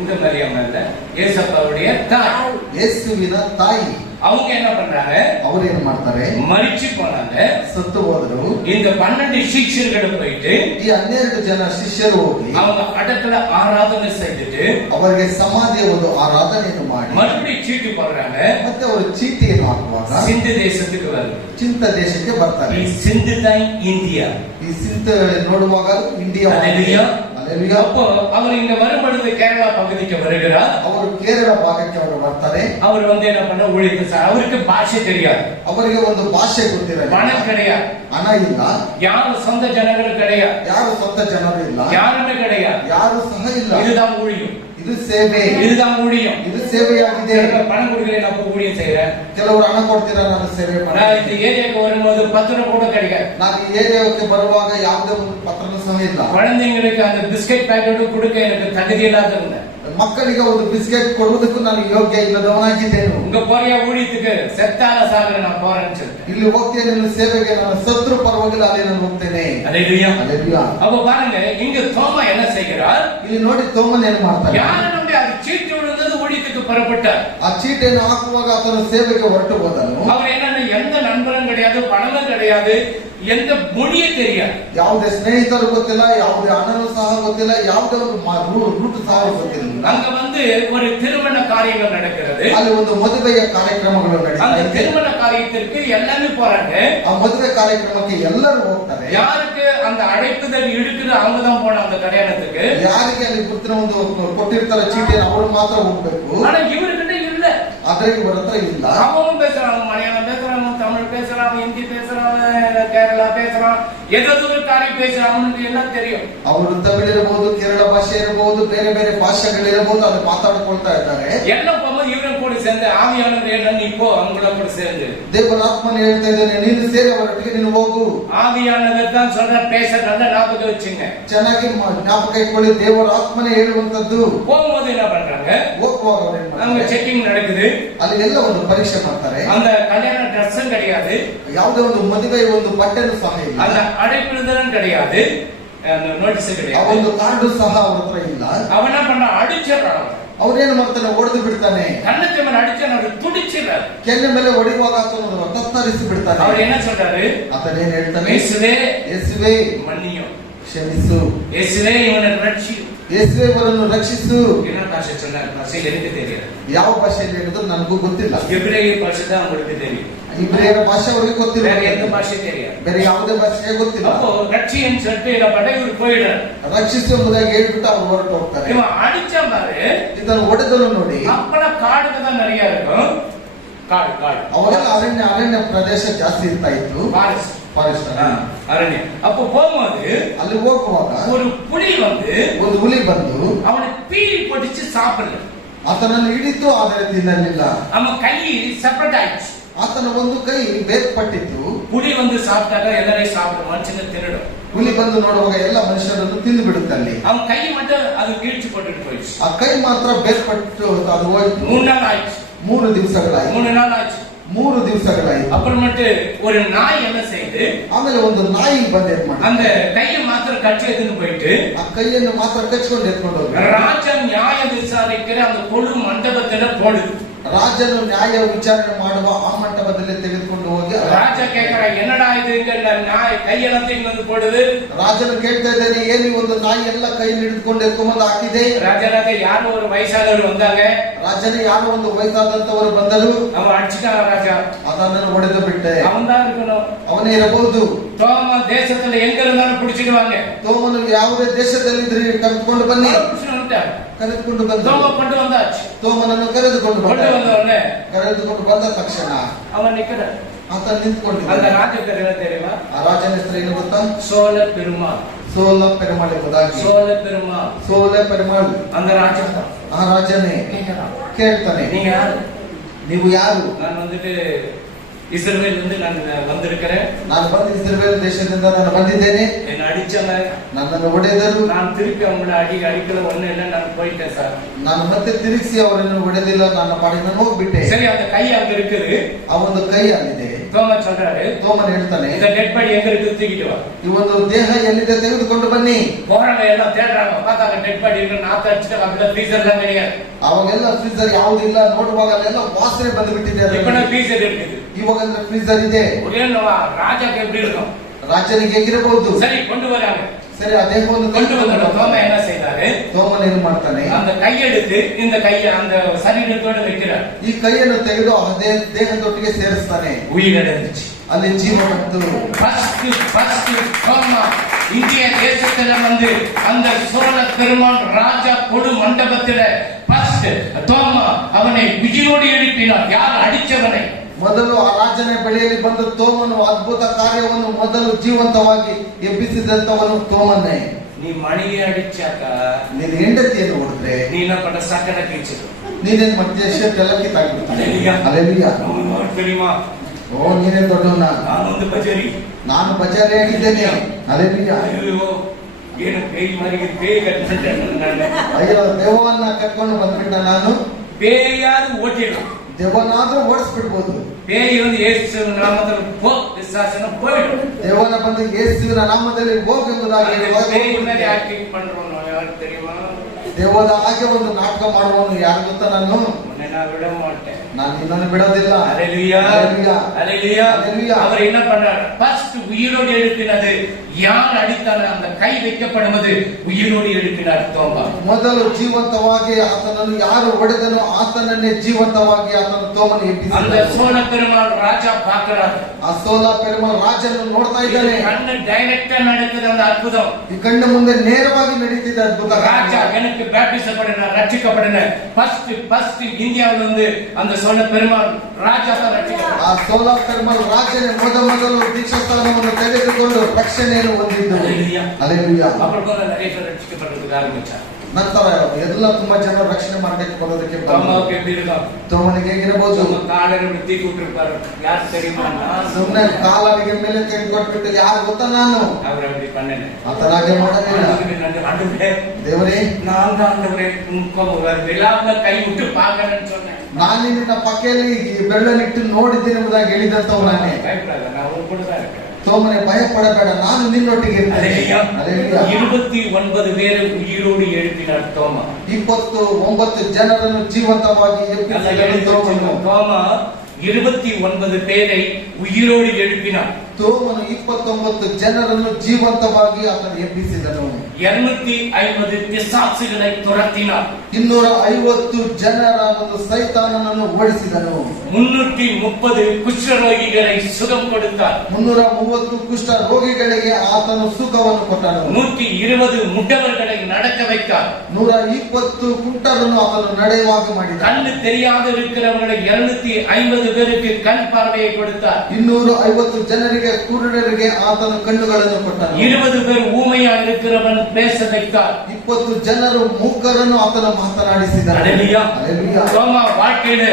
இந்த மரியம்மா இல்ல, ஏசப்பாவுடைய தாய். ಯೇಸುವಿನ ತಾಯಿ. அவங்க என்ன பண்றாங்க? ಅವರು ಏನ್ ಮಾಡ್ತಾರೆ? மரிச்சு போனாங்க. ಸತ್ತು ಹೋದರು. இந்த 12 ಶಿಷ್ಯர்கள் போயிட்டு ಈ 12 ಜನ ಶಿಷ್ಯರು ಹೋಗಿ அவங்க அடக்கல ஆராதனை செஞ்சுட்டு ಅವರಿಗೆ ಸಮಾಧಿಯ ಒಂದು ಆರಾಧನೆಯನ್ನು ಮಾಡಿ மறுபடியும் சீட்டு போடுறாங்க. ಮತ್ತೆ ಅವರು ಚೀಟಿಯನ್ನು ಹಾಕುವಾಗ சிந்து தேசத்துக்கு வருது. ಚಿಂತ ದೇಶಕ್ಕೆ ಬರ್ತಾರೆ. ಈ ಸಿಂಧು ತಾಯಿ இந்தியா. ಈ ಸಿಂತ ನೋಡುವಾಗ ಇಂಡಿಯಾ. அல்லேலூயா. அல்லேலೂಯಾ. அப்போ அவர் இங்க வரும்பொழுது கேரளா பகுதிக்கு வருகிறார். ಅವರು ಕೇರಳ ಭಾಗಕ್ಕೆ ಅವರು ಬರ್ತಾರೆ. அவர் வந்து என்ன பண்ண ஊழியத்தை அவருக்கு பாஷை தெரியாது. ಅವರಿಗೆ ಒಂದು ಭಾಷೆ ಗೊತ್ತಿರಲ್ಲ. பணம் கிடையாது. ಹಣ ಇಲ್ಲ. யாரும் சொந்த ஜனங்கள் கிடையாது. ಯಾರು ಸ್ವಂತ ಜನರು ಇಲ್ಲ. யாருமே கிடையாது. ಯಾರು ಸಹ ಇಲ್ಲ. இதுதான் ஊழியம். ಇದು ಸೇವೆ. இதுதான் ஊழியம். ಇದು ಸೇವೆಯಾಗಿದೆ. பணம் கொடுக்கிறேன், அப்ப ஊழியம் செய்யறேன். ಕೆಲವರು ಹಣ ಕೊಡ್ತೀರಾ, ನಾನು ಸೇವೆ நான் ಮಾಡ್ತೀನಿ. இந்த ஏரியாக்கு வரும்போது பத்திரம் கூட கிடையாது. ನಾನು ಈ ಏರಿಯಾಕ್ಕೆ ಬರುವಾಗ ಯಾವುದೇ ಒಂದು ಪತ್ರನೂ ಸಹ ಇಲ್ಲ. குழந்தைங்களுக்கு அந்த பிஸ்கட் பாக்கெட் கொடுக்க எனக்கு தகுதி இல்லாதவங்க. ಮಕ್ಕಳಿಗೆ ಒಂದು ಬಿಸ್ಕೆಟ್ ಕೊಡುವುದಕ್ಕೂ ನಾನು ಯೋಗ್ಯ ಇಲ್ಲದವನಾಗಿದ್ದೇನೆ. உங்க போறியா ஊழியத்துக்கு? செத்தால சாகுற நான் போறேன்னு சொல்லிட்டேன். ಇಲ್ಲಿ ಹೋಗ್ತೇನೆ ನನ್ನ ಸೇವೆಗೆ, ನಾನು ಸತ್ರು ಪರವಾಗಿಲ್ಲ, ಅಲ್ಲಿ ನಾನು ಹೋಗ್ತೇನೆ. அல்லேலூயா. அல்லேலೂಯಾ. அப்ப பாருங்க, இங்க தோமா என்ன செய்கிறார்? ಇಲ್ಲಿ ನೋಡಿ ತೋಮನ್ ಏನ್ ಮಾಡ್ತಾರೆ? யாரு நம்பி அது சீட்டு விழுந்தது ஊழியத்துக்கு புறப்பட்டார். ಆ ಚೀಟಿಯನ್ನು ಹಾಕುವಾಗ ಆತನ ಸೇವೆಗೆ ಹೊರಟು ಹೋದನು. அவர் என்ன எந்த நண்பரும் கிடையாது, பணமும் கிடையாது, எந்த மொழியே தெரியாது. ಯಾವುದೇ ಸ್ನೇಹಿತರು ಗೊತ್ತಿಲ್ಲ, ಯಾವುದೇ ಹಣನೂ ಸಹ ಗೊತ್ತಿಲ್ಲ, ಯಾವುದೇ ಒಂದು ರೂಟ್ ಸಹ ಗೊತ್ತಿಲ್ಲ. அங்க வந்து ஒரு திருமண காரியங்கள் நடக்கிறது. ಅಲ್ಲಿ ಒಂದು ಮದುವೆಯ ಕಾರ್ಯಕ್ರಮಗಳು அந்த ನಡೆಯುತ್ತೆ. திருமண காரியத்திற்கு எல்லாமே போறாங்க. ಆ ಮದುವೆ ಕಾರ್ಯಕ್ರಮಕ್ಕೆ ಎಲ್ಲರೂ ಹೋಗ್ತಾರೆ. யாருக்கு அந்த அழைப்புதல் இருக்குது அவங்க தான் போன அந்த கல்யாணத்துக்கு. ಯಾರಿಗೆ ಅಲ್ಲಿ ಗುರುತಿನ ಒಂದು ಕೊಟ್ಟಿರ್ತಾರೆ ಚೀಟಿಯನ್ನು ಅವರು ಮಾತ್ರ ಹೋಗ್ಬೇಕು. ஆனா இவர்கிட்ட இல்ல. ಆದ್ರೆ ಇವರ ಹತ್ರ ಇಲ್ಲ. அவனும் பேசுறான், மலையாளம் பேசுறான், தமிழ் பேசுறான், ஹிந்தி பேசுறான், கேரளா பேசுறான், ஏதோ ஒரு காரியம் பேசுறான். அவனுக்கு என்ன தெரியும்? ಅವರು ತಮಿಳ್ ಇರಬಹುದು, ಕೇರಳ ಭಾಷೆ ಇರಬಹುದು, ಬೇರೆ ಬೇರೆ ಭಾಷೆಗಳಿರಬಹುದು, ಅದು ಮಾತಾಡ್ಕೊಳ್ತಾ ಇದ್ದಾರೆ. எல்லாம் போகும்போது இவரும் கூட சேர்ந்து ஆவியானவர் நீ போ அவங்கள கூட சேர்ந்து. ದೇವರ ಆತ್ಮನ ಹೇಳ್ತಾ ಇದ್ದಾನೆ, ನೀನು ಸೇರಿ ಅವರೊಟ್ಟಿಗೆ ನೀನು ಹೋಗು. ஆவியானவர் தான் சொல்ற பேச நல்ல ஞாபகம் வச்சுங்க. ಚೆನ್ನಾಗಿ ಜ್ಞಾಪಕ ಇಟ್ಕೊಳ್ಳಿ, ದೇವರ ಆತ್ಮನೇ ಹೇಳುವಂತದ್ದು. போகும்போது என்ன பண்றாங்க, ಹೋಗುವಾಗ அவங்க செக்கிங் நடக்குது, ಅಲ್ಲಿ ಎಲ್ಲ ಒಂದು ಪರೀಕ್ಷೆ ಮಾಡ್ತಾರೆ. அந்த கல்யாண ட்ரெஸ்ஸும் கிடையாது, ಯಾವುದೇ ಒಂದು ಮದುವೆ ಒಂದು ಬಟ್ಟೆನೂ ಸಹ ಇಲ್ಲ, அந்த அழைப்பிடுதலும் கிடையாது, நோட்டீஸ் ಆ கிடையாது, ಒಂದು ಕಾರ್ಡು ಸಹ ಅವ್ರ ಹತ್ರ ಇಲ್ಲ. அவன் என்ன பண்ண அடிச்சிடறான், ಅವ್ರೇನು ಮಾಡ್ತಾನೆ, ಹೊಡೆದು ಬಿಡ್ತಾನೆ. கண்ணத்தை மேல அடிச்சு அவர் துடிச்சிடறாரு, ಕೆನ್ನೆ ಮೇಲೆ ಹೊಡೆಯುವಾಗ ಆತನು ತತ್ತರಿಸಿ ಬಿಡ್ತಾನೆ. அவர் என்ன சொல்றாரு, ಆತನೇನ್ ಹೇಳ್ತಾನೆ, இயேசுவே ಯೇಸುವೇ மன்னியும், ಕ್ಷಮಿಸು, இயேசுவே இவனை ரட்சியும். ಯೇಸುವೇ ಇವರನ್ನು ರಕ್ಷಿಸು. என்ன பாஷை சொன்னார், பாஷை எனக்கு தெரியாது, ಯಾವ ಭಾಷೆಯಲ್ಲಿ ಹೇಳಿದ್ರು ನನಗೂ ಗೊತ್ತಿಲ್ಲ. எபிரேய பாஷை தான் உங்களுக்கு தெரியும், ಇಬ್ರಿಯರ ಭಾಷೆ ಅವರಿಗೆ ಗೊತ್ತಿಲ್ಲ, வேற எந்த பாஷை தெரியாது. ಬೇರೆ ಯಾವುದೇ ಭಾಷೆ ಗೊತ್ತಿಲ್ಲ. அப்போ ரட்சியன்னு சொல்லிட்டு இதை பட இவர் போயிடுறாரு. ರಕ್ಷಿಸು ಎಂಬುದಾಗಿ ಹೇಳ್ಬಿಟ್ಟು ಅವ್ರು ಹೊರಟು ಹೋಗ್ತಾರೆ. இவன் அடிச்ச பாரு, ಇದನ್ನು ಹೊಡೆದನು ನೋಡಿ. அப்பெல்லாம் காடுங்க தான் நிறைய இருக்கும், காடு காடு, ಅವಾಗೆಲ್ಲ ಅರಣ್ಯ ಪ್ರದೇಶ ಜಾಸ್ತಿ ಇರ್ತಾ ಇತ್ತು, ಫಾರೆಸ್ಟ್ ಅರಣ್ಯ. அப்போ போகும்போது ಅಲ್ಲಿ ಹೋಗುವಾಗ ஒரு புலி வந்து ಒಂದು ಹುಲಿ ಬಂದು அவனை பீறி பொடிச்சு சாப்பிடல, ಆತನನ್ನು ಹಿಡಿತು, ಆದರೆ ತಿನ್ನಲಿಲ್ಲ. அவன் கை செப்பரேட் ஆயிடுச்சு, ಆತನ ಒಂದು ಕೈ ಬೇರ್ಪಟ್ಟಿತ್ತು. புலி வந்து சாப்பிட்டாಗ எல்லாரையும் சாப்பிடும், மனுஷங்க திருடும். ಹುಲಿ ಬಂದು ನೋಡುವಾಗ ಎಲ್ಲ ಮನುಷ್ಯರನ್ನು ತಿಂದು ಬಿಡುತ್ತಲ್ಲಿ. அவன் கை மட்டும் அது வீழ்ச்சி போட்டுட்டு போயிடுச்சு. ಆ ಕೈ ಮಾತ್ರ ಬೇರ್ಪಟ್ಟು ಅದು ಹೋಯ್ತು. 3 நாள் ஆயிடுச்சு, 3 ದಿವಸಗಳಾಯ್ತು. 3 நாள் ಆಯ್ತು. 3 ದಿವಸಗಳಾಯ್ತು. அப்புறமேட்டு ஒரு நாய் என்ன செய்யுது, ಆಮೇಲೆ ಒಂದು ನಾಯಿ ಬಂದು ಏನ್ ಮಾಡಿ அந்த கையை மாத்திரம் கட்சி எடுத்துன்னு போயிட்டு ಆ ಕೈಯನ್ನು ಮಾತ್ರ ಕಚ್ಕೊಂಡು ಎತ್ಕೊಂಡು ಹೋಗಿ ராஜ நியாய விசாரிக்கிற அந்த கொடு மண்டபத்துல போடுது. ರಾಜನು ನ್ಯಾಯ ವಿಚಾರಣೆ ಮಾಡುವ ಆ ಮಂಟಪದಲ್ಲಿ ತೆಗೆದುಕೊಂಡು ಹೋಗಿ ராஜ கேக்குற என்னடா இது, நாய் கையெல்லாம் தூக்கி வந்து போடுது. ರಾಜನು ಕೇಳ್ತಾ ಇದ್ದಾನೆ, ಏನು ಈ ಒಂದು ನಾಯಿ ಎಲ್ಲ ಕೈ ಹಿಡಿದುಕೊಂಡು ಎತ್ಕೊಂಡ್ಬಂದು ಹಾಕಿದೆ. ராஜராஜ யாரோ ஒரு வயசானவர் வந்தாங்க, ರಾಜನೇ ಯಾರೋ ಒಂದು ವಯಸ್ಸಾದಂತವರು ಬಂದರು. அவன் அடிச்சுட்டான் ராஜா, ಅದನ್ನು ಹೊಡೆದು ಬಿಟ್ಟೆ. அவன் தான் இருக்கணும். ಅವನೇ ಇರಬಹುದು. தோமா தேசத்துல எங்க இருந்தாலும் பிடிச்சிடுவாங்க, ತೋಮನು ಯಾವುದೇ ದೇಶದಲ್ಲಿದ್ರೆ ಕರೆದುಕೊಂಡು ಬನ್ನಿ, ಕರೆದುಕೊಂಡು ಬಂದ. தோமா கொண்டு வந்தாச்சு, ತೋಮನನ್ನು ಕರೆದುಕೊಂಡು கொண்டு ಬಂದ. வந்த உடனே ಕರೆದುಕೊಂಡು ಬಂದ ತಕ್ಷಣ அவன் நிக்கிறான். ಆತ அந்த ನಿಂತ್ಕೊಂಡಿದ್ದಾನೆ. ராஜ பேர் என்ன தெரியுமா, ಆ ರಾಜನ ಹೆಸರು ಏನು ಗೊತ್ತಾ? சோழ பெருமாள். ಸೋಲ ಪೆರುಮಾಳ್ ಎಂಬುದಾಗಿ. சோழ பெருமாள் ಸೋಲ ಪೆರುಮಾಳ್ அந்த ராஜா தான். ಆ ರಾಜನೇ கேக்குறான், ಕೇಳ್ತಾನೆ, நீங்க யாரு? ನೀವು ಯಾರು? நான் வந்துட்டு இஸ்ரவேல் வந்து நான் வந்திருக்கிறேன், ನಾನು ಬಂದು ಇಸ್ರೇಲ್ ದೇಶದಿಂದ ನಾನು ಬಂದಿದ್ದೇನೆ, என்ன அடிச்சாங்க, ನನ್ನನ್ನು ಹೊಡೆದರು, நான் திருப்பி அவங்கள அடிக்கல ஒண்ணு இல்லை, நான் போயிட்டேன் சார். ನಾನು ಮತ್ತೆ ತಿರುಗಿಸಿ ಅವರನ್ನು ಹೊಡೆದಿಲ್ಲ, ನನ್ನ ಪಾಡಿಗೆ ನಾನು ಹೋಗ್ಬಿಟ್ಟೆ. சரி, அந்த கை அங்க இருக்குது, ಆ ಒಂದು ಕೈ ಅಲ್ಲಿದೆ. தோமா சொல்றாரு, ತೋಮನ್ ಹೇಳ್ತಾನೆ, இந்த டெட் பாடி எங்க இருக்கு தூக்கிட்டு வா. ಈ ಒಂದು ದೇಹ ಎಲ್ಲಿದೆ ತೆಗೆದುಕೊಂಡು ಬನ್ನಿ. போறாங்க, எல்லாம் தேடுறாங்க, பார்த்தாங்க டெட் பாடி இருக்கு, நாத்து அடிச்சுட்டு அப்படியே ஃப்ரீசர் எல்லாம் கிடையாது. ಅವಾಗೆಲ್ಲ ಫ್ರೀಜರ್ ಯಾವುದಿಲ್ಲ, ನೋಡುವಾಗ ಅಲ್ಲೆಲ್ಲ ವಾಸನೆ ಬಂದು ಬಿಟ್ಟಿದೆ. இப்ப ஃப்ரீசர் இருக்குது, ಇವಾಗ ಅಂದ್ರೆ ಫ್ರೀಜರ್ ಇದೆ. ஒரே ராஜாக்கு எப்படி இருக்கும், ರಾಜನಿಗೆ ಹೇಗಿರಬಹುದು. சரி கொண்டு வராங்க. ಸರಿ, ಆ ದೇಹವನ್ನು கொண்டு வந்த தோமா என்ன செய்தாரு, ತೋಮನ್ ಏನು ಮಾಡ್ತಾನೆ, அந்த கையெடுத்து இந்த கையை அந்த சரீரத்தோட வைக்கிறார். ಈ ಕೈಯನ್ನು ತೆಗೆದು ಆ ದೇಹದೊಟ್ಟಿಗೆ ಸೇರಿಸ್ತಾನೆ. உயிரிழந்துச்சு, ಅಲ್ಲಿ ಜೀವ ಬಂತು. ஃபர்ஸ்ட் தோமா இந்திய தேசத்துல வந்து அந்த சோழ பெருமாள் ராஜா கொடு மண்டபத்துல ஃபர்ஸ்ட் தோமா அவனை விஜயோடு எழுப்பினார். யார் அடிச்சவனை? ಮೊದಲು ಆ ರಾಜನ ಬಳಿಯಲ್ಲಿ ಬಂದ ತೋಮನು ಅದ್ಭುತ ಕಾರ್ಯವನ್ನು ಮೊದಲು ಜೀವಂತವಾಗಿ ಎಬ್ಬಿಸಿದಂತವನು ತೋಮನ್ನೇ. நீ மணியை அடிச்சாக்க ನೀನು ಹೆಂಡತಿಯನ್ನು ಹೊಡೆದ್ರೆ நீ என்ன பண்ண, சக்கர கீழ்ச்சிடும். ನೀನೇನ್ ಮತ್ತೆ ಶರ್ಟ್ ಎಲ್ಲ ಕಿತ್ತಾಕ್ಬಿಡ್ತಾನೆ. அல்லேலூயா. ಅಲ್ಲೆಲೂಯಾ. தெரியுமா, ಓ ನೀನೇ ದೊಡ್ಡವನ, நான் வந்து பஜாரி, ನಾನು ಬಜಾರಿ ಆಗಿದ್ದೇನೆ. ಅಲ್ಲೆಲೂಯಾ. ஐயோ ಏನು பேய் மாதிரி பேய் கட்டிட்டு ಅಯ್ಯೋ, ದೆವ್ವವನ್ನ ಕಟ್ಕೊಂಡು ಬಂದ್ಬಿಟ್ಟ ನಾನು. பேயாவது ஓட்டிடும், ದೆವ್ವನಾದ್ರೂ ಓಡಿಸ್ಬಿಡ್ಬೋದು. பேய் வந்து இயேசு நாமத்தில் போ விசுவாசன போயிடும். ದೆವ್ವನ ಬಂದು ಯೇಸುವಿನ ನಾಮದಲ್ಲಿ ಹೋಗುವುದಾಗಿ பேய் மாதிரி ஆக்டிங் பண்றோம், யாருக்கு தெரியுமா? ದೆವ್ವದ ಹಾಗೆ ಒಂದು ನಾಟಕ ಮಾಡುವವನು ಯಾರು ಗೊತ್ತಾ? ನಾನು நான் விட மாட்டேன், ನಾನು ನಿನ್ನನ್ನು ಬಿಡೋದಿಲ್ಲ. அல்லேலூயா, அல்லேலூயா. அல்லேலூயா. அல்லேலூயா. அவர் என்ன பண்றார், ஃபர்ஸ்ட் உயிரோடு எழுப்பினது யார் அடித்தார், அந்த கை வைக்கப்படுவது உயிரோடு எழுப்பினார் தோமா. ಮೊದಲು ಜೀವಂತವಾಗಿ ಆತನನ್ನು ಯಾರು ಹೊಡೆದನು ಆತನನ್ನೇ ಜೀವಂತವಾಗಿ ಆತನ ತೋಮನ அந்த ಎಬ್ಬಿಸಿದ. சோழ பெருமாள் ராஜா பார்க்கிறார், ಆ ಸೋಲ ಪೆರುಮಾಳ್ ರಾಜನನ್ನು ನೋಡ್ತಾ ಇದ್ದಾನೆ. கண்ணு டைரக்டா நடக்குது அந்த அற்புதம். ಈ ಕಣ್ಣ ಮುಂದೆ ನೇರವಾಗಿ ನಡೀತಿದ್ದ ಅದ್ಭುತ ராஜா ಕಾರ್ಯ. எனக்கு பேப்டிசப்படின ரட்சிக்கப்படின ஃபர்ஸ்ட் இந்தியாவில் வந்து அந்த சோழ பெருமாள் ராஜா தான் ரட்சிக்கப்பட்டார். ಆ ಸೋಲ ಪೆರುಮಾಳ್ ರಾಜನೇ ಮೊದಲು ದೀಕ್ಷಾ ಸ್ಥಾನವನ್ನು ತೆಗೆದುಕೊಂಡು ರಕ್ಷಣೆಯನ್ನು ಹೊಂದಿದ್ದು. அல்லேலூயா. ಅಲ್ಲೆಲೂಯಾ. அப்புறம் நிறைய பேர் ரட்சிக்கப்படுறதுக்கு ஆரம்பிச்சார். ನಂತರ ಎಲ್ಲ ತುಂಬಾ ಜನ ರಕ್ಷಣೆ ಮಾಡ್ಲಿಕ್ಕೆ ಬರೋದಕ್ಕೆ தோமாவுக்கு எப்படி இருக்கும்? ತೋಮನಿಗೆ ಹೇಗಿರಬಹುದು? சும்மா காலரை விட்டு கூட்டிருப்பாரு. யார் தெரியுமா? ಸುಮ್ಮನೆ ಕಾಲಿಗೆ ಮೇಲೆ ಕೈ ಕೊಟ್ಬಿಟ್ಟು ಯಾರು ಗೊತ್ತಾ ನಾನು அவர் அப்படி பண்ணல. ಆತನಾಗೆ ಮಾಡಲಿಲ್ಲ. ஆண்டவரே, ದೇವರೇ, நான் தான் ஆண்டவரே விழாவில் கை விட்டு பார்க்கறேன்னு சொன்னேன். ನಾನು ನಿನ್ನ ಪಕ್ಕದಲ್ಲಿ ಬೆರಳನ್ನಿಟ್ಟು ನೋಡಿದ್ದೇನೆ ಎಂಬುದಾಗಿ ಹೇಳಿದಂತವ ನಾನೇ. பயப்படாத, நான் உன் கூட தான் இருக்கேன். ತೋಮನೆ ಭಯಪಡಬೇಡ, ನಾನು ನಿನ್ನೊಟ್ಟಿಗೆ ಇರ್ತೇನೆ. அல்லேலூயா. 29 பேரை உயிரோடு எழுப்பினார் தோமா. 29 ಜನರನ್ನು ಜೀವಂತವಾಗಿ ಎಬ್ಬಿಸಿದನು ತೋಮನು. தோமா 29 பேரை உயிரோடு எழுப்பினார். ತೋಮನು 29 ಜನರನ್ನು ಜೀವಂತವಾಗಿ ಆತನು ಎಬ್ಬಿಸಿದನು. 250 ಪಿಶಾಚುகளை துரத்தினார். 250 ಜನರ ಒಂದು ಸೈತಾನನನ್ನು ಓಡಿಸಿದನು. 330 ಕುಷ್ಠರೋಗಿகளை ಸುಖಂ ಕೊಡುತ್ತಾர். 330 ಕುಷ್ಠ ರೋಗಿಗಳಿಗೆ ಆತನು ಸುಖವನ್ನು ಕೊಟ್ಟನು. 120 ಮುಡ್ಡವர்களை நடக்க வைத்தார். 120 ಕುಂಟರನ್ನು ಆತನು ನಡೆಯುವಾಗ ಮಾಡಿದ. கண்ணு தெரியாத இருக்கிறவங்களை 250 பேருக்கு கண் பார்வையை கொடுத்தார். 250 ಜನರಿಗೆ ಕುರುಡರಿಗೆ ಆತನು ಕಣ್ಣುಗಳನ್ನು ಕೊಟ್ಟನು. 20 பேர் ஊமையா இருக்கிறவன் பேச வைத்தார். 20 ಜನರು ಮೂಕರನ್ನು ಆತನು ಮಾತನಾಡಿಸಿದನು. அல்லேலூயா. அல்லேலூயா. தோமா வாழ்க்கையில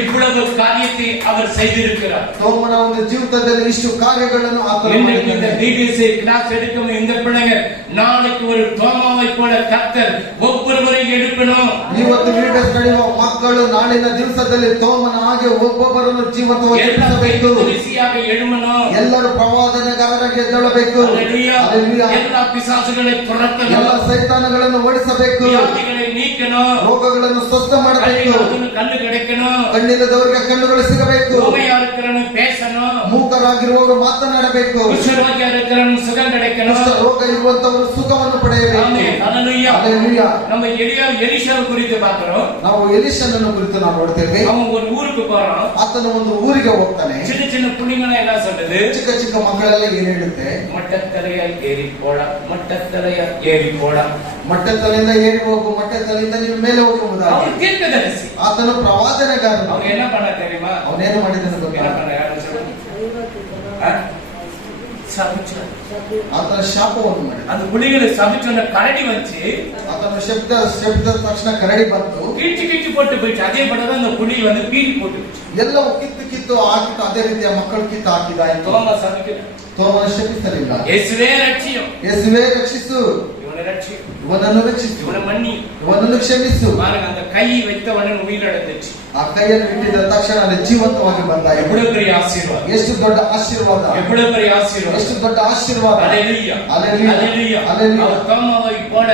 இவ்வளவு காரியத்தை அவர் செய்திருக்கிறார். ತೋಮನ ಒಂದು ಜೀವಿತದಲ್ಲಿ ಇಷ್ಟು ಕಾರ್ಯಗಳನ್ನು ಆತನು இன்னைக்கு இந்த ಮಾಡಿದ್ದಾನೆ. பிபிசி கிளாஸ் எடுக்கும் இந்த பிள்ளைங்க நாளைக்கு ஒரு தோமாவை போல கர்த்தர் ஒவ்வொருவரையும் எடுக்கணும். ಇವತ್ತು ವಿಡಿಯೋಸ್ ನಡೆಯುವ ಮಕ್ಕಳು ನಾಳಿನ ದಿವಸದಲ್ಲಿ ತೋಮನ ಹಾಗೆ ಒಬ್ಬೊಬ್ಬರನ್ನು ಜೀವಂತವಾಗಿ ಎಬ್ಬಿಸಬೇಕು. ರುಚಿಯಾಗ எழுமணும். ಎಲ್ಲರೂ ಪ್ರವಾದನೆಗಾರರಾಗಿ ಎದ್ದೇಳಬೇಕು. அல்லேலூயா. அல்லேலூயா. எல்லா பிசாசுகளை துரத்தணும். ಎಲ್ಲ ಸೈತಾನಗಳನ್ನು ಓಡಿಸಬೇಕು. வியாதிகளை நீக்கணும். ರೋಗಗಳನ್ನು ಸ್ವಸ್ಥ ಮಾಡಬೇಕು. கண்ணு கிடைக்கணும். ಕಣ್ಣಿಲ್ಲದವರಿಗೆ ಕಣ್ಣುಗಳು ಸಿಗಬೇಕು. ஊமையா இருக்கிறவன் பேசணும். ಮೂಕರಾಗಿರುವವರು ಮಾತನಾಡಬೇಕು. குஷ்டரோகியா இருக்கிறவன் சுகம் கிடைக்கணும். ಕುಷ್ಠ ರೋಗ ಇರುವಂತವರು ಸುಖವನ್ನು ಪಡೆಯಬೇಕು. ஆமென். அல்லேலூயா. அல்லேலூயா. நம்ம எலிஷாவை குறித்து பார்க்கிறோம். ನಾವು ಎಲಿಷನನ್ನು ಕುರಿತು ನಾವು ನೋಡ್ತೇವೆ. அவன் ஒரு ஊருக்கு போறான். ಆತನು ಒಂದು ಊರಿಗೆ ಹೋಗ್ತಾನೆ. சின்ன சின்ன புள்ளிங்களை என்ன சொல்லுது? ಚಿಕ್ಕ ಚಿಕ್ಕ ಮಕ್ಕಳೆಲ್ಲ ಏನ್ ಹೇಳುತ್ತೆ? மட்டத்தலையா ஏறி போடா, மட்டத்தலையா ஏறி போடா. ಮಟ್ಟದ ತಲೆಯಿಂದ ಏರಿ ಹೋಗು, ಮಟ್ಟದ ತಲೆಯಿಂದ ನೀನು ಮೇಲೆ ಹೋಗಿ ಎಂಬುದಾಗಿ. அவன் தீர்க்கதரிசி. ಆತನು ಪ್ರವಾದನೆಗಾರನು. அவன் என்ன பண்ண தெரியுமா? ಅವನೇನು ಮಾಡಿದನು ಗೊತ್ತಾ? என்ன பண்ண யாரும் சொல்லுங்க. சபிச்சான். ಆತನ ಶಾಪವನ್ನು ಮಾಡಿದ. அந்த புலிகளை சபிச்சோன்ன கரடி வச்சு ಆತನ ಶಬ್ದ ತಕ್ಷಣ ಕರಡಿ ಬಂತು. கிழிச்சு போட்டு போயிடுச்சு. அதே படம் அந்த புலி வந்து பீடி போட்டுச்சு. ಎಲ್ಲವೂ ಕಿತ್ತು ಹಾಕಿಟ್ಟು ಅದೇ ರೀತಿಯ ಮಕ್ಕಳು ಕಿತ್ತು ಹಾಕಿದ. தோமா சபிக்கல. ತೋಮನ ಶಪಿಸಲಿಲ್ಲ. ಯೇಸುವೇ ರಕ್ಷಿಯು. ಯೇಸುವೇ ರಕ್ಷಿಸು. இவனை ரட்சியு. ಇವನನ್ನು ರಕ್ಷಿಸು. இவனை மன்னி. ಇವನನ್ನು ಕ್ಷಮಿಸು. பாருங்க, அந்த கை வைத்தவன உயிரிழந்துச்சு. ಆ ಕೈಯನ್ನು ಇಟ್ಟಿದ ತಕ್ಷಣ ಅಲ್ಲಿ ಜೀವಂತವಾಗಿ ಬಂದ. எவ்வளவு பெரிய ஆசீர்வாதம். ಎಷ್ಟು ದೊಡ್ಡ ಆಶೀರ್ವಾದ. எவ்வளவு பெரிய ஆசீர்வாதம். ಎಷ್ಟು ದೊಡ್ಡ ಆಶೀರ್ವಾದ. அல்லேலூயா. அல்லேலூயா. அல்லேலூயா. அல்லேலூயா. அவர் தோமாவை போல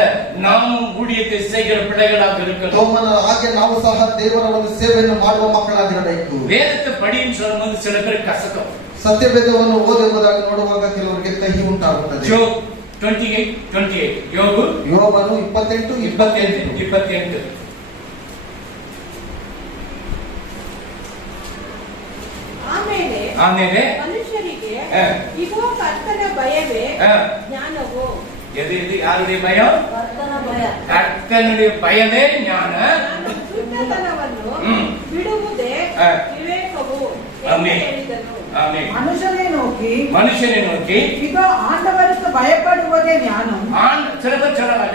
நாமும் ஊழியத்தை செய்கிற பிள்ளைகளாக இருக்கணும். ತೋಮನ ಹಾಗೆ ನಾವು ಸಹ ದೇವರ ಒಂದು ಸೇವೆಯನ್ನು ಮಾಡುವ ಮಕ್ಕಳಾಗಿರಬೇಕು. வேதத்தை படின்னு சொல்லும்போது சில பேர் கசக்கும். ಸತ್ಯವೇದವನ್ನು ಓದುವುದಾಗಿ ನೋಡುವಾಗ ಕೆಲವರಿಗೆ ಕಹಿ ಉಂಟಾಗುತ್ತದೆ. ஜோப் 28:28. யோபு ಯೋಬನು 28:28. ಆಮೇಲೆ ಮನುಷ್ಯರಿಗೆ ಇಗೋ ಕರ್ತನ ಭಯವೇ ಜ್ಞಾನವು. எது யாருடைய பயம்? கர்த்தனுடைய பயமே ஞான. ದುಷ್ಟತನವನ್ನು ಬಿಡುವುದೇ ವಿವೇಕವು ಎಂದು ಹೇಳಿದನು. ஆமென். மனுஷனை நோக்கி இதோ ஆண்டவருக்கு பயப்படுவதே ஞானம். சில பேர் சொல்லலாம்,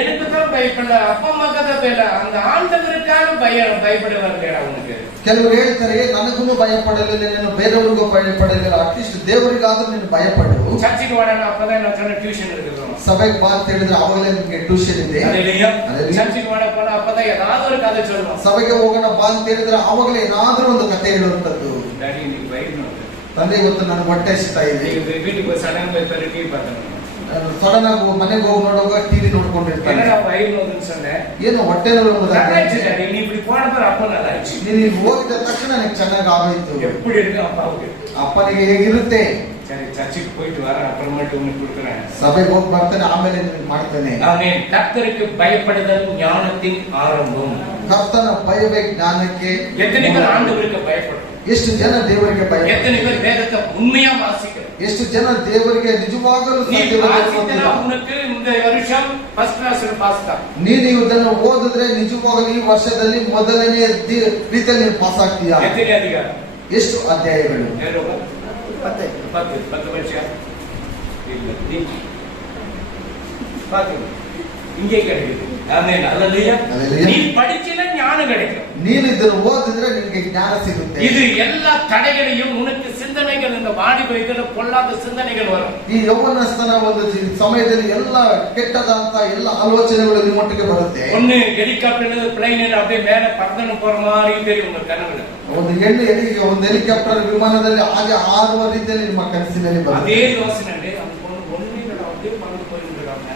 எனக்கு தான் பயப்படல, அப்பா அம்மாக்கு தான் பயப்படல, அந்த ஆண்டவருக்காக பயப்படுவார்கள். அவனுக்கு ಕೆಲವರು ಹೇಳ್ತಾರೆ, ನನಗೂ ಭಯಪಡಲಿಲ್ಲ, ನಾನು ಬೇರೆಯವ್ರಿಗೂ ಭಯಪಡಲಿಲ್ಲ, ಅಟ್ಲೀಸ್ಟ್ ದೇವರಿಗಾದ್ರೂ ನೀನು ಭಯಪಡು. சர்ச்சுக்கு வாடா, அப்பதான் நான் சொன்ன டியூஷன் இருக்குது. ಸಭೆಗೆ ಬಾ ಅಂತ ಹೇಳಿದ್ರೆ ಅವಾಗಲೇ ನಿಮಗೆ ಟ್ಯೂಷನ್ ಇದೆ. சர்ச்சுக்கு வாட போனா அப்பதான் ஏதாவது ஒரு கதை சொல்லுவோம். ಸಭೆಗೆ ಹೋಗೋಣ ಬಾ ಅಂತ ಹೇಳಿದ್ರೆ ಅವಾಗಲೇ ಏನಾದ್ರೂ ಒಂದು ಕಥೆ ಹೇಳುವಂತದ್ದು. ತಂದೆ ಇವತ್ತು ನನಗೆ ಹೊಟ್ಟೆ ಹಸಿತಾ ಇದೆ. வீட்டுக்கு சடங்கு போய் டிவி பார்த்தேன். ಸಡನ್ ಆಗಿ ಮನೆಗೆ ಹೋಗಿ ನೋಡುವಾಗ ಟಿವಿ ನೋಡ್ಕೊಂಡಿರ್ತಾನೆ. ಏನು ಹೊಟ್ಟೆ ನೋವು ಎಂಬುದಾಗಿ நீ இப்படி போன பிறகு அப்ப நல்லா ஆச்சு. ನೀನು ಹೋಗಿದ ತಕ್ಷಣ ನನಗೆ ಚೆನ್ನಾಗಿ ಆಗೋಯ್ತು. எப்படி இருக்கு அப்பாவுக்கு? ಅಪ್ಪನಿಗೆ ಹೇಗಿರುತ್ತೆ? சரி, சர்ச்சுக்கு போயிட்டு வர, அப்புறமேட்டு உனக்கு கொடுக்குறேன். ಸಭೆಗೆ ಹೋಗಿ ಬರ್ತಾನೆ, ಆಮೇಲೆ ಮಾಡ್ತಾನೆ. ஆமென். கர்த்தருக்கு பயப்படுதல் ஞானத்தின் ஆரம்பம். ಕರ್ತನ ಭಯವೇ ಜ್ಞಾನಕ್ಕೆ. எத்தனை பேர் ஆண்டவருக்கு பயப்படுறோம்? ಎಷ್ಟು ಜನ ದೇವರಿಗೆ ಭಯ? எத்தனை பேர் வேதத்தை உண்மையா வாசிக்கிறோம்? ಎಷ್ಟು ಜನ ದೇವರಿಗೆ ನಿಜವಾಗಲೂ உனக்கு இந்த வருஷம் ಫಸ್ಟ್ ಕ್ಲಾಸ್ ಪಾಸ್ தான். ನೀನು ಇದನ್ನು ಓದಿದ್ರೆ ನಿಜವಾಗಲೂ ಈ ವರ್ಷದಲ್ಲಿ ಮೊದಲನೇ ರೀತಿಯಲ್ಲಿ ಪಾಸ್ ಆಗ್ತೀಯಾ? ಎಷ್ಟನೇ ಅಧಿಕಾರ? ಎಷ್ಟು ಅಧ್ಯಾಯಗಳು? 10 ವರ್ಷ ಇಲ್ಲ, 10 ಇங்கே கிடைக்குது. Amen hallelujah Hallelujah. ನೀ படிச்சினா ஞானம் கிடைக்கும் ನೀನು ಇದನ್ನು ಓದಿದ್ರೆ ನಿನಗೆ ಜ್ಞಾನ ಸಿಗುತ್ತೆ. இது எல்லா தடைகளையும் உனக்கு சிந்தனைகள் இந்த வாலிப இதுல பொல்லாத சிந்தனைகள் வரும். ಈ ಯೌವನಸ್ಥನ ಒಂದು ಸಮಯದಲ್ಲಿ ಎಲ್ಲ ಕೆಟ್ಟದಂತ ಎಲ್ಲ ಆಲೋಚನೆಗಳು ನಿಮ್ಮೊಟ್ಟಿಗೆ ಬರುತ್ತೆ. ஒண்ணு ஹெலிகாப்டர்ல பிளைன்ல அப்படியே மேல பறந்து போற மாதிரி தெரியும் உங்க கனவுல. ಒಂದು ಹೆಲಿಕಾಪ್ಟರ್ ವಿಮಾನದಲ್ಲಿ ಹಾಗೆ ಹಾರುವ ರೀತಿಯಲ್ಲಿ ನಿಮ್ಮ ಕನಸಿನಲ್ಲಿ அதே ಬರುತ್ತೆ. யோசனை அந்த பொண்ணு ஒண்ணுங்கள அப்படியே பறந்து போயிருக்காங்க.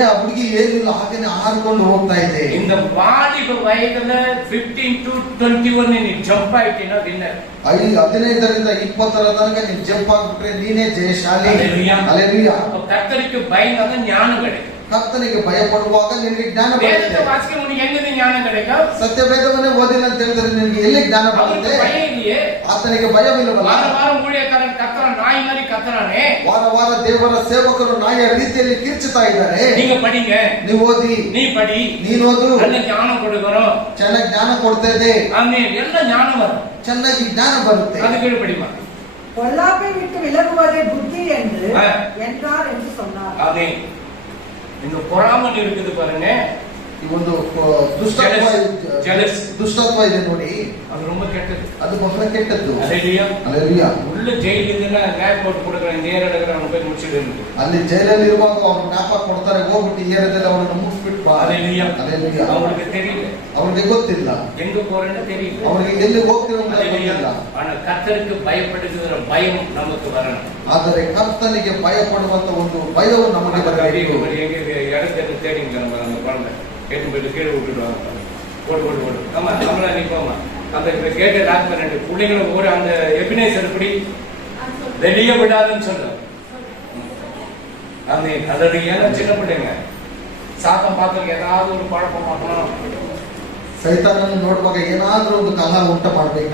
ಆ ಹುಡುಗಿ ಏನಿಲ್ಲ ಹಾಗೇನೆ ಹಾರಿಕೊಂಡು ಹೋಗ್ತಾ ಇದೆ. இந்த வாலிப வயதுல 15 to 21 நீ ஜம்ப் ஆயிட்டீனா வின்னர். 15ರಿಂದ 20ರ ತನಕ ನೀನು ಜಂಪ್ ಆಗ್ಬಿಟ್ರೆ ನೀನೇ ಜಯಶಾಲಿ. Hallelujah. Hallelujah. கர்த்தருக்கு பயந்தாத ஞானம் கிடைக்கும். ಕರ್ತನಿಗೆ ಭಯ ಪಡುವಾಗ ನಿನಗೆ ಜ್ಞಾನ வேதத்தை ಬರುತ್ತೆ. வாசிக்க உனக்கு எங்க ஞானம் கிடைக்கும்? ಸತ್ಯವೇದವನ್ನೇ ಓದಿಲ್ಲ ಅಂತ ಹೇಳಿದ್ರೆ ನಿನಗೆ ಎಲ್ಲಿ ಜ್ಞಾನ அவனுக்கு ಬರುತ್ತೆ? பயம் இல்லையே. ಆತನಿಗೆ ಭಯವಿಲ್ಲವಲ್ಲ. வார வாரம் ஊழியக்காரன் கத்துறான் நாய் மாதிரி கத்துறானே. ವಾರ ವಾರ ದೇವರ ಸೇವಕರು ನಾಯಿಯ ರೀತಿಯಲ್ಲಿ ಕಿರ್ಚುತ್ತಾ ಇದ್ದಾರೆ. நீங்க படிங்க, ನೀವು ಓದಿ, நீ படி, ನೀನು ಓದು, நல்ல ஞானம் கொடுக்கறோம். ಚೆನ್ನಾಗಿ ಜ್ಞಾನ ಕೊಡ್ತಾ ಇದೆ. ஆமென் ಎಲ್ಲ ஞானம் வரும். ಚೆನ್ನಾಗಿ ಜ್ಞಾನ ಬರುತ್ತೆ. அதுக்கு படிமா. பொல்லாப்பை விட்டு விலகுவதே புத்தி என்று ஆ. என்றார் என்று சொன்னார். ஆமென். இந்த பொறாமை இருக்குது பாருங்க. ಈ ಒಂದು ದುಷ್ಟತ್ವ Jealous. ದುಷ್ಟತ್ವ ಇದೆ ನೋಡಿ, அது ரொம்ப கெட்டது. ಅದು ಬಹಳ ಕೆಟ್ಟದ್ದು. ஹalleluya. Hallelujah. உள்ள ஜெயில இருந்தா ஞாய் போட்டு கொடுக்குற நேர எடுக்கிறவங்க போய் முடிச்சிட்டு. ಅಲ್ಲಿ ಜೈಲಲ್ಲಿ ಇರುವಾಗ ಅವ್ರು ಜ್ಞಾಪಕ ಕೊಡ್ತಾರೆ, ಹೋಗ್ಬಿಟ್ಟು ಏರಿಯಾದಲ್ಲಿ ಅವರನ್ನು ಮುಗಿಸ್ಬಿಟ್ಟು ಬಾ. ஹalleluya. Hallelujah. அவங்களுக்கு தெரியல. ಅವ್ರಿಗೆ ಗೊತ್ತಿಲ್ಲ, எங்க போறேன்னு தெரியல. ಅವ್ರಿಗೆ ಎಲ್ಲಿ ಹೋಗ್ತೀರೋ ಅಂತ ஹalleluya. ಗೊತ್ತಿಲ್ಲ. ஆனா கர்த்தருக்கு பயப்படுகிற பயம் நமக்கு வரணும். ಆದರೆ ಕರ್ತನಿಗೆ ಭಯ ಪಡುವಂತ ಒಂದು ಭಯವು ನಮಗೆ ಬರಬೇಕು. எங்க இடத்துல தேடிங்க நம்ம அந்த குழந்தை கேட்டு போயிட்டு கீழே விட்டுடுவாங்க. ஓடு ஓடு ஓடு. ஆமா நம்மளா நிப்போமா அந்த கேட்ட லாக் பண்ணிட்டு பிள்ளைங்களை ஒரு அந்த எபினேசர் எப்படி வெளியே விடாதுன்னு சொல்ல. அந்த அதோட ஏன்னா சின்ன பிள்ளைங்க சாத்தம் பார்த்து ஏதாவது ஒரு குழப்பம் பார்க்கணும். ಸೈತಾನನ್ನು ನೋಡುವಾಗ ಏನಾದ್ರೂ ಒಂದು ಕಲಹ ಉಂಟು ಮಾಡಬೇಕು,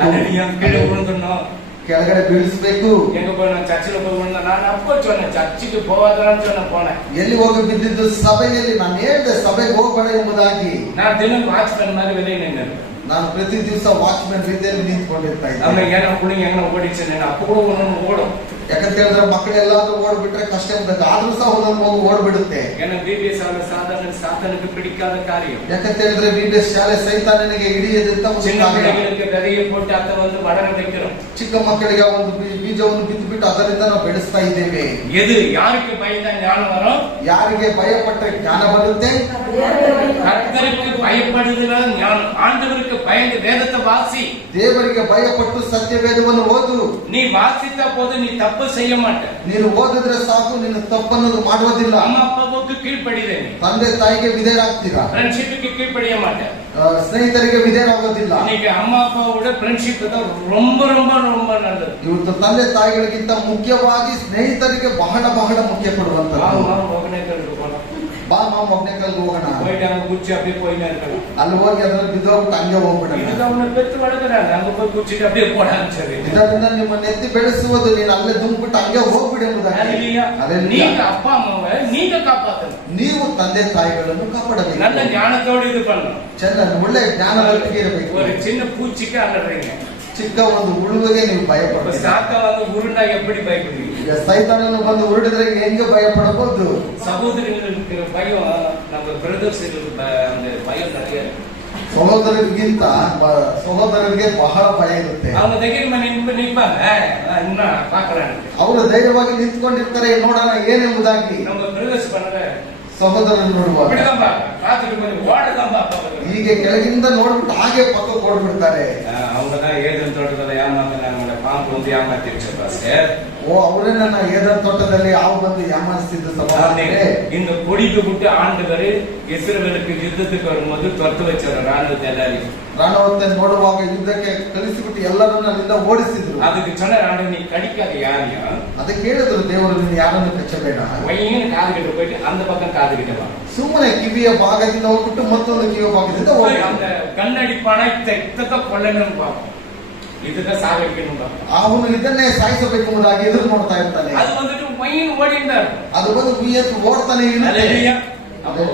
கீழே விழுந்துடணும். ಕೆಳಗಡೆ ಬೀಳಿಸಬೇಕು. எங்க போய் நான் சர்ச்சில் போய் விழுந்தேன். நான் அப்போ சொன்னேன் சர்ச்சுக்கு போகாதான்னு சொன்ன போனேன். ಎಲ್ಲಿ ಹೋಗಿ ಬಿದ್ದಿದ್ದು? ಸಭೆಯಲ್ಲಿ. ನಾನು ಹೇಳಿದೆ ಸಭೆಗೆ ಹೋಗಬೇಡ ಎಂಬುದಾಗಿ. நான் தினம் வாட்ச்மேன் மாதிரி வெளியே நின்று ನಾನು ಪ್ರತಿ ದಿವಸ ವಾಚ್ಮನ್ ರೀತಿಯಲ್ಲಿ ನಿಂತ್ಕೊಂಡಿರ್ತಾ நம்ம ಇದ್ದೆ. ஏன்னா பிள்ளைங்க எங்க ஓடிச்சு அப்போ கூட ஒண்ணு ஓடும். ಯಾಕಂತ ಹೇಳಿದ್ರೆ ಮಕ್ಕಳೆಲ್ಲಾದ್ರೂ ಓಡ್ಬಿಟ್ರೆ ಕಷ್ಟ ಇರ್ತದೆ, ಆದ್ರೂ ಸಹ ಒಂದೊಂದು ಹೋಗಿ ಓಡ್ಬಿಡುತ್ತೆ. ஏன்னா பிபிஎஸ் சாதனுக்கு பிடிக்காத காரியம். ಯಾಕಂತ ಹೇಳಿದ್ರೆ ಬಿಬಿಎಸ್ ಶಾಲೆ ಸೈತಾನನಿಗೆ ಹಿಡಿಯದಂತ ಒಂದು சின்ன ಕಾರ್ಯ. பிள்ளைகளுக்கு விதையை போட்டு அதை வந்து வளர வைக்கிறோம். ಚಿಕ್ಕ ಮಕ್ಕಳಿಗೆ ಒಂದು ಬೀಜವನ್ನು ಬಿತ್ತುಬಿಟ್ಟು ಅದರಿಂದ ನಾವು ಬೆಳೆಸ್ತಾ ಇದ್ದೇವೆ. எது யாருக்கு பயந்தா ஞானம் வரும்? ಯಾರಿಗೆ ಭಯಪಟ್ಟರೆ ಜ್ಞಾನ ಬರುತ್ತೆ? கர்த்தருக்கு பயப்படுதல ஞானம். ஆண்டவருக்கு பயந்து வேதத்தை வாசி. ದೇವರಿಗೆ ಭಯಪಟ್ಟು ಸತ್ಯವೇದವನ್ನು ಓದು. நீ வாசித்த போது நீ தப்பு செய்ய மாட்ட. ನೀನು ಓದಿದ್ರೆ ಸಾಕು, ನಿನ್ನ ತಪ್ಪನ್ನು ಮಾಡುವುದಿಲ್ಲ. அம்மா அப்பாவுக்கு கீழ்ப்படிதே. ತಂದೆ ತಾಯಿಗೆ ವಿಧೇಯರಾಗ್ತೀರಾ? ஃப்ரெண்ட்ஷிப்புக்கு கீழ்ப்படிய மாட்ட. ಸ್ನೇಹಿತರಿಗೆ ವಿಧೇಯರಾಗೋದಿಲ್ಲ. இன்னைக்கு அம்மா அப்பாவோட ஃப்ரெண்ட்ஷிப் தான் ரொம்ப ரொம்ப ரொம்ப நல்லது. ಇವತ್ತು ತಂದೆ ತಾಯಿಗಳಿಗಿಂತ ಮುಖ್ಯವಾಗಿ ಸ್ನೇಹಿತರಿಗೆ ಬಹಳ ಬಹಳ ಮುಖ್ಯ ಕೊಡುವಂತದ್ದು. ಬಾ ಮಾಮ ಒಬ್ಬನೇಕಲ್ಗೆ ಹೋಗೋಣ. போயிட்டு அங்க குச்சி அப்படியே போயினே இருக்கலாம். ಅಲ್ಲಿ ಹೋಗಿ ಅದ್ರಲ್ಲಿ ಬಿದ್ದೋಗ್ಬಿಟ್ಟು ಹಂಗೆ ಹೋಗ್ಬಿಡೋಣ. இதுக்கு அவனை பெத்து வளர்க்குறாங்க. அங்க போய் குச்சிட்டு அப்படியே போடான்னு சொல்லி. ಇದರಿಂದ ನಿಮ್ಮನ್ನ ಎತ್ತಿ ಬೆಳೆಸುವುದು, ನೀನು ಅಲ್ಲೇ ದುಂಬಿಟ್ಟು ಹಂಗೆ ಹೋಗ್ಬಿಡಿ ಎಂಬುದಾಗಿ. நீங்க அப்பா அம்மாவை நீங்க காப்பாத்தணும். ನೀವು ತಂದೆ ತಾಯಿಗಳನ್ನು ಕಾಪಾಡಬೇಕು. நல்ல ஞானத்தோடு இது பண்ணணும். ಚೆನ್ನಾಗಿ ಒಳ್ಳೆ ಜ್ಞಾನದೊಟ್ಟಿಗೆ ಇರಬೇಕು. ஒரு சின்ன பூச்சிக்கு அலறீங்க. ಚಿಕ್ಕ ಒಂದು ಉಳುವಿಗೆ ನೀವು ಭಯ ಪಡ್ತೀರಿ. சாத்தா வந்து உருண்டா எப்படி பயப்படுவீங்க? ಈಗ ಸೈತಾನನು ಬಂದು ಉರುಡಿದ್ರೆ ಹೆಂಗೆ ಭಯ ಪಡಬಹುದು? சகோதரர்களுக்கு பயம், நம்ம பிரதர்ஸ் அந்த பயம் நிறைய. ಸಹೋದರರಿಗಿಂತ ಸಹೋದರರಿಗೆ ಬಹಳ ಭಯ ಇರುತ್ತೆ. அவங்க தைரியமா நிற்பாங்க. என்ன பாக்குறாங்க, ಅವರು ಧೈರ್ಯವಾಗಿ ನಿಂತ್ಕೊಂಡಿರ್ತಾರೆ, ನೋಡೋಣ ಏನೆಂಬುದಾಗಿ. நம்ம பிரதர்ஸ் பண்ணல ಸಹೋದರನ್ನು ನೋಡುವಾಗ இப்படிதான் பாத்துட்டு கொஞ்சம் ஓடதான் பாப்பாங்க. ಹೀಗೆ ಕೆಳಗಿಂದ ನೋಡ್ಬಿಟ್ಟು ಹಾಗೆ ಪಕ್ಕ ಕೊಡ್ಬಿಡ್ತಾರೆ. அவங்கதான் ஏதன் தோட்டத்துல ஏமாந்தாங்க. பாம்பு வந்து ஏமாத்திருச்சு பாஸ்டர். ಓ, ಅವರೇ ನನ್ನ ಏದನ್ ತೋಟದಲ್ಲಿ ಯಾವ ಬಂದು ಯಾಮಾರಿಸಿದ್ದು ಸಹೋದರರೇ. இந்த கொடிக்கு விட்டு ஆண்டவர் இஸ்ரவேலுக்கு யுத்தத்துக்கு வரும்போது தொத்து வச்சாரு ராணுவத்தை எல்லாரையும். ರಾಣವத்தை ನೋಡುವಾಗ ಯುದ್ಧಕ್ಕೆ ಕಳಿಸಿಬಿಟ್ಟು ಎಲ್ಲರನ್ನ ಅಲ್ಲಿಂದ ಓಡಿಸಿದ್ರು. அதுக்கு சொன்ன ராணுவ நீ கடிக்காத யாரையும். ಅದಕ್ಕೆ ಹೇಳಿದ್ರು ದೇವರು, ನೀನು ಯಾರನ್ನು ಕಚ್ಚಬೇಡ. ஒய்யன்னு காது கிட்ட போயிட்டு அந்த பக்கம் காது கிட்ட வா. ಸುಮ್ಮನೆ ಕಿವಿಯ ಭಾಗದಿಂದ ಹೋಗ್ಬಿಟ್ಟು ಮತ್ತೊಂದು ಕಿವಿಯ ಭಾಗದಿಂದ ಹೋಗಿ அந்த கண்ணடி பணத்தை கொல்லணும்னு பார்ப்போம். இதுதான் சாகடிக்கணும் பார்ப்போம். ಅವನು ಇದನ್ನೇ ಸಾಯಿಸಬೇಕು ಎಂಬುದಾಗಿ ಎದುರು ನೋಡ್ತಾ ಇರ್ತಾನೆ. அது வந்துட்டு ஒய்யன்னு ஓடிந்தார். ಅದು ಬಂದು ಉಯ್ಯತ್ತು ಓಡ್ತಾನೆ ಇರುತ್ತೆ. அப்போ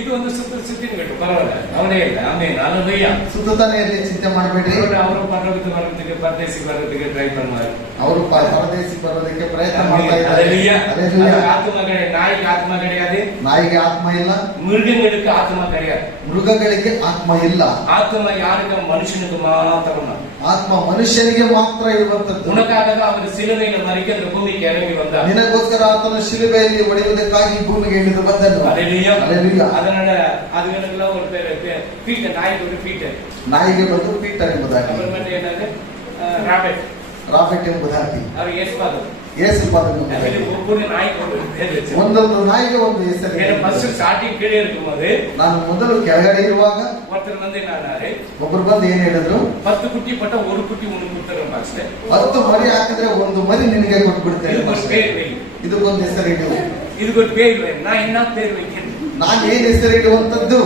ಇದು ಒಂದು ಸುತ್ತಿನ ಬಿಟ್ಟು ಪರವಾಗಿಲ್ಲ, ಅವನೇ ಇಲ್ಲ. ಆಮೇಲೆ ಅಲ್ಲದಯ್ಯ ಸುತ್ತಾನೆ ಇರಲಿ, ಚಿಂತೆ ಮಾಡಬೇಡಿ. ಅವರು ಪರಲೋಕಕ್ಕೆ ಪರದೇಶಿ ಬರೋದಕ್ಕೆ ಟ್ರೈ ಮಾಡಿ, ಅವರು ಪರದೇಶಿ ಬರೋದಕ್ಕೆ ಪ್ರಯತ್ನ ಮಾಡ್ತಾ ಇದ್ದಾರೆ. ಆತ್ಮಗಳೇ, ನಾಯಿಗೆ ಆತ್ಮ கிடையாது, ನಾಯಿಗೆ ಆತ್ಮ ಇಲ್ಲ, மிருகங்களுக்கு ஆத்மா கிடையாது, ಮೃಗಗಳಿಗೆ ಆತ್ಮ ಇಲ್ಲ. ஆத்மா யாருக்கு? மனுஷனுக்கு மாத்திரம். ಆತ್ಮ ಮನುಷ್ಯನಿಗೆ ಮಾತ್ರ ಇರುವಂತದ್ದು. உனக்காக தான் அவர் சிலுவையில் மறிக்க அந்த பூமிக்கு இறங்கி வந்தார். ನಿನಗೋಸ್ಕರ ಆತನು ಶಿಲುಬೆಯಲ್ಲಿ ಹೊಡೆಯುವುದಕ್ಕಾಗಿ ಭೂಮಿಗೆ ಇಳಿದು ಬಂದನು. அல்லேலூயா. அதனால அதுகளுக்கெல்லாம் ஒரு பேர் பீட்டர், நாய்க்கு ஒரு பீட்டர். ನಾಯಿಗೆ ಬಂದು ಪೀಟರ್ ಎಂಬುದಾಗಿ, அப்புறமேட்டு என்னது ராபர்ட். ರಾಬರ್ಟ್ ಎಂಬುದಾಗಿ, அவர் ஏசுபாதர். ಯೇಸು ಪಾದನು. ஒவ்வொரு நாய்க்கு ஒரு பேர் வச்சு, ಒಂದೊಂದು ನಾಯಿಗೆ ಒಂದು ಹೆಸರು. ஃபர்ஸ்ட் ஸ்டார்டிங் கீழே இருக்கும்போது ನಾನು ಮೊದಲು ಕೆಳಗಡೆ ಇರುವಾಗ ஒருத்தர் வந்து என்னாரு, ಒಬ್ರು ಬಂದು ಏನ್ ಹೇಳಿದ್ರು, 10 குட்டி போட்ட ஒரு குட்டி உனக்கு கொடுத்துறேன் பாஸ்டர். 10 ಮರಿ ಹಾಕಿದ್ರೆ ಒಂದು ಮರಿ ನಿನಗೆ ಕೊಟ್ಬಿಡ್ತೇನೆ. இதுக்கு ஒரு பேர் வை, ಇದಕ್ಕೊಂದು ಹೆಸರು ಇಡು. இதுக்கு ஒரு பேர் வை. நான் என்ன பேர் வைக்கிறேன்? ನಾನು ಏನ್ ಹೆಸರು ಇಡುವಂತದ್ದು?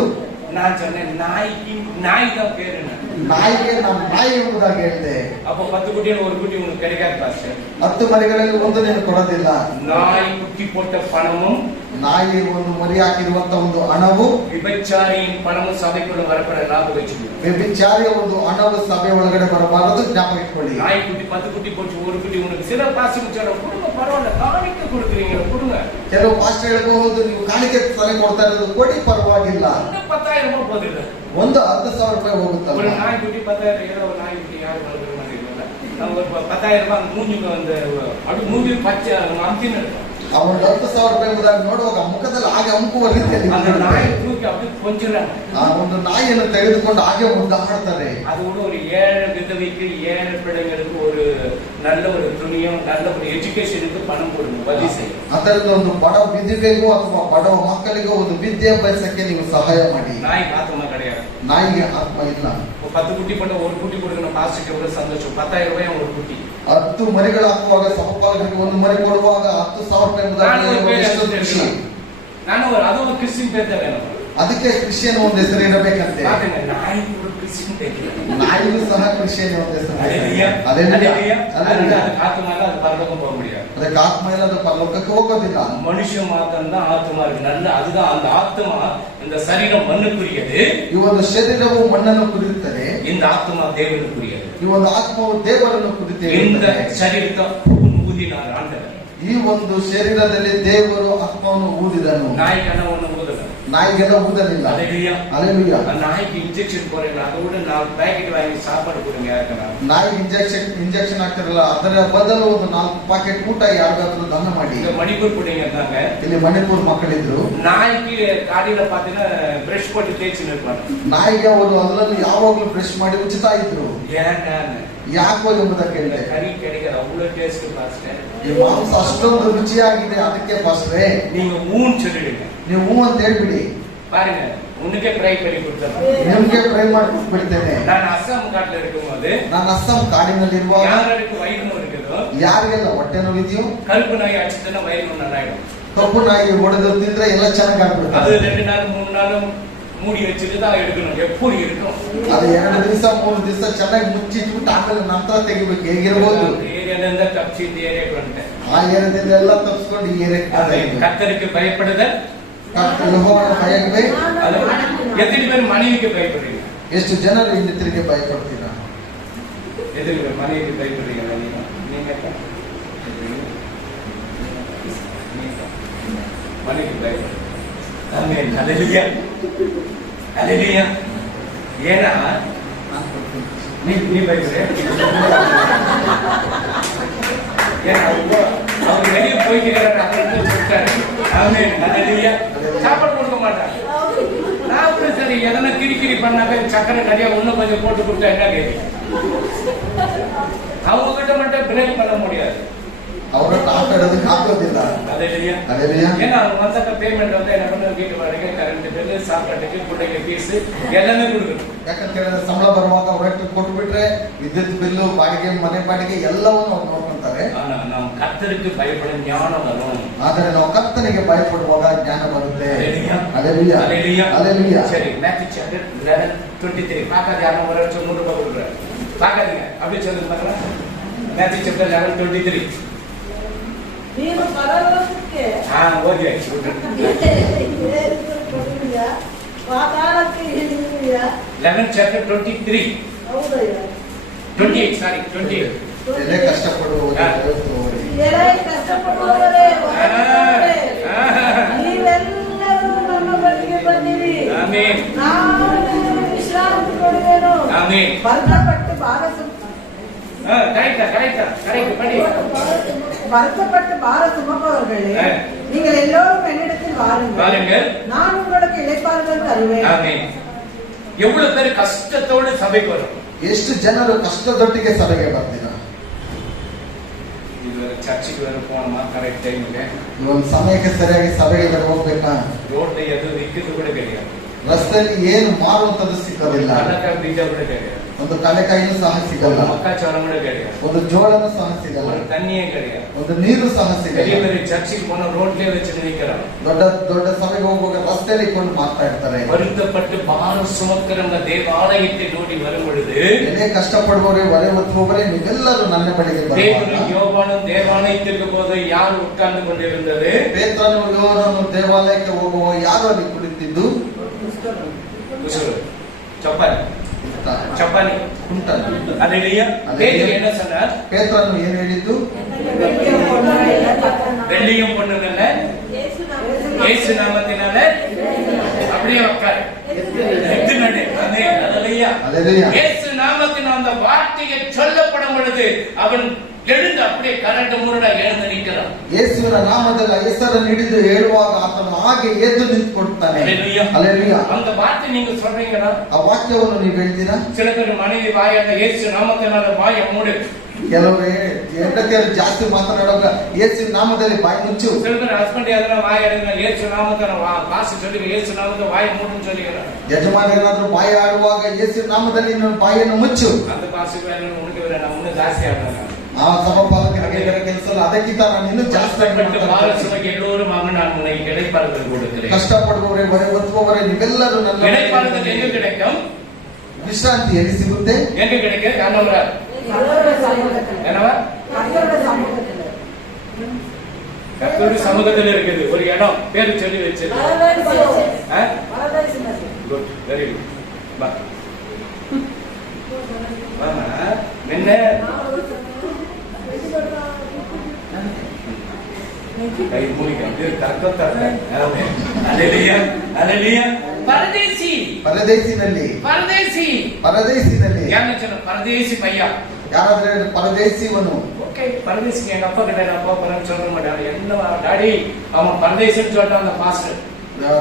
நான் சொன்னேன் நாய்க்கு, நாய் தான் பேரு. ನಾಯಿಗೆ ನಾನು ನಾಯಿ ಎಂಬುದಾಗಿ ಹೇಳಿದೆ. அப்போ 10 குட்டியில் ஒரு குட்டி உனக்கு கிடைக்காது பாஸ்டர். 10 ಮರಿಗಳಲ್ಲಿ ಒಂದು ನೀನು ಕೊಡೋದಿಲ್ಲ. நாய் குட்டி போட்ட பணமும், ನಾಯಿ ಒಂದು ಮರಿ ಹಾಕಿರುವಂತ ಒಂದು ಹಣವು, விபச்சாரியின் பணமும் சபைக்குள்ள வரப்பட ஞாபகம் வச்சுக்கணும். ವ್ಯಭಿಚಾರಿಯ ಒಂದು ಹಣವು ಸಭೆ ಒಳಗಡೆ ಬರಬಾರದು, ಜ್ಞಾಪಕ ಇಟ್ಕೊಳ್ಳಿ. நாய் குட்டி 10 குட்டி போச்சு, ஒரு குட்டி உனக்கு. சில பாஸ்டர் சொல்றாங்க, கொடுங்க பரவாயில்ல, காணிக்க கொடுக்குறீங்க கொடுங்க. ಕೆಲವು ಪಾಸ್ಟರ್ ಹೇಳ್ಬಹುದು, ನೀವು ಕಾಣಿಕೆ ತಲೆ ಕೊಡ್ತಾ ಇರೋದು ಕೊಡಿ, ಪರವಾಗಿಲ್ಲ. 10,000 ரூபாய் போகுது. ಒಂದು 10,000 ರೂಪಾಯಿ ಹೋಗುತ್ತಲ್ಲ. ஒரு நாய் குட்டி 10,000, ஏதோ ஒரு நாய் குட்டி யாரும் வளர்க்குற மாதிரி இல்லை. நம்ம ஒரு 10,000 ரூபாய் அந்த மூஞ்சுக்கு வந்து அப்படி மூஞ்சி பச்சை அம்தின்னு இருக்கும். ಅವನು 10,000 ರೂಪಾಯಿ ಎಂಬುದಾಗಿ ನೋಡುವಾಗ ಮುಖದಲ್ಲಿ ಹಾಗೆ ಅಂಕುವ ರೀತಿಯಲ್ಲಿ அந்த நாயை தூக்கி அப்படி கொஞ்சிறாங்க. ಆ ಒಂದು ನಾಯಿಯನ್ನು ತೆಗೆದುಕೊಂಡು ಹಾಗೆ ಮುದ್ದಾಡ್ತಾರೆ. அது கூட ஒரு 7 விதவைக்கு 7 பிள்ளைங்களுக்கு ஒரு நல்ல ஒரு துணியும் நல்ல ஒரு எஜுகேஷனுக்கு பணம் கொடுங்க, வழி செய்யும். ಅದರಿಂದ ಒಂದು ಬಡ ವಿಧವೆಗೂ ಅಥವಾ ಬಡವ ಮಕ್ಕಳಿಗೂ ಒಂದು ವಿದ್ಯಾಭ್ಯಾಸಕ್ಕೆ ನೀವು ಸಹಾಯ ಮಾಡಿ. நாய் ஆத்மா கிடையாது, ನಾಯಿಗೆ ಆತ್ಮ ಇಲ್ಲ. 10 குட்டி பண்ண ஒரு குட்டி கொடுக்கணும் பாஸ்டருக்கு எவ்வளவு சந்தோஷம். 10,000 ரூபாய் ஒரு குட்டி. 10 ಮರಿಗಳು ಹಾಕುವಾಗ ಸಮಪಾಲಕರಿಗೆ ಒಂದು ಮರಿ ಕೊಡುವಾಗ 10,000 ರೂಪಾಯಿ ಎಂಬುದಾಗಿ ಎಷ್ಟು ಖುಷಿ. ನಾನು ಅದು ಒಂದು ಕ್ರಿಶ್ಚಿಯನ್ பேர் தான் வேணும். ಅದಕ್ಕೆ ಕ್ರಿಶ್ಚಿಯನ್ ಒಂದು ಹೆಸರು ಇರಬೇಕಂತೆ. பாருங்க, நாய் ஒரு கிறிஸ்டியன் பேர். ನಾಯಿಗೂ ಸಹ ಕ್ರಿಶ್ಚಿಯನ್ ಒಂದು ಹೆಸರು. அல்லேலூயா. அல்லேலூயா. அது ஆத்மால அது பரலோகம் போக முடியாது. ಅದಕ್ಕೆ ಆತ್ಮ ಇಲ್ಲ, ಅದು ಪರಲೋಕಕ್ಕೆ ಹೋಗೋದಿಲ್ಲ. மனுஷன் மாத்திரம் தான் ஆத்மா இருக்கு. நல்ல அதுதான் அந்த ஆத்மா. இந்த சரீரம் மண்ணுக்குரியது, ಈ ಒಂದು ಶರೀರವು ಮಣ್ಣನ್ನು ಕುರಿಯುತ್ತದೆ, இந்த ஆத்மா தேவனுக்குரியது. ಈ ಒಂದು ಆತ್ಮವು ದೇವರನ್ನು இந்த ಕುರಿತಿದೆ. சரீரத்தை ஊதினார் ஆண்டவர். ಈ ಒಂದು ಶರೀರದಲ್ಲಿ ದೇವರು ಆತ್ಮವನ್ನು ಊದಿದನು. நாய்க்கான ஒண்ணு ஊதல, ನಾಯಿಗೆಲ್ಲ ಊದಲಿಲ್ಲ. அல்லேலூயா. ಅಲ್ಲೆಲೂಯಾ. நாய்க்கு இன்ஜெக்ஷன் போறீங்க, அதோட 4 ಪ್ಯಾಕೆಟ್ வாங்கி சாப்பாடு கொடுங்க யாருக்கா. ನಾಯಿಗೆ ಇಂಜೆಕ್ಷನ್ ಹಾಕ್ತಿರಲ್ಲ, ಅದರ ಬದಲು ಒಂದು 4 ಪ್ಯಾಕೆಟ್ ಊಟ ಯಾರಿಗಾದ್ರೂ ದಾನ ಮಾಡಿ. இங்க மணிப்பூர் பிள்ளைங்க இருந்தாங்க. ಇಲ್ಲಿ ಮಣಿಪುರ್ ಮಕ್ಕಳಿದ್ರು. நாய்க்கு காலையில பாத்தீங்கன்னா பிரஷ் போட்டு தேய்ச்சி நிற்பாங்க. ನಾಯಿಗೆ ಅವರು ಅದರಲ್ಲಿ ಯಾವಾಗಲೂ ಬ್ರಷ್ ಮಾಡಿ ಉಚಿತ ಇದ್ರು. ஏன்டா ಯಾಕೋ ಎಂಬುದಕ್ಕೆ ಕೇಳಿದೆ. கறி கிடைக்காது, அவ்வளவு டேஸ்ட் பாஸ்டர். ಈ ಮಾಂಸ ಅಷ್ಟೊಂದು ರುಚಿಯಾಗಿದೆ, ಅದಕ್ಕೆ ಪಾಸ್ಟ್ರೇ நீங்க ஊன்னு சொல்லிடுங்க. ನೀವು ಹೂ ಅಂತ ಹೇಳ್ಬಿಡಿ. பாருங்க, உனக்கே ஃப்ரை பண்ணி கொடுத்தேன். ನಿಮ್ಗೆ ಫ್ರೈ ಮಾಡಿ ಕೊಟ್ಬಿಡ್ತೇನೆ. நான் அஸ்ஸாம் காட்டுல இருக்கும்போது ನಾನು ಅಸ್ಸಾಂ ಕಾಡಿನಲ್ಲಿರುವಾಗ யாருக்கு வயிறு நோய் இருக்குதோ, ಯಾರಿಗೆಲ್ಲ ಹೊಟ್ಟೆ ನೋವಿದೆಯೋ, கருப்பு நாய் அடிச்சுன்னா வயிறு நோய் நல்லாயிடும். ಕಪ್ಪು ನಾಯಿ ಹೊಡೆದು ತಿಂದ್ರೆ ಎಲ್ಲ ಚೆನ್ನಾಗಿ அது ಆಗ್ಬಿಡ್ತದೆ. 2 நாள் 3 நாளும் மூடி வச்சுட்டு தான் எடுக்கணும். எப்படி இருக்கும் ಅದು 2 ದಿವಸ 3 ದಿವಸ ಚೆನ್ನಾಗಿ ಮುಚ್ಚಿಟ್ಬಿಟ್ಟು ಆಮೇಲೆ ನಂತರ ತೆಗಿಬೇಕು. ಹೇಗಿರ್ಬೋದು? ஏரியால தப்பிச்சு இந்த ஏரியாக்கு வந்துட்டேன். ಆ ಏರಿಯಾದಿಂದ ಎಲ್ಲ ತಪ್ಪಿಸ್ಕೊಂಡು ಈ ಏರಿಯಾಕ್ಕೆ கர்த்தருக்கு பயப்படுதல், ಯೆಹೋವನ ಭಯವೇ. அது எத்தனை பேர் மனைவிக்கு பயப்படுறீங்க? ಎಷ್ಟು ಜನರು ಇನ್ನಿತರಿಗೆ ಭಯಪಡ್ತೀರಾ? எத்தனை பேர் மனைவிக்கு பயப்படுறீங்க? நீங்க மனைவிக்கு பயப்படுறீங்க. ஆமென். ஹalleluya. ஹalleluya. ஏன்னா நீ பயப்படுற. ஏன்னா அவர் வெளியே போய்க்கிறாரு, அப்படின்னு சொல்லிட்டாரு. ஆமென். ஹalleluya. சாப்பாடு கொடுக்க மாட்டாங்க. நான் கூட சரி எதனா கிரிக்கிரி பண்ணாக்க சக்கரை நிறைய இன்னும் கொஞ்சம் போட்டு கொடுத்தா என்ன கேள்வி? அவங்க கிட்ட மட்டும் பிரேக் பண்ண முடியாது. ಅವರನ್ನು ಆಟ ಆಡೋದಕ್ಕೆ ಆಗೋದಿಲ್ಲ. ஹalleluya. Hallelujah. ஏன்னா அவங்க வந்தாக்க பேமெண்ட் வந்து என்ன பண்ண, வீட்டு வாடகை, கரண்ட் பில், சாப்பாட்டுக்கு, பிள்ளைங்க ஃபீஸ் எல்லாமே கொடுக்கணும். ಯಾಕಂತ ಹೇಳಿದ್ರೆ ಸಂಬಳ ಬರುವಾಗ ಅವ್ರ ಕೊಟ್ಬಿಟ್ರೆ ವಿದ್ಯುತ್ ಬಿಲ್ಲು, ಬಾಡಿಗೆ, ಮನೆ ಬಾಡಿಗೆ ಎಲ್ಲವನ್ನು ಅವ್ರು ನೋಡ್ಕೊಂತಾರೆ. ஆனா நாம் கர்த்தருக்கு பயப்பட ஞானம் வரும். ಆದರೆ ನಾವು ಕರ್ತನಿಗೆ ಭಯಪಡುವಾಗ ಜ್ಞಾನ ಬರುತ್ತೆ. Hallelujah. Hallelujah. Hallelujah. Hallelujah. சரி, மேத்யூ சாப்டர் 11:23 பார்க்காத யாரும் ஒரு 100 ரூபாய் கொடுக்குறாரு. பார்க்காதீங்க, அப்படியே சொல்லுங்க பார்க்கலாம். Matthew chapter 11:23. ನೀವು ಪರಲೋಕಕ್ಕೆ ஓகே. ಪಾತಾಳಕ್ಕೆ ಇಳಿಯುವಿಯ 11 chapter 23. ಹೌದಯ್ಯ 28, sorry, 28. ಎಲೆ ಕಷ್ಟಪಡುವವರೇ ಓದಿ. ಎಲೆ ಕಷ್ಟಪಡುವವರೇ ನೀವೆಲ್ಲರೂ ನಮ್ಮ ಬಳಿಗೆ ಬಂದಿರಿ. ಆಮೆನ್. ನಾನು ನಿಮಗೆ ವಿಶ್ರಾಂತಿ ಕೊಡುವೆನು. ಆಮೆನ್. வருத்தப்பட்டு வருத்தப்பட்டு பார சுமப்பவர்களே, நீங்கள் எல்லோரும் என்னிடத்தில் வாருங்கள், நான் உங்களுக்கு இளைப்பாறுதல் தருவேன். ஆமென். எவ்வளவு பேர் கஷ்டத்தோடு சபைக்கு வரும்? ಎಷ್ಟು ಜನರು ಕಷ್ಟದೊಟ್ಟಿಗೆ ಸಭೆಗೆ ಬರ್ತೀರಾ? ಇದು ಚರ್ಚಿಗೆ ವರ போணுமா ಕರೆಕ್ಟ್ ಟೈಮ್ಗೆ? ಒಂದು ಸಮಯಕ್ಕೆ ಸರಿಯಾಗಿ ಸಭೆಗೆ ಹೋಗ್ಬೇಕಾ? ರೋಡ್ ಎದು ಇಕ್ಕಿದ್ದು ಕೂಡ கிடையாது. ರಸ್ತೆಯಲ್ಲಿ ಏನು ಮಾರುವಂತದ್ದು ಸಿಗೋದಿಲ್ಲ. ಕನಕ ಬೀಜ ಕೂಡ கிடையாது. ಒಂದು ಕಲೆಕಾಯಿನೂ ಸಹ ಸಿಗಲ್ಲ. ಮಕ್ಕಾಚೋಳ ಕೂಡ கிடையாது. ಒಂದು ಜೋಳನೂ ಸಹ ಸಿಗಲ್ಲ. ಒಂದು ತಣ್ಣಿಯೇ கிடையாது. ಒಂದು ನೀರು ಸಹ பெரிய ಸಿಗಲ್ಲ. பெரிய ಚರ್ಚಿಗೆ போன ரோட்லயே வச்சு நிக்கிறாங்க. ದೊಡ್ಡ ದೊಡ್ಡ ಸಭೆಗೆ ಹೋಗುವಾಗ ರಸ್ತೆಯಲ್ಲಿ ಕೊಂಡು ಮಾರ್ತಾ ಇರ್ತಾರೆ. வருத்தப்பட்டு பார சுமக்கிறவங்க தேவாலயத்தை ನೋಡಿ வரும் பொழுது ಎಲೆ ಕಷ್ಟಪಡುವವರೇ ಹೊರೆ ಹೊತ್ತುವವರೇ ನೀವೆಲ್ಲರೂ ನನ್ನ ಬಳಿಗೆ பேதுரு ಬರುವಾಗ யோவானும் தேவாலயத்திற்கு போது யார் உட்கார்ந்து கொண்டிருந்தது? ಪೇತ್ರನು ಯೋಹನನು ದೇವಾಲಯಕ್ಕೆ ಹೋಗುವ ಯಾರು ಅಲ್ಲಿ ಕುಳಿತಿದ್ದು? ಚಪ್ಪಾನಿ ಚಪ್ಪಾನಿ ಅಲ್ಲೆಲಿಯ. பேதுரு என்ன சொன்னார்? ಪೇತ್ರನು ಏನು ಹೇಳಿದ್ದು? வெள்ளியும் பொண்ணும் இல்ல, இயேசு நாமத்தினால அப்படியே உட்காரு. அல்லேலூயா. இயேசு நாமத்தின் அந்த வார்த்தையை சொல்லப்படும் பொழுது அவன் எழுந்து அப்படியே கரண்டு முருட எழுந்து நிற்கிறான். ಯೇಸುವಿನ ನಾಮದಲ್ಲಿ ಆ ಹೆಸರನ್ನು ಹಿಡಿದು ಹೇಳುವಾಗ ಆತನು ಹಾಗೆ ಎದ್ದು ನಿಂತುಕೊಳ್ತಾನೆ. அல்லேலூயா. அந்த வார்த்தை நீங்க சொல்றீங்களா? ಆ ವಾಕ್ಯವನ್ನು ನೀವು ಹೇಳ್ತೀರಾ? சில பேர் மனைவி வாயால இயேசு நாமத்தினால வாயை மூடு. ಕೆಲವರು ಹೆಂಡತಿಯರು ಜಾಸ್ತಿ ಮಾತನಾಡುವಾಗ ಯೇಸುವಿನ ನಾಮದಲ್ಲಿ ಬಾಯಿ ಮುಚ್ಚು. சில பேர் ஹஸ்பண்ட் எதனா வாய் அடங்க இயேசு நாமத்தினால காசு சொல்லி இயேசு நாமத்தை வாயை மூடுன்னு சொல்லிக்கிறார். ಯಜಮಾನ ಏನಾದ್ರೂ ಬಾಯಿ ಆಡುವಾಗ ಯೇಸುವಿನ ನಾಮದಲ್ಲಿ ನಿನ್ನ ಬಾಯನ್ನು ಮುಚ್ಚು. அந்த காசு வேணும் உனக்கு வேற நான் இன்னும் ஜாஸ்தி ஆடுறேன். ಆ ಸಭಾಪಾಲಕರಿಗೆ ಕೆಲಸ ಅದಕ್ಕಿಂತ ನಾನು ಇನ್ನೂ ಜಾಸ್ತಿ எல்லோரும் நான் உனக்கு கிடைப்பார்கள் கொடுக்கிறேன். ಕಷ್ಟಪಡುವವರೇ ಹೊರೆ ಹೊತ್ತುವವರೇ ನೀವೆಲ್ಲರೂ ನನ್ನ கிடைப்பார்கள் எங்க கிடைக்கும்? ವಿಶ್ರಾಂತಿ ಎಲ್ಲಿ ಸಿಗುತ್ತೆ? எங்க கிடைக்கும்? என்னவா கர்த்தருடைய சமூகத்தில் இருக்குது ஒரு இடம், பேரு சொல்லி வச்சது. Good, very good. பா என்ன கை மூடிக்க தர்க்கத்தாங்க. அல்லேலூயா, அல்லேலூயா. பரதேசி, ಪರದೇಶಿನಲ್ಲಿ பரதேசி, ಪರದೇಶಿನಲ್ಲಿ என்ன சொன்ன? பரதேசி பையா. ಯಾರಾದ್ರೆ ಪರದೇಶಿವನು? ஓகே, பரதேசிக்கு எங்க அப்பா கிட்ட நான் போறேன்னு சொல்ல மாட்டாரு. என்ன டாடி அவன் பரதேசின்னு சொல்லிட்டான் அந்த பாஸ்டர்.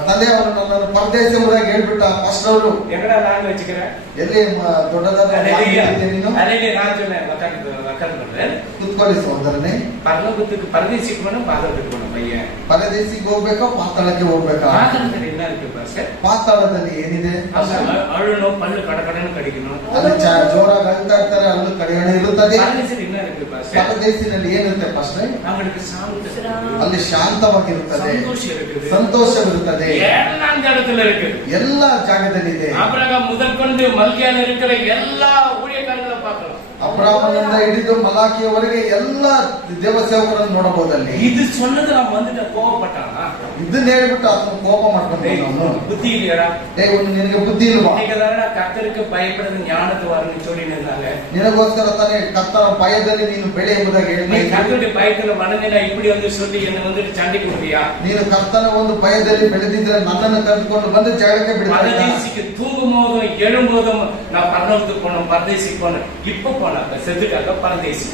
ತಂದೆ ಅವರು ನನ್ನನ್ನು ಪರದೇಶಿ ಊರಾಗ ಹೇಳ್ಬಿಟ್ಟ ಪಾಸ್ಟರ್ ಅವರು. எங்கடா நான் வச்சுக்கிறேன்? ಎಲ್ಲಿ ದೊಡ್ಡದಾದ ನೀನು அலையிலே நான் சொன்னேன் உட்காந்து ಕುತ್ಕೊಳ್ಳಿ ಸಹೋದರನೇ. பரலோகத்துக்கு பரதேசிக்கு போகணும், பாதாளத்துக்கு போகணும் பையன். ಪರದೇಶಿಗೆ ಹೋಗ್ಬೇಕಾ ಪಾತಾಳಕ್ಕೆ ಹೋಗ್ಬೇಕಾ? பாதாளத்துல என்ன இருக்கு பாஸ்டர்? ಪಾತಾಳದಲ್ಲಿ ಏನಿದೆ? அழுணும், பல்லு கடக்கடன்னு கடிக்கணும். ಅಲ್ಲಿ ಜೋರಾಗಿ ಅಳ್ತಾ ಇರ್ತಾರೆ, ಅಲ್ಲೂ ಕಡೆಗಣೆ ಇರುತ್ತದೆ. பரதேசில என்ன இருக்கு பாஸ்டர்? ಪರದೇಶಿನಲ್ಲಿ ಏನಿರುತ್ತೆ ಪಾಸ್ಟರ್? அவங்களுக்கு சாந்தம், ಅಲ್ಲಿ ಶಾಂತವಾಗಿರುತ್ತದೆ, சந்தோஷம் இருக்குது, ಸಂತೋಷವಿರುತ್ತದೆ. ஏழாம் இடத்துல இருக்கு, ಎಲ್ಲಾ ಜಾಗದಲ್ಲಿ ಇದೆ. ஆபிரகாம் முதற்கொண்டு மல்கியால இருக்கிற எல்லா ஊழியக்காரங்களை பார்க்கலாம். ಅಬ್ರಾಮನಿಂದ ಹಿಡಿದು ಮಲಾಕಿಯವರೆಗೆ ಎಲ್ಲಾ ದೇವಸೇವಕರನ್ನು ನೋಡಬಹುದಲ್ಲಿ. இது சொன்னது நான் வந்துட்டு கோவப்பட்டானா? ಇದನ್ನ ಹೇಳ್ಬಿಟ್ಟು ಆತನ ಕೋಪ ಮಾಡ್ಕೊಂಡು புத்தி இல்லையடா, ನಿನಗೆ ಬುದ್ಧಿ ಇಲ್ವಾ? கர்த்தருக்கு பயப்படுறது ஞானத்து வரணும் சொல்லி நின்னாங்க. ನಿನಗೋಸ್ಕರ ತಾನೇ ಕರ್ತನ ಭಯದಲ್ಲಿ ನೀನು ಬೆಳೆ ಎಂಬುದಾಗಿ நீ ಹೇಳ್ತಾ கர்த்தருடைய பயத்துல மனதில இப்படி வந்து சொல்லி என்ன வந்துட்டு சண்டைக்கு விட்டியா? ನೀನು ಕರ್ತನ ಒಂದು ಭಯದಲ್ಲಿ ಬೆಳೆದಿದ್ರೆ ನನ್ನನ್ನು ಕರೆದುಕೊಂಡು ಬಂದು ಜಗಳಕ್ಕೆ ಬಿಡ್ತಾ பரதேசிக்கு தூங்கும் போதும் எழும் போதும் நான் பரலோகத்துக்கு போனோம், பரதேசிக்கு போனேன். இப்ப போனாங்க செத்துட்டாங்க பரதேசி.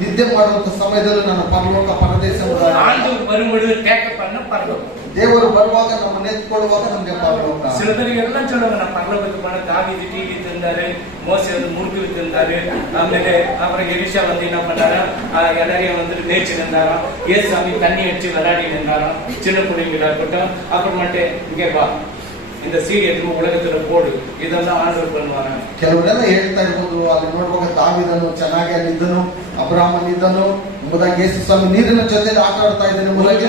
ನಿದ್ದೆ ಮಾಡುವಂತ ಸಮಯದಲ್ಲಿ ನಾನು ಪರಲೋಕ ಪರದೇಶ ஆண்டவர் வரும்பொழுது டேக்கப் பண்ண பரலோகம். ದೇವರು ಬರುವಾಗ ನಮ್ಮನ್ನು ಎತ್ಕೊಳ್ಳುವಾಗ ನಮ್ಗೆ ಪರಲೋಕ. சில பேர் எல்லாம் சொல்லுவாங்க நான் பரலோகத்துக்கு போன தாவீது டீ வித்திருந்தாரு, மோசே வந்து முறுக்கு வித்திருந்தாரு, ஆಮೇಲೆ அப்புறம் எலிஷா வந்து என்ன பண்ணாரு, எல்லாரையும் வந்துட்டு மேய்ச்சி நின்றாராம், ஏசாமி தண்ணி அடிச்சு விளையாடி நின்றாராம், சின்ன பிள்ளைங்களா இருக்கட்டும். அப்புறமேட்டு இங்கே வா இந்த சீடி எடுத்து உலகத்துல போடு, இதெல்லாம் ஆண்டவர் பண்ணுவாங்க. ಕೆಲವರೆಲ್ಲ ಹೇಳ್ತಾ ಇರ್ಬೋದು, ಅಲ್ಲಿ ನೋಡುವಾಗ ದಾವೀದನು ಚೆನ್ನಾಗಿ ಅಲ್ಲಿದ್ದನು, ಅಬ್ರಾಮನ್ ಇದ್ದನು ಎಂಬುದಾಗಿ ಯೇಸು ಸ್ವಾಮಿ ನೀರಿನ ಜೊತೆಲಿ ಆಟ ಆಡ್ತಾ ಇದ್ದಾನೆ ಎಂಬುದಾಗಿ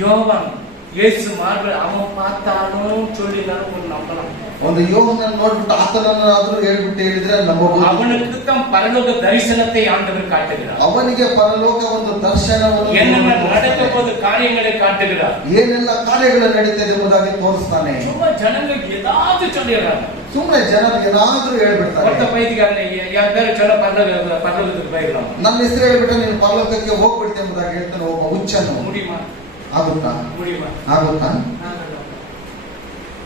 யோவான் இயேசு மார்பல் அவன் பார்த்தாலும் சொல்லி ஒரு நம்பலாம். ಒಂದು ಯೋಹನನ್ನು ನೋಡ್ಬಿಟ್ಟು ಆತನನ್ನಾದ್ರೂ ಹೇಳಿದ್ರೆ ನಂಬಬಹುದು. அவனுக்கு தான் பரலோக தரிசனத்தை ஆண்டவர் காட்டுகிறார். ಅವನಿಗೆ ಪರಲೋಕ ಒಂದು ದರ್ಶನವನ್ನು என்னென்ன நடக்க போது காரியங்களை காட்டுகிறார். ಏನೆಲ್ಲ ಕಾರ್ಯಗಳು ನಡೀತದೆ ಎಂಬುದಾಗಿ ತೋರಿಸ್ತಾನೆ. சும்மா ஜனங்கள் ஏதாவது சொல்லிடுறாங்க. ಸುಮ್ಮನೆ ಜನರಿಗೆ ಏನಾದ್ರೂ ಹೇಳ್ಬಿಡ್ತಾರೆ. ஒருத்த பைத்தியக்காரனை யார் பேரு சொல்ல பரலோகத்துக்கு போயிடலாம். ನನ್ನ ಹೆಸರು ಹೇಳ್ಬಿಟ್ಟು ನೀನು ಪರಲೋಕಕ್ಕೆ ಹೋಗ್ಬಿಡ್ತೆ ಎಂಬುದಾಗಿ ಹೇಳ್ತಾನೆ ಒಬ್ಬ ಹುಚ್ಚನು. முடியுமா? ಆಗುತ್ತಾ? முடியுமா? ಆಗುತ್ತಾ?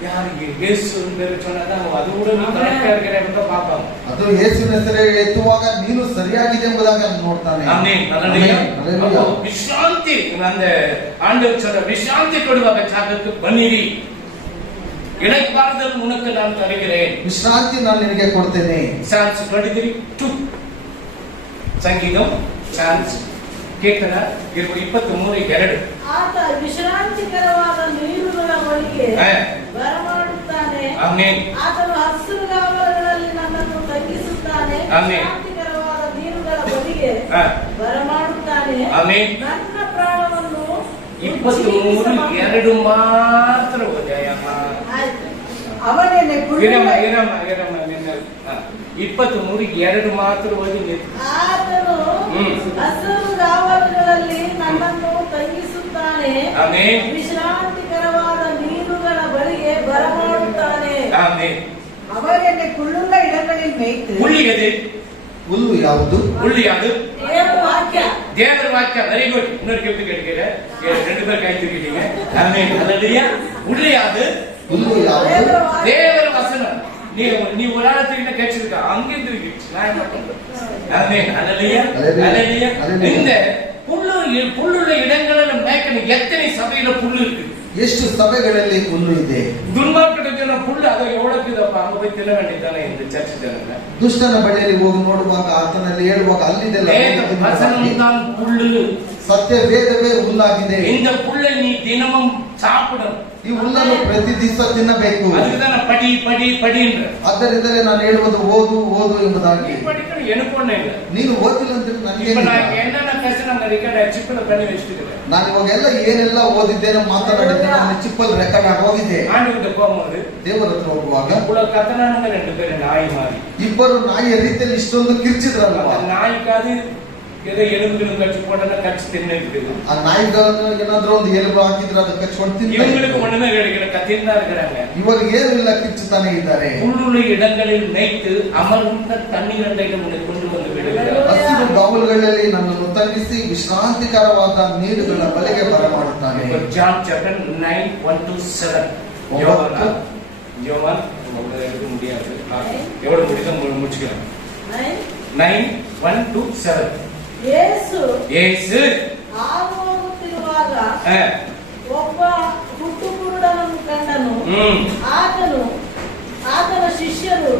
யாருக்கு இயேசு பேரு சொன்னா அது கூட நீ கரெக்டா இருக்கிற பாப்பாங்க. ಅದು ಯೇಸುವಿನ ಹೆಸರು ಎತ್ತುವಾಗ ನೀನು ಸರಿಯಾಗಿದೆ ಎಂಬುದಾಗಿ ನೋಡ್ತಾನೆ. ஆமென். ஹல்லேலூயா. விசாந்தி அந்த ஆண்டவர் சொல்ற விசாந்தி கொடுவாக சாதத்துக்கு பண்ணிடி. இளைப்பாறுதல் உனக்கு நான் தருகிறேன். ವಿಶ್ರಾಂತಿ ನಾನು ನಿನಗೆ ಕೊಡ್ತೇನೆ. சான்ஸ் 23:2 ಸಂಗೀதம் சான்ஸ் ಕೇಳ್ತಾರ 23:2 ಆತ ವಿಶ್ರಾಂತಿಕರವಾದ ನೀರುಗಳ ಬಳಿಗೆ ಬರಮಾಡುತ್ತಾನೆ. ಆಮೆನ್. ಆತನು ಹಸಿರುಗಾವಲುಗಳಲ್ಲಿ ನನ್ನನ್ನು ತಂಗಿಸುತ್ತಾನೆ. ಆಮೆನ್. ವಿಶ್ರಾಂತಿಕರವಾದ ನೀರುಗಳ ಬಳಿಗೆ ಬರಮಾಡುತ್ತಾನೆ. ಆಮೆನ್. ನನ್ನ ಪ್ರಾಣವನ್ನು 23:2 ಮಾತ್ರ ಓದ್ಯಾಯಮ್ಮ. ಅವನೆನ್ನೆ ಇರಮ್ಮ 23:2 ಮಾತ್ರ ಓದಿ. ಆತನು ಹಸಿರುಗಾವಲುಗಳಲ್ಲಿ ನನ್ನನ್ನು ತಂಗಿಸುತ್ತಾನೆ. ಆಮೆನ್. ವಿಶ್ರಾಂತಿಕರವಾದ ನೀರುಗಳ ಬಳಿಗೆ ಬರಮಾಡುತ್ತಾನೆ. ಆಮೆನ್. அவர் என்னை புல்லுள்ள இடங்களில் மேய்த்து ಹುಲ್ಲು ಎದೆ? ಹುಲ್ಲು ಯಾವುದು? ಹುಲ್ಲು ಯಾವುದು? ದೇವರ ವಾಕ್ಯ. ದೇವರ ವಾಕ್ಯ. Very good. இன்னொரு கேள்வி கேட்கிறேன். ரெண்டு பேர் கை தூக்கிட்டீங்க. ஆமென். ஹல்லேலூயா. ಹುಲ್ಲು ಯಾವುದು? ಹುಲ್ಲು ಯಾವುದು? தேவர வசனம். நீ ஒரு ஆளத்துக்கிட்ட கேட்சிருக்க அங்கேயும் தூக்கிடுச்சு. நான் என்ன பண்றேன்? ஆமென். ஹல்லேலூயா. ஹல்லேலூயா. இந்த புல்லுள்ள இடங்களில் மேய்க்கணும். எத்தனை சபையில புல்லு இருக்கு? ಎಷ್ಟು ಸಭೆಗಳಲ್ಲಿ ಹುಲ್ಲು ಇದೆ? ದುರ್ಮಾರ್ಗದ புல்லு அதை எவ்வளவுக்குதப்ப அங்க போய் தின்ன வேண்டியதானே இந்த சர்ச் ஜனங்க. ದುಷ್ಟನ ಬಳಿಯಲ್ಲಿ ಹೋಗಿ ನೋಡುವಾಗ ಆತನಲ್ಲಿ ಹೇಳುವಾಗ ಅಲ್ಲಿದೆಲ್ಲ வசனம் தான் புல்லு. ಸತ್ಯ ವೇದವೇ ಹುಲ್ಲಾಗಿದೆ. இந்த புல்லை நீ தினமும் சாப்பிடணும். ಈ ಹುಲ್ಲನ್ನು ಪ್ರತಿ ದಿವಸ ತಿನ್ನಬೇಕು. அதுக்குதான் படி படி படின்ற. ಆದ್ದರಿಂದಲೇ ನಾನು ಹೇಳುವುದು ಓದು ಓದು ಎಂಬುದಾಗಿ. படிக்கணும். எனக்கு ஒண்ணு ಇಲ್ಲ. ನೀನು ಓದಿಲ್ಲ ಅಂತ ನನಗೆ என்னென்ன பேசுறாங்க ರೆಕಾರ್ಡ್ ಚಿಪ್ಪಲ್ಲಿ பண்ணி வச்சிருக்கேன். ನಾನು ಇವಾಗೆಲ್ಲ ಏನೆಲ್ಲ ಓದಿದ್ದೇನೆ ಮಾತನಾಡಿದ್ದೇನೆ ನನ್ನ ಚಿಪ್ಪಲ್ಲಿ ರೆಕಾರ್ಡ್ ಆಗಿ ಹೋಗಿದೆ. ஆண்டவர்கிட்ட போகும்போது ದೇವರ ಹತ್ರ ಹೋಗುವಾಗ இவ்வளவு கத்தனானுங்க 2 பேரும் நாய் மாதிரி. ಇಬ್ಬರು ನಾಯಿಯ ರೀತಿಯಲ್ಲಿ ಇಷ್ಟೊಂದು ಕಿರ್ಚಿದ್ರಲ್ವಾ? நாய்க்காது ஏதோ எலும்புகளும் கட்சி போட்டா கட்சி தின்னு இருக்குது. ಆ ನಾಯಿಗಳನ್ನು ಏನಾದ್ರೂ ಒಂದು ಎಲುಬು ಹಾಕಿದ್ರೆ ಅದು ಕಚ್ಕೊಂಡು ತಿಂತಾರೆ. இவங்களுக்கு ஒண்ணுமே கிடைக்கல. கத்தின்னு இருக்கிறாங்க. ಇವರು ಏನು ಇಲ್ಲ ಕಿಚ್ಚುತ್ತಾನೆ ಇದ್ದಾರೆ. புல்லுள்ள இடங்களில் மேய்த்து அமர்ந்த தண்ணீர் அண்டைகள் உன்னை கொண்டு வந்து விடுகிறார். ಹಸಿರು ಗಾವಲುಗಳಲ್ಲಿ ನನ್ನನ್ನು ತಂಗಿಸಿ ವಿಶ್ರಾಂತಿಕರವಾದ ನೀರುಗಳ ಬಳಿಗೆ ಬರಮಾಡುತ್ತಾನೆ. John chapter 9:1-7. யோவான் எடுக்க முடியாது. எவ்வளவு முடியுதோ முடிச்சுக்கலாம். 9:1-7. ಯೇಸು ಹಾದುಹೋಗುತ್ತಿರುವಾಗ ಒಬ್ಬ ಹುಟ್ಟು ಕುರುಡನನ್ನು ಕಂಡನು. ಆತನ ಶಿಷ್ಯರು,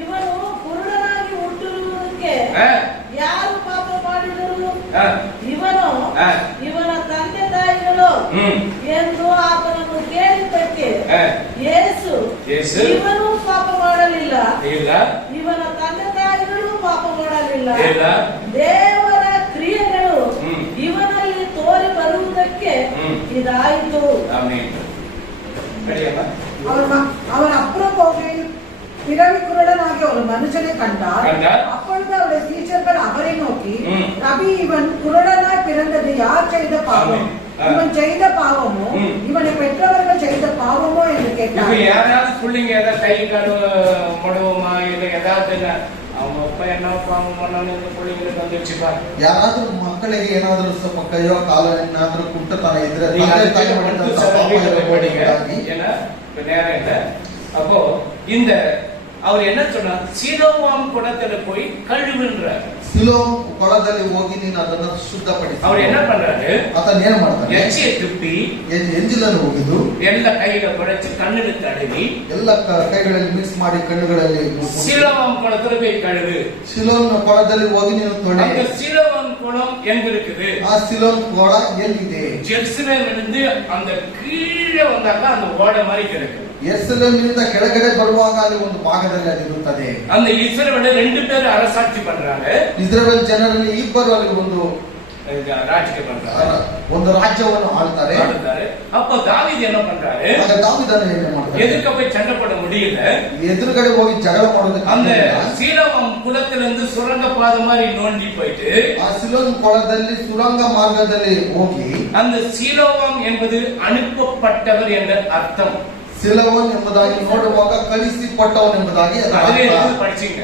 ಇವನು ಕುರುಡನಾಗಿ ಹುಟ್ಟಿರುವುದಕ್ಕೆ ಯಾರು ಪಾಪ ಮಾಡಿದರು? ಇವನ ತಂದೆ ತಾಯಿಗಳು ಎಂದು ಆತನನ್ನು ಕೇಳಿದ್ದಕ್ಕೆ ಯೇಸು ಇವನು ಪಾಪ ಮಾಡಲಿಲ್ಲ, ಇವನ ತಂದೆ ತಾಯಿಗಳು ಪಾಪ ಮಾಡಲಿಲ್ಲ, ದೇವರ ಕ್ರಿಯೆಗಳು ಇವನಲ್ಲಿ ತೋರಿ ಬರುವುದಕ್ಕೆ இதாயிற்று. அவர் அப்புறம் போகையில் பிறவி குருடனாகிய ஒரு மனுஷனை கண்டார். அப்பொழுது அவருடைய சீஷர்கள் அவரை நோக்கி, ரபி, இவன் குருடனாய் பிறந்தது யார் செய்த பாவம்? இவன் செய்த பாவமோ இவனை பெற்றவர்கள் செய்த பாவமோ என்று கேட்டார். யாராவது பிள்ளைங்க ஏதாவது கை காடு முடவுமா இல்லை ஏதாவது அவங்க அப்பா என்ன பாவம் பண்ணாலும் இந்த பிள்ளைங்களுக்கு வந்து வச்சுப்பாங்க. ಯಾರಾದ್ರೂ ಮಕ್ಕಳಿಗೆ ಏನಾದ್ರೂ ಸ್ವಲ್ಪ ಕೈಯೋ ಕಾಲೋ ಏನಾದ್ರೂ ಕುಂಟತನ ಇದ್ರೆ ஏன்னா நேரம் இல்லை. அப்போ இந்த அவர் என்ன சொன்னார்? சீலோவாம் குளத்துல போய் கழுவுன்றார். ಸಿಲೋಮ್ ಕೊಳದಲ್ಲಿ ಹೋಗಿ ನೀನು ಅದನ್ನ ಶುದ್ಧಪಡಿಸಿ. அவர் என்ன பண்றாரு? ಅದನ್ನ ಏನು ಮಾಡ್ತಾನೆ? எச்சியை துப்பி ಎಂಜಿಲನ್ನು ಹೋಗಿದ್ದು ಎಲ್ಲ ಕೈಗೆ ಕೊಡಚಿ ಕಣ್ಣಿಗೆ ತಡವಿ ಎಲ್ಲ ಕೈಗಳಲ್ಲಿ ಮಿಕ್ಸ್ ಮಾಡಿ ಕಣ್ಣುಗಳಲ್ಲಿ சீலோவாம் குளத்துல போய் கழுவு. ಸಿಲೋಮ್ ಕೊಳದಲ್ಲಿ ಹೋಗಿ ನೀನು ತೊಳೆ. அந்த சீலோவாம் குளம் எங்க இருக்குது? ಆ ಸಿಲೋಮ್ ಕೊಳ ಎಲ್ಲಿದೆ? ஜெருசலேம்ல இருந்து அந்த கீழே வந்தாக்க அந்த ஓடை மாதிரி கிடக்கு. ಯೆರೂಸಲೇಮಿನಿಂದ ಕೆಳಗಡೆ ಬರುವಾಗ ಅಲ್ಲಿ ಒಂದು ಭಾಗದಲ್ಲಿ ಅದು ಇರುತ್ತದೆ. அந்த இஸ்ரவேல் 2 பேர் அரசாட்சி பண்றாங்க. ಇಸ್ರಾಯೇಲ್ ಜನರಲ್ಲಿ ಇಬ್ಬರು ಅಲ್ಲಿ ಒಂದು ராஜ்யம் பண்றாரு, ಒಂದು ರಾಜ್ಯವನ್ನು ಆಳ್ತಾರೆ. அப்ப தாவீது என்ன பண்றாரு? ಆಗ ದಾವೀದನು ಏನು ಮಾಡ್ತಾನೆ? எதிர்க்க போய் சண்டை போட முடியல. ಎದುರುಗಡೆ ಹೋಗಿ ಜಗಳ ಮಾಡೋದಕ್ಕೆ அந்த சீலோவாம் குளத்திலிருந்து சுரங்க பாதை மாதிரி நோண்டி போயிட்டு ಆ ಸಿಲೋನ್ ಕೊಳದಲ್ಲಿ ಸುರಂಗ ಮಾರ್ಗದಲ್ಲಿ ಹೋಗಿ, அந்த சீலோவாம் என்பது அனுப்பப்பட்டவர் என்ற அர்த்தம். ಸಿಲೋನ್ ಎಂಬುದಾಗಿ ನೋಡುವಾಗ ಕಳಿಸಿಕೊಟ್ಟವನು ಎಂಬುದಾಗಿ ಅದರ அதுல ಅರ್ಥ. இருந்து படிச்சீங்க.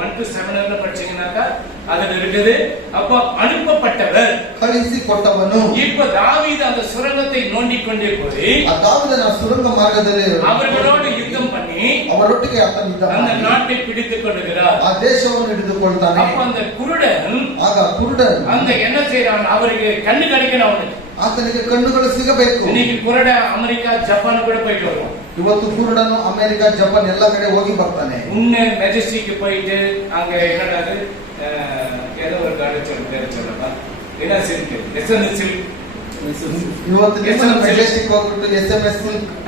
1 to 7 படிச்சீங்கன்னாக்கா அதுல இருக்குது. அப்ப அனுப்பப்பட்டவர், ಕಳಿಸಿಕೊಟ್ಟವನು. இப்ப தாவீது அந்த சுரங்கத்தை நோண்டிக் கொண்டே போய் ಆ ದಾವೀದನ ಸುರಂಗ ಮಾರ್ಗದಲ್ಲಿ அவர்களோடு யுத்தம் பண்ணி ಅವರೊಟ್ಟಿಗೆ ಆತನ ಯುದ್ಧ அந்த ಮಾಡಿ நாட்டை பிடித்துக் கொள்கிறார். ಆ ದೇಶವನ್ನು ಹಿಡಿದುಕೊಳ್ತಾನೆ. அப்ப அந்த குருடன் ಆಗ ಕುರುಡನ್ அந்த என்ன செய்யறான்? அவருக்கு கண்ணு கிடைக்கணும். அவனுக்கு ಆತನಿಗೆ ಕಣ್ಣುಗಳು ಸಿಗಬೇಕು. இன்னைக்கு குருட அமெரிக்கா ஜப்பான் கூட போயிட்டு வருவோம். ಇವತ್ತು ಕುರುಡನು ಅಮೆರಿಕ, ಜಪಾನ್ ಎಲ್ಲ ಕಡೆ ಹೋಗಿ ಬರ್ತಾನೆ. முன்ன மெஜஸ்டிக் போயிட்டு அங்க என்னடாது ஏதோ ஒரு காலேஜ் பேர் சொல்லப்பா, என்ன சில்க், எஸ்என்எஸ் சில்க். ಇವತ್ತು ನಿಮ್ಮ ಮೆಜೆಸ್ಟಿಕ್ ಹೋಗ್ಬಿಟ್ಟು SMS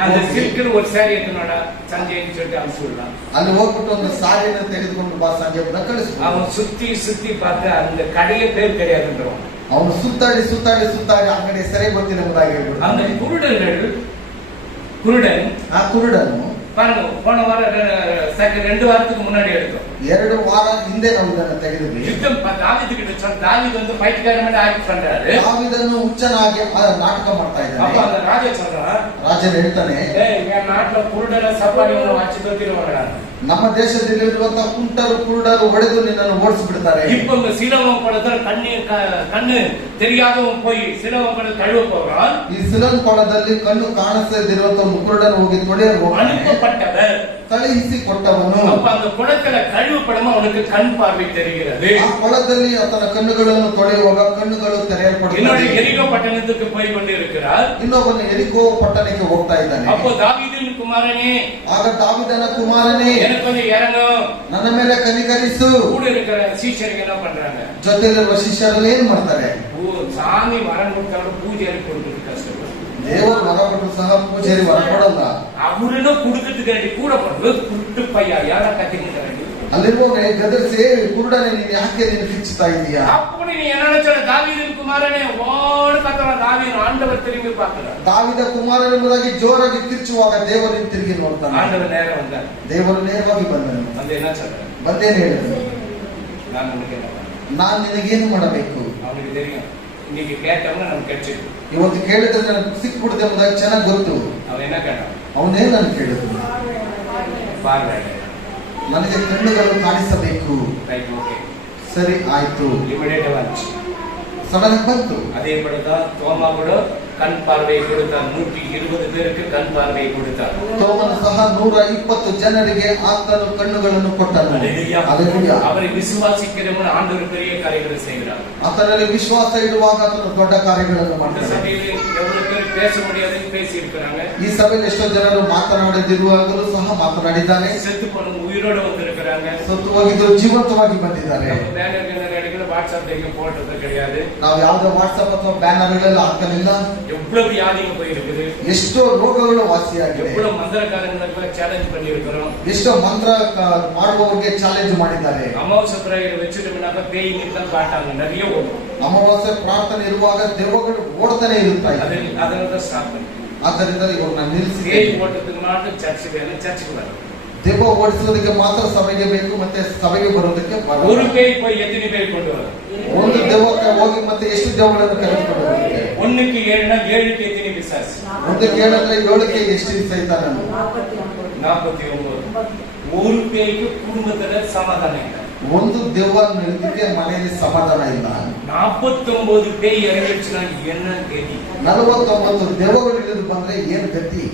அந்த சில்க்ல ஒரு சாரி எடுத்துனோட சஞ்சய்னு சொல்லிட்டு அனுப்பிச்சு விடலாம். ಅಲ್ಲಿ ಹೋಗ್ಬಿಟ್ಟು ಒಂದು ಸಾರಿಯನ್ನು ತೆಗೆದುಕೊಂಡು ಬಾ ಸಂಜೆ ಕಳಿಸ್ಬೋದು. அவன் சுத்தி சுத்தி பார்த்து அந்த கடையே பேர் கிடையாதுன்றவன். ಅವನು ಸುತ್ತಾಡಿ ಸುತ್ತಾಡಿ ಸುತ್ತಾಡಿ ಅಂಗಡಿ ಹೆಸರೇ ಗೊತ್ತಿಲ್ಲ ಎಂಬುದಾಗಿ ಹೇಳ್ಬಿಟ್ಟು அந்த குருடன் ಆ ಕುರುಡನು பாருங்க, போன வாரம் 2 வாரத்துக்கு முன்னாடி எடுத்தோம். 2 ವಾರ ಹಿಂದೆ ನಾವು ಇದನ್ನು ತೆಗೆದ್ವಿ. யுத்தம் தாவீது கிட்ட சொன்ன, தாவீது வந்து ஃபைட்காரன் மாதிரி ஆக்ட் பண்றாரு. ದಾವೀದನು ಹುಚ್ಚನಾಗಿ ನಾಟಕ ಮಾಡ್ತಾ அப்ப ಇದ್ದಾನೆ. அந்த ராஜா சொல்றான், ರಾಜನು ಹೇಳ್ತಾನೆ, ஏய் என் நாட்டுல குருடன சப்பாரி வச்சு தோத்திடுவாங்கடா. ನಮ್ಮ ದೇಶದಲ್ಲಿರುವಂತಹ ಕುಂಟರು ಕುರುಡರು ಹೊಡೆದು ನಿನ್ನನ್ನು ಓಡಿಸಿಬಿಡ್ತಾರೆ. இப்ப இந்த சீலோவாம் குளத்துல கண்ணு தெரியாதவன் போய் சீலோவாம் குளத்தை கழுவ போறான். ಈ ಸಿಲೋನ್ ಕೊಳದಲ್ಲಿ ಕಣ್ಣು ಕಾಣಿಸದಿರುವಂತಹ ಒಂದು ಕುರುಡನು ಹೋಗಿ ತೊಳೆಯಲು அனுப்பப்பட்டவர், ಕಳುಹಿಸಿ ಕೊಟ್ಟವನು. அப்ப அந்த குளத்துல கழுவப்படும் அவனுக்கு கண் பார்வை தெரிகிறது. ಆ ಕೊಳದಲ್ಲಿ ಆತನ ಕಣ್ಣುಗಳನ್ನು ತೊಳೆಯುವಾಗ ಕಣ್ಣುಗಳು இன்னொரு ತೆರೆಯಲ್ಪಡುತ್ತವೆ. எரிகோ பட்டணத்துக்கு போய் கொண்டிருக்கிறார். ಇನ್ನೊಬ್ಬನು ಎರಿಕೋ ಪಟ್ಟಣಕ್ಕೆ ಹೋಗ್ತಾ ಇದ್ದಾನೆ. அப்போ தாவீதின் குமாரனே, ಆಗ ದಾವೀದನ ಕುಮಾರನೇ, எனக்கு கொஞ்சம் இறங்கும். ನನ್ನ ಮೇಲೆ ಕನಿಕರಿಸು. கூட இருக்கிற சீஷருக்கு என்ன பண்றாங்க? ಜೊತೆಲಿರುವ ಶಿಷ್ಯರಲ್ಲಿ ಏನ್ ಮಾಡ್ತಾರೆ? சாமி வரம் கொடுத்தாலும் பூஜை கொடுக்கிறது கஷ்டம். ದೇವರು ವರ ಕೊಟ್ಟು ಸಹ ಪೂಜಾರಿ ವರ ಕೊಡಲ್ಲ. அவருன்னு கொடுக்கறதுக்கு கூட பண்ணுறது குருட்டு பையா யார கத்திக்கிறாங்க. ಅಲ್ಲಿರುವವನೇ ಗದರಿಸಿ, ಕುರುಡನೇ ನೀನು ಯಾಕೆ ನೀನು ಕಿಚ್ಚುತ್ತಾ ಇದೀಯಾ? அப்படி நீ என்ன நினைச்ச? தாவீதின் குமாரனே ஓடு கத்துறான். தாவீது ஆண்டவர் திரும்பி பார்க்கிறார். ದಾವಿದ ಕುಮಾರನೆಂಬುದಾಗಿ ಜೋರಾಗಿ ಕಿರ್ಚುವಾಗ ದೇವರು ತಿರುಗಿ ನೋಡ್ತಾನೆ. ஆண்டவர் நேரம் வந்தார். ದೇವರು ನೇರವಾಗಿ ಬಂದನು. வந்து என்ன சொல்றாரு? ಬಂದೇನು ಹೇಳಿದನು? நான் உனக்கு என்ன பண்ணேன்? ನಾನು ನಿನಗೇನು ಮಾಡಬೇಕು? அவனுக்கு தெரியும் இன்னைக்கு கேட்டவங்க நமக்கு கிடைச்சிருக்கு. ಇವತ್ತು ಕೇಳಿದ್ರೆ ನನಗೆ ಸಿಕ್ಬಿಡುತ್ತೆ ಎಂಬುದಾಗಿ ಚೆನ್ನಾಗಿ ಗೊತ್ತು. அவன் என்ன கேட்டான்? ಅವನೇನು ನಾನು ಕೇಳಿದ್ರು? பார்வை. ನನಗೆ ಕಣ್ಣುಗಳು ಕಾಣಿಸಬೇಕು. ரைட், ஓகே, ಸರಿ ಆಯ್ತು. இமிடியேட்டா வந்துச்சு. ಸಡನ್ ಬಂತು. அதே போலதான் தோமா கூட கண் பார்வையை கொடுத்தார். 120 பேருக்கு கண் பார்வையை கொடுத்தார். ತೋಮನು ಸಹ 120 ಜನರಿಗೆ ಆತನು ಕಣ್ಣುಗಳನ್ನು ಕೊಟ್ಟನು. அல்லேலூயா. அல்லேಲೂಯಾ. அவரை விசுவாசிக்கிறவன் ஆண்டவர் பெரிய காரியங்களை செய்கிறார். ಆತನಲ್ಲಿ ವಿಶ್ವಾಸ ಇಡುವಾಗ ಆತನು ದೊಡ್ಡ ಕಾರ್ಯಗಳನ್ನು இந்த ಮಾಡ್ತಾನೆ. சபையில எவ்வளவு பேர் பேச முடியாதுன்னு பேசி இருக்கிறாங்க. ಈ ಸಭೆಯಲ್ಲಿ ಎಷ್ಟೋ ಜನರು ಮಾತನಾಡದಿರುವಾಗಲೂ ಸಹ ಮಾತನಾಡಿದ್ದಾರೆ. செத்து போன உயிரோட வந்திருக்கிறாங்க. ಸತ್ತು ಹೋಗಿದ್ರು ಜೀವಂತವಾಗಿ ಬಂದಿದ್ದಾರೆ. வாட்ஸ்அப் போட்டது கிடையாது. ನಾವು ಯಾವುದೇ ವಾಟ್ಸ್ಆಪ್ ಅಥವಾ ಬ್ಯಾನರ್ಗಳೆಲ್ಲ ಹಾಕಲಿಲ್ಲ. எவ்வளவு வியாதிங்க போயிருக்குது. ಎಷ್ಟೋ ರೋಗಗಳು ವಾಸಿಯಾಗಿವೆ. எவ்வளவு மந்திரக்காரங்களுக்கு சேலஞ்ச் பண்ணி இருக்கிறோம். ಎಷ್ಟೋ ಮಂತ್ರ ಮಾಡುವವರಿಗೆ ಚಾಲೆಂಜ್ ಮಾಡಿದ್ದಾರೆ. அமாவாசை பிரேயர் வச்சுட்டோம்னாக்க பேய் நிறுத்தம் காட்டாங்க. நிறைய ஓடும். ಅಮಾವಾಸ್ಯೆ ಪ್ರಾರ್ಥನೆ ಇರುವಾಗ ದೆವ್ವಗಳು ಓಡ್ತಾನೆ ಇರುತ್ತಾ ಇದೆ. ಅದನ್ನ ಸ್ಟಾಪ್ பண்ணி. ಆದ್ದರಿಂದ ಇವಾಗ ನಾನು ನಿಲ್ಲಿಸಿ, பேய் ஓட்டத்துக்கு மாட்டு சர்ச்சுக்கு வேணும், சர்ச்சுக்கு வரணும். ದೆವ್ವ ಓಡಿಸೋದಕ್ಕೆ ಮಾತ್ರ ಸಭೆಗೆ ಬೇಕು, ಮತ್ತೆ ಸಭೆಗೆ ಬರೋದಕ್ಕೆ ಬರಲ್ಲ. ஒரு பேய் போய் எத்தனை பேர் கொண்டு வரும்? ಒಂದು ದೆವ್ವಕ್ಕೆ ಹೋಗಿ ಮತ್ತೆ ಎಷ್ಟು ದೆವ್ವಗಳನ್ನು ಕರೆದುಕೊಂಡು ಬರುತ್ತೆ? 1க்கு 7னா 7க்கு எத்தனை பிசாசு? ಒಂದಕ್ಕೆ ಹೇಳಿದ್ರೆ 7ಕ್ಕೆ ಎಷ್ಟು ಸೈತಾನ? 49. ஒரு பேய்க்கு குடும்பத்துல சமாதானம் இல்லை. ಒಂದು ದೆವ್ವ ನಿಲ್ಲಕ್ಕೆ ಮನೆಯಲ್ಲಿ ಸಮಾಧಾನ ಇಲ್ಲ. 49 பேய் இறங்கிடுச்சுன்னா என்ன கதி? 49 ದೆವ್ವಗಳು ಇಳಿದು ಬಂದ್ರೆ ಏನು ಗತಿ?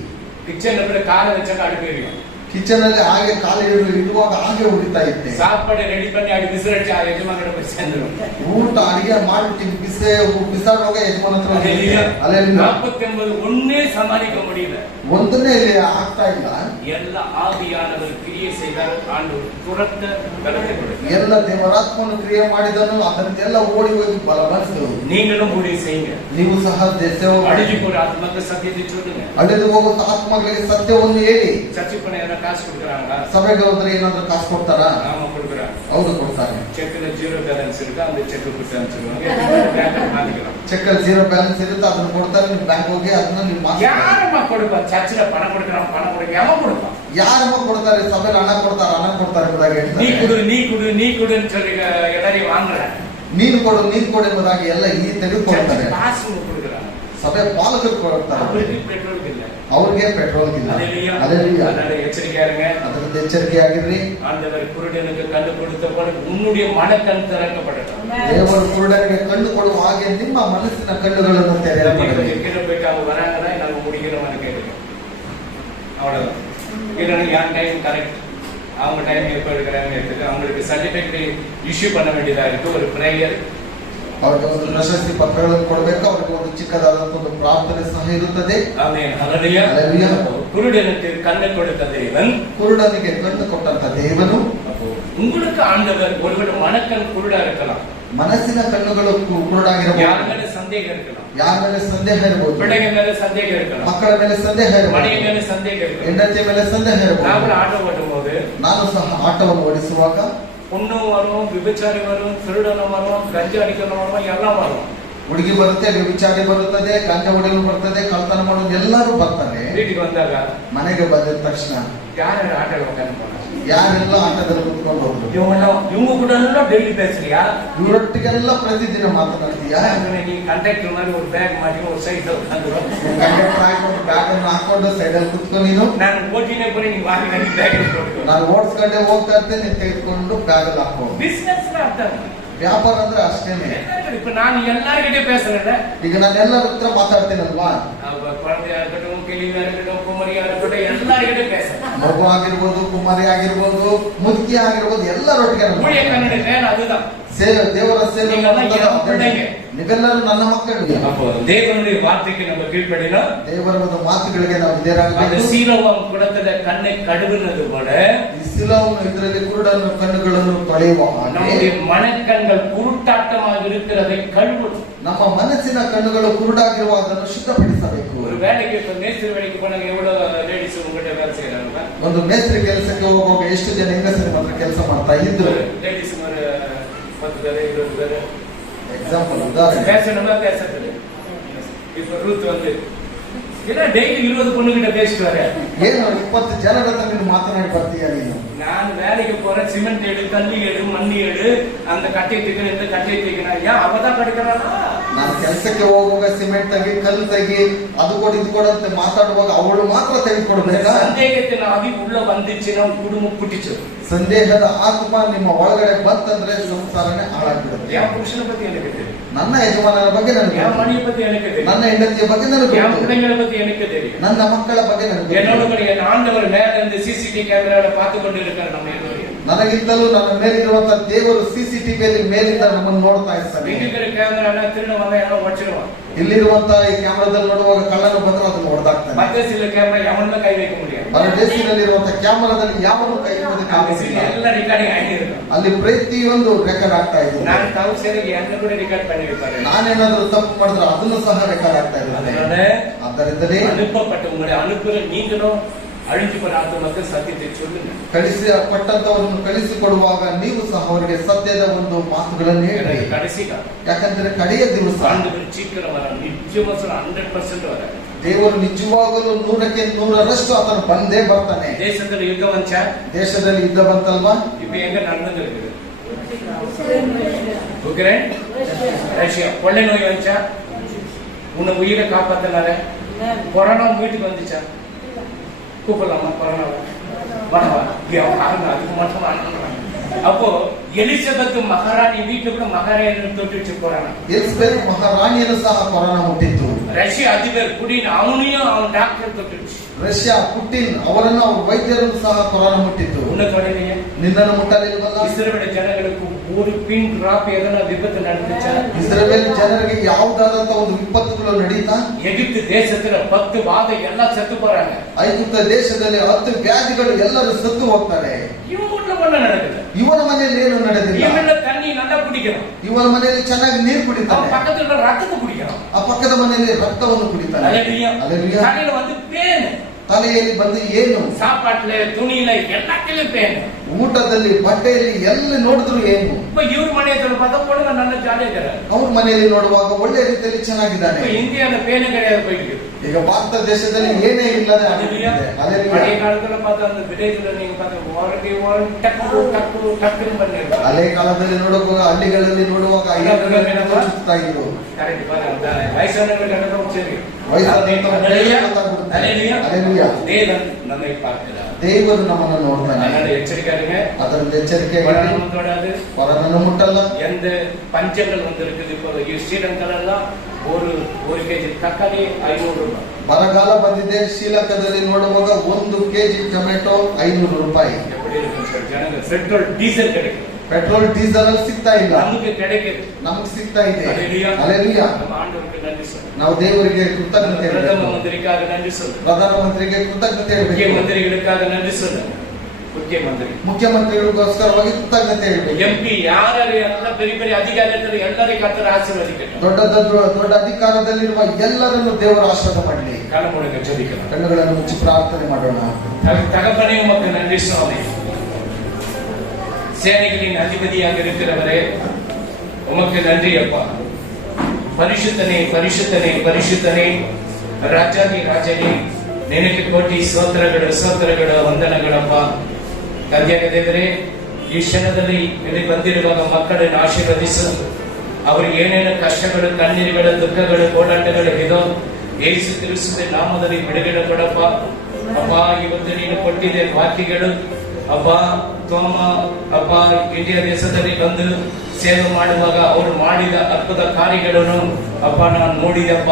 கிச்சன்ல காலை வச்சாக்க அடுப்பு எரியும். ಕಿಚನ್ ಅಲ್ಲಿ ಹಾಗೆ ಕಾಲಿಡು ಇಡುವಾಗ ಹಾಗೆ ಉಳಿತಾ ಇದ್ದೆ. சாப்பாடு ரெடி பண்ணி அடி ಬಿಸಿರಟ್ಟಿ ಆ ಯಜಮಾನರ ಬಳಿ ಸೇಂದ್ರು. ಊಟ ಅಡಿಗೆ ಮಾಡಿ ಬಿಸಾಡುವಾಗ ಯಜಮಾನ ಹತ್ರ ಅಲ್ಲೆಲ್ಲ 49 ஒண்ணே சமாளிக்க முடியல. ಒಂದನ್ನೇ ಇಲ್ಲಿ ಆಗ್ತಾ ಇಲ್ಲ. ಎಲ್ಲ ಆವಿಯಾನವರು ಕ್ರಿಯೆ செய்தார். ஆண்டவர் துரத்த பலத்தை கொடுத்தார். ಎಲ್ಲ ದೇವರಾತ್ಮನು ಕ್ರಿಯೆ ಮಾಡಿದನು, ಅದನ್ನೆಲ್ಲ ಓಡಿ ಹೋಗಿ ಬಲ ಬಂತು. நீங்களும் ஊழியம் செய்யுங்க. ನೀವು ಸಹ அழிஞ்சு போற ஆத்மாக்கு சத்தியத்தை சொல்லுங்க. ಅಳೆದು ಹೋಗುವ ಆತ್ಮಗಳಿಗೆ ಸತ್ಯವನ್ನು ಹೇಳಿ. சர்ச்சை பண்ண காசு கொடுக்குறாங்க. ಸಭೆಗೆ ಹೋದ್ರೆ ಏನಾದ್ರೂ ಕಾಸು ಕೊಡ್ತಾರಾ? ஆமா கொடுக்குறாங்க. ಹೌದು ಕೊಡ್ತಾರೆ. செக்ல ஜீரோ பேலன்ஸ் இருக்கு, அந்த செக் கொடுத்து அனுப்பிச்சிருவாங்க. மாத்திக்கலாம். ಚೆಕ್ಕಲ್ಲಿ ಜೀರೋ ಬ್ಯಾಲೆನ್ಸ್ ಇರುತ್ತೆ, ಅದನ್ನ ಕೊಡ್ತಾರೆ, ನೀವು ಬ್ಯಾಂಕ್ ಹೋಗಿ ಅದನ್ನ ನೀವು யாரம்மா கொடுப்பா? சர்ச்சில் பணம் கொடுக்குறான், பணம் கொடுக்காம கொடுப்பான். ಯಾರಮ್ಮ ಕೊಡ್ತಾರೆ? ಸಭೆಯಲ್ಲಿ ಹಣ ಕೊಡ್ತಾರೆ ಎಂಬುದಾಗಿ நீ ಹೇಳ್ತಾರೆ. குடு நீ குடுன்னு சொல்லி எல்லாரையும் வாங்குற. ನೀನು ಕೊಡು ಎಂಬುದಾಗಿ ಎಲ್ಲ ಈ ತೆಗೆದುಕೊಳ್ತಾರೆ. காசு கொடுக்குறாங்க. ಸಭೆ ಪಾಲಕರು ಕೊಡ್ತಾರೆ, அவருக்கு பெட்ரோல் ಇಲ್ಲ, ಅವ್ರಿಗೆ ಪೆಟ್ರೋಲ್ ಇಲ್ಲ. அதனால எச்சரிக்கையா இருங்க. ಅದರಿಂದ ಎಚ್ಚರಿಕೆಯಾಗಿರ್ರಿ. ஆண்டவர் குருடனுக்கு கண்டு கொடுத்த போல உன்னுடைய மனக்கண் திறக்கப்படட்டும். ದೇವರು ಕುರುಡನಿಗೆ ಕಣ್ಣು ಕೊಡುವ ಹಾಗೆ ನಿಮ್ಮ ಮನಸ್ಸಿನ ಕಣ್ಣುಗಳನ್ನು ತೆರೆಯಲಿ. கீழே போயிட்டு அவங்க வராங்கன்னா நாங்க முடிக்கிறோம்னு கேட்குறோம். அவ்வளவுதான். இல்லைன்னா என் டைம் கரெக்ட், அவங்க டைம் எப்போ எடுக்கிறாங்க எடுத்துட்டு அவங்களுக்கு சர்டிபிகேட் இஷ்யூ பண்ண வேண்டியதா இருக்கு. ஒரு பிரேயர், ಅವರಿಗೆ ಒಂದು ಪ್ರಶಸ್ತಿ ಪತ್ರಗಳನ್ನು ಕೊಡಬೇಕು, ಅವರಿಗೆ ಒಂದು ಚಿಕ್ಕದಾದಂತ ಒಂದು ಪ್ರಾರ್ಥನೆ ಸಹ ಇರುತ್ತದೆ. ஆமென். ஹல்லேலூயா. குருடனுக்கு கண்ணை கொடுத்த தேவன், ಕುರುಡನಿಗೆ ಕಣ್ಣು ಕೊಟ್ಟಂತ ದೇವನು, உங்களுக்கு ஆண்டவர் ஒருவேளை மனக்கண் குருடா இருக்கலாம், ಮನಸ್ಸಿನ ಕಣ್ಣುಗಳು ಕುರುಡಾಗಿರಬಹುದು, யார் மேல சந்தேகம் இருக்கலாம், ಯಾರ ಮೇಲೆ ಸಂದೇಹ ಇರಬಹುದು, பிள்ளைங்க மேல சந்தேகம் இருக்கலாம், ಮಕ್ಕಳ ಮೇಲೆ ಸಂದೇಹ மனைவி ಇರಬಹುದು, மேல சந்தேகம் இருக்கலாம். ಹೆಂಡತಿಯ ಮೇಲೆ ಸಂದೇಹ நான் ಇರಬಹುದು. ஆட்டோ ஓட்டும் போது ನಾನು ಸಹ ಆಟೋವನ್ನು ಓಡಿಸುವಾಗ பொண்ணும் வரும், விபச்சாரி வரும், திருடனும் வரும், கஞ்சா அடிக்கணும் வரும், எல்லாம் வரும். ಹುಡುಗಿ ಬರುತ್ತೆ, ವ್ಯಭಿಚಾರಿ ಬರುತ್ತದೆ, ಗಾಂಜಾ ಹೊಡೆಯಲು ಬರ್ತದೆ, ಕಳ್ತನ ಮಾಡೋದು ಎಲ್ಲರೂ ಬರ್ತಾರೆ. வீட்டுக்கு வந்தாங்க ಮನೆಗೆ ಬಂದ ತಕ್ಷಣ யார் ஆட்டோல உட்காந்து போனாங்க, ಯಾರೆಲ್ಲ ಆಟೋದಲ್ಲಿ ಕುತ್ಕೊಂಡು ಹೋದ್ರು. இவங்க கூட எல்லாம் டெய்லி பேசுறியா, ಇವರೊಟ್ಟಿಗೆಲ್ಲ ಪ್ರತಿದಿನ ಮಾತನಾಡ್ತೀಯಾ? நீ கண்டக்டர் மாதிரி ஒரு பேக் மாட்டி ஒரு சைட்ல உட்காந்துரும், ಕಂಡಕ್ಟರ್ ಹಾಕೊಂಡು ಬ್ಯಾಗ್ ಅನ್ನು ಹಾಕೊಂಡು ಸೈಡ್ ಅಲ್ಲಿ ಕುತ್ಕೊಂಡು ನೀನು, நான் ஓட்டினே போய் நீ வாங்கி வாங்கி பேக் போட்டு ನಾನು ಓಡಿಸ್ಕೊಂಡೆ ಹೋಗ್ತಾ ಇರ್ತೇನೆ, ನೀನು ತೆಗೆದುಕೊಂಡು ಬ್ಯಾಗ್ ಅಲ್ಲಿ ಹಾಕೋ. பிசினஸ் அர்த்தம். ವ್ಯಾಪಾರ ಅಂದ್ರೆ ಅಷ್ಟೇನೆ. இப்ப நான் எல்லார்கிட்டே பேசுறேன், ಈಗ ನಾನು ಎಲ್ಲರ ಹತ್ರ ಮಾತಾಡ್ತೀನಲ್ವಾ, குழந்தையா இருக்கட்டும், கேள்வியா இருக்கட்டும், குமரியா இருக்கட்டும், எல்லார்கிட்டே பேசுறேன். ಮಗು ಆಗಿರ್ಬೋದು, ಕುಮಾರಿ ಆಗಿರ್ಬೋದು, ಮುದುಕಿ ಆಗಿರ್ಬೋದು, ಎಲ್ಲರೊಟ್ಟಿಗೆ ನಾನು ஊழிய ಮಾತಾಡ್ತೀನಿ. கண்ணனுடைய வேலை அதுதான். ದೇವರ ಸೇವೆ ನೀವೆಲ್ಲ ಯಾವ பிள்ளைங்க? ನೀವೆಲ್ಲರೂ ನನ್ನ ಮಕ್ಕಳು. அப்போ தேவனுடைய வார்த்தைக்கு நம்ம கீழ்ப்படினா, ದೇವರ ಒಂದು ಮಾತುಗಳಿಗೆ ನಾವು அந்த ವಿಧೇಯರಾಗಬೇಕು. சீலோவாம் குளத்துல கண்ணை கழுவுனது போல ಈ ಸಿಲೋವನ್ನು ಇದರಲ್ಲಿ ಕುರುಡನ್ನು ಕಣ್ಣುಗಳನ್ನು ತೊಳೆಯುವ ಹಾಗೆ நம்முடைய மனக்கண்கள் குருட்டாட்டமாக இருக்கிறதை கழுவணும். ನಮ್ಮ ಮನಸ್ಸಿನ ಕಣ್ಣುಗಳು ಕುರುಡಾಗಿರುವ ಅದನ್ನು ಶುದ್ಧಪಡಿಸಬೇಕು. ஒரு வேலைக்கு இப்ப மேஸ்திரி வேலைக்கு போனாங்க, எவ்வளவு லேடிஸ் உங்ககிட்ட வேலை செய்யறாங்க? ಒಂದು ಮೇಸ್ತ್ರಿ ಕೆಲಸಕ್ಕೆ ಹೋಗುವಾಗ ಎಷ್ಟು ಜನ ಹೆಂಗಸರು ಮಾತ್ರ ಕೆಲಸ ಮಾಡ್ತಾ ಇದ್ರು? லேடிஸ் ஒரு 10 பேர் 20 பேர். ಎಕ್ಸಾಂಪಲ್ ಉದಾಹರಣೆ. பேசணுமா பேசுறது? இப்ப ரூத் வந்து ஏன்னா டெய்லி 20 பொண்ணுகிட்ட பேசிட்டு வர, ಏನು 20 ಜನರ ಹತ್ರ ನೀನು ಮಾತನಾಡಿ ಬರ್ತೀಯ ನೀನು? நான் வேலைக்கு போறேன், சிமெண்ட் எடு, கல்லி எடு, மண்ணி எடு, அந்த கட்டையை தூக்கணும், இந்த கட்டையை தூக்கணும். ஏன் அவதான் படிக்கிறானா? ನಾನು ಕೆಲಸಕ್ಕೆ ಹೋಗುವಾಗ ಸಿಮೆಂಟ್ ತೆಗಿ, ಕಲ್ಲು ತೆಗಿ, ಅದು ಕೊಡು ಇದು ಕೊಡು ಅಂತ ಮಾತಾಡುವಾಗ ಅವಳು ಮಾತ್ರ ತೆಗೆದುಕೊಡ್ಬೇಕಾ? சந்தேகத்தின் ஆவி உள்ள வந்துச்சுன்னா குடும்பம் புட்டிச்சு. ಸಂದೇಹದ ಆತ್ಮ ನಿಮ್ಮ ಒಳಗಡೆ ಬಂತಂದ್ರೆ ಸಂಸಾರನೇ ಹಾಳಾಗ್ಬಿಡುತ್ತೆ. என் புருஷனை பத்தி எனக்கு தெரியும், ನನ್ನ ಯಜಮಾನನ ಬಗ್ಗೆ ನನಗೆ என் ಗೊತ್ತು. மனைவியை பத்தி எனக்கு தெரியும், ನನ್ನ ಹೆಂಡತಿಯ ಬಗ್ಗೆ ನನಗೆ என் ಗೊತ್ತು. பிள்ளைங்களை பத்தி எனக்கு தெரியும். ನನ್ನ ಮಕ್ಕಳ ಬಗ್ಗೆ ನನಗೆ என்னோட ಗೊತ್ತು. கூட என் ஆண்டவர் மேல இருந்து சிசிடிவி கேமரால பார்த்து கொண்டு இருக்கிற நம்ம எல்லோரையும். ನನಗಿಂತಲೂ ನನ್ನ ಮೇಲಿರುವಂತಹ ದೇವರು ಸಿಸಿಟಿವಿಯಲ್ಲಿ ಮೇಲಿಂದ ನಮ್ಮನ್ನು ನೋಡ್ತಾ ಇರ್ತಾನೆ. இருக்கிற கேமரா திருட வந்தா எல்லாம் உடச்சிடுவான். ಇಲ್ಲಿರುವಂತಹ ಈ ಕ್ಯಾಮರಾದಲ್ಲಿ ನೋಡುವಾಗ ಕಳ್ಳನು ಬಂದ್ರೆ ಅದನ್ನು ಹೊಡೆದಾಕ್ತಾನೆ. மத்திய சில கேமரா எவனுமே கை வைக்க முடியாது. ಪರದೇಶಿನಲ್ಲಿರುವಂತಹ ಕ್ಯಾಮರಾದಲ್ಲಿ ಯಾವನು ಕೈ ಇಡುವುದಕ್ಕೆ ಆಗುವುದಿಲ್ಲ. எல்லாம் ரெக்கார்டிங் ஆகியிருக்கும். ಅಲ್ಲಿ ಪ್ರತಿಯೊಂದು ರೆಕಾರ್ಡ್ ಆಗ್ತಾ ಇದೆ. நான் தவறு செய்ய என்ன கூட ரெக்கார்ட் பண்ணி வைப்பாரு. ನಾನೇನಾದ್ರೂ ತಪ್ಪು ಮಾಡಿದ್ರೆ ಅದನ್ನು ಸಹ ರೆಕಾರ್ಡ್ ಆಗ್ತಾ ಇರುತ್ತೆ. அதனால ಆದ್ದರಿಂದಲೇ அனுப்பப்பட்ட உங்களை அனுப்புற நீங்களும் அழிஞ்சு போற ஆத்மக்கு சத்தியத்தை சொல்லுங்க. ಕಳಿಸಲ್ಪಟ್ಟಂತವರನ್ನು ಕಳಿಸಿಕೊಡುವಾಗ ನೀವು ಸಹ ಅವರಿಗೆ ಸತ್ಯದ ಒಂದು ಮಾತುಗಳನ್ನು ಹೇಳಿ. கடைசி காலம், ಯಾಕಂದ್ರೆ ಕಡೆಯ ದಿವಸ ஆண்டவர் சீக்கிரம் வர, நிச்சயமா சொல்ல 100% வர. ದೇವರು ನಿಜವಾಗಲೂ 100ಕ್ಕೆ 100ರಷ್ಟು ಆತನು ಬಂದೇ ಬರ್ತಾನೆ. தேசத்துல யுத்தம் வந்துச்சா? ದೇಶದಲ್ಲಿ ಯುದ್ಧ ಬಂತಲ್ವಾ? இப்ப எங்க நடந்து இருக்குது? Ukraine, Russia. கொள்ளை நோய் வந்துச்சா? உன்னை உயிரை காப்பாத்தினால. கொரோனா வீட்டுக்கு வந்துச்சா? கூப்பிடலாமா கொரோனாவை? வரவா? அதுக்கு மட்டும். அப்போ எலிசபெத் மகாராணி வீட்டுல கூட மகாராணி தொட்டு போறாங்க. ಎಲಿಸಬೆತ್ ಮಹಾರಾಣಿಯನ್ನು ಸಹ ಕೊರೋನಾ ಮುಟ್ಟಿತ್ತು. ரஷ்யா அதிபர் புடின் அவனையும் அவன் டாக்டர் தொட்டுச்சு. ರಷ್ಯಾ ಪುಟಿನ್ ಅವರನ್ನು ಅವ್ರ ವೈದ್ಯರನ್ನು ಸಹ ಕೊರೋನಾ ಮುಟ್ಟಿತ್ತು. உன்னை தொடலையே? ನಿನ್ನನ್ನು ಮುಟ್ಟಲಿಲ್ವಲ್ಲ? இஸ்ரவேல் ஜனங்களுக்கு ஒரு பின் டிராப் எதனா விபத்து நடந்துச்சா? ಇಸ್ರೇಲ್ ಜನರಿಗೆ ಯಾವುದಾದಂತ ಒಂದು ವಿಪತ್ತುಗಳು ನಡೀತಾ? எகிப்து தேசத்துல 10 வாதை எல்லாம் செத்து போறாங்க. ಐಗುಪ್ತ ದೇಶದಲ್ಲಿ 10 ವ್ಯಾಧಿಗಳು ಎಲ್ಲರೂ ಸತ್ತು ಹೋಗ್ತಾರೆ. இவன் வீட்டுல ஒண்ணு நடக்குது. ಇವನ ಮನೆಯಲ್ಲಿ ಏನು ನಡೆದಿಲ್ಲ. இவன்ல தண்ணி நல்லா குடிக்கிறான், ಇವನ ಮನೆಯಲ್ಲಿ ಚೆನ್ನಾಗಿ ನೀರು ಕುಡಿತಾನೆ. அவன் பக்கத்துல ரத்தத்தை குடிக்கிறான். ಆ ಪಕ್ಕದ ಮನೆಯಲ್ಲಿ ರಕ್ತವನ್ನು ಕುಡಿತಾನೆ. அல்லேலூயா. அல்லேலூயா. தலையில வந்து பேன், ತಲೆಯಲ್ಲಿ ಬಂದು ಏನು? சாப்பாட்டுல துணியில எல்லாத்திலும் பேன். ಊಟದಲ್ಲಿ ಬಟ್ಟೆಯಲ್ಲಿ ಎಲ್ಲಿ ನೋಡಿದ್ರು ಏನು. ಇವ್ರ ಮನೆ ಹತ್ರ ಪದಕೊಂಡು ನನ್ನ ಜಾಲಿ ಇದ್ದಾರೆ. ಅವ್ರ ಮನೆಯಲ್ಲಿ ನೋಡುವಾಗ ಒಳ್ಳೆ ರೀತಿಯಲ್ಲಿ ಚೆನ್ನಾಗಿದ್ದಾನೆ. ಇಂಡಿಯಾದ ಬೇನೆ ಕಡೆ ಹೋಗಿ ಈಗ ಭಾರತ ದೇಶದಲ್ಲಿ ಏನೇ ಇಲ್ಲದೆ ಹಳೆ ಕಾಲದಲ್ಲಿ அந்த ವಿಲೇಜ್ல நீங்க பாத்தீங்க ವಾರಡಿ ವಾರ ಟಕ್ಕು ಟಕ್ಕು ಟಕ್ಕು ಬಂದಿರ್ತಾರೆ. ಹಳೆ ಕಾಲದಲ್ಲಿ ನೋಡುವಾಗ ಹಳ್ಳಿಗಳಲ್ಲಿ ನೋಡುವಾಗ ಸುತ್ತಾ ಇದ್ರು. ಕರೆಕ್ಟ್ ಬರ ವಯಸ್ಸಾದವರಿಗೆ ಕನ್ನಡ ಉಚ್ಚರಿ ದೇವರು ನಮ್ಮನ್ನು ನೋಡ್ತಾನೆ. ಅದರಲ್ಲಿ ಎಚ್ಚರಿಕೆ ಹೊರನನ್ನು ಮುಟ್ಟಲ್ಲ. எந்த பஞ்சங்கள் வந்திருக்குது இப்போ ஸ்ரீலங்கா ஒரு கேಜಿ தக்காளி 500 ರೂಪಾಯಿ. ಬರಗಾಲ ಬಂದಿದೆ. ಶ್ರೀಲಂಕಾದಲ್ಲಿ ನೋಡುವಾಗ 1 ಕೆಜಿ ಟೊಮೆಟೊ 500 ರೂಪಾಯಿ. ಪೆಟ್ರೋಲ್ ಡೀಸೆಲ್ கிடைக்கும். ಪೆಟ್ರೋಲ್ ಡೀಸೆಲ್ ಸಿಗ್ತಾ ಇಲ್ಲ. ನಮಗೆ ಸಿಗ್ತಾ ಇದೆ. ಹಲ್ಲೆಲೂಯಾ. ನಮ್ಮ ಆಂಡವರಿಗೆ ನನ್ನಿ ಸಲ್ಲಿಸೋಣ. ನಾವು ದೇವರಿಗೆ ಕೃತಜ್ಞತೆ ಹೇಳಬೇಕು. ಪ್ರಧಾನಮಂತ್ರಿಗಾಗಿ ನನ್ನಿ ಸಲ್ಲಿಸೋಣ. ಪ್ರಧಾನಮಂತ್ರಿಗೆ ಕೃತಜ್ಞತೆ ಹೇಳಬೇಕು. ಮುಖ್ಯಮಂತ್ರಿಗಳಿಗಾಗಿ ನನ್ನಿ ಸಲ್ಲಿಸೋಣ. ಮುಖ್ಯಮಂತ್ರಿಗಳಿಗೋಸ್ಕರವಾಗಿ ಕೃತಜ್ಞತೆ ಹೇಳಬೇಕು. ಎಂಪಿ ಯಾರು ಎಲ್ಲ ಬೇರೆ ಬೇರೆ ಅಧಿಕಾರಿಗಳು ಎಲ್ಲರಿಗೂ ಕರ್ತರ ಆಶೀರ್ವದಿಸಲಿ. ದೊಡ್ಡ ಅಧಿಕಾರದಲ್ಲಿರುವ ಎಲ್ಲರನ್ನು ದೇವರ ಆಶೀರ್ವಾದ ಮಾಡಲಿ. ಕಣ್ಣುಗಳನ್ನು ಮುಚ್ಚಿ ಪ್ರಾರ್ಥನೆ ಮಾಡೋಣ. தகப்பனே உமக்கு நன்றி சுவாமி. சேனைகளின் அதிபதியாக இருக்கிறவரே உமக்கு நன்றி அப்பா. பரிசுத்தனே பரிசுத்தனே பரிசுத்தனே ರಾಜಾದಿ ರಾಜನೇ ನಿನಗೆ ಕೋಟಿ ಸ್ತೋತ್ರಗಳು ವಂದನೆಗಳಪ್ಪ. ತಂದೆಯಾದ ದೇವರೇ, ಈ ಕ್ಷಣದಲ್ಲಿ ಇಲ್ಲಿ ಬಂದಿರುವಾಗ ಮಕ್ಕಳನ್ನು ಆಶೀರ್ವದಿಸು. ಅವರಿಗೆ ಏನೇನು ಕಷ್ಟಗಳು, ಕಣ್ಣೀರುಗಳು, ದುಃಖಗಳು, ಹೋರಾಟಗಳು ಇದೋ ಯೇಸು ಕ್ರಿಸ್ತನ ನಾಮದಲ್ಲಿ ಬಿಡುಗಡೆ ಕೊಡಪ್ಪ. ಅಪ್ಪ, ಇವತ್ತು ನೀನು ಕೊಟ್ಟಿದ್ದೆ ವಾಕ್ಯಗಳು ಅಪ್ಪ ತೋಮ ಅಪ್ಪ ಇಂಡಿಯಾ ದೇಶದಲ್ಲಿ ಬಂದು ಸೇವೆ ಮಾಡುವಾಗ ಅವರು ಮಾಡಿದ ಅದ್ಭುತ ಕಾರ್ಯಗಳನ್ನು ಅಪ್ಪ ನಾನು ನೋಡಿದಪ್ಪ.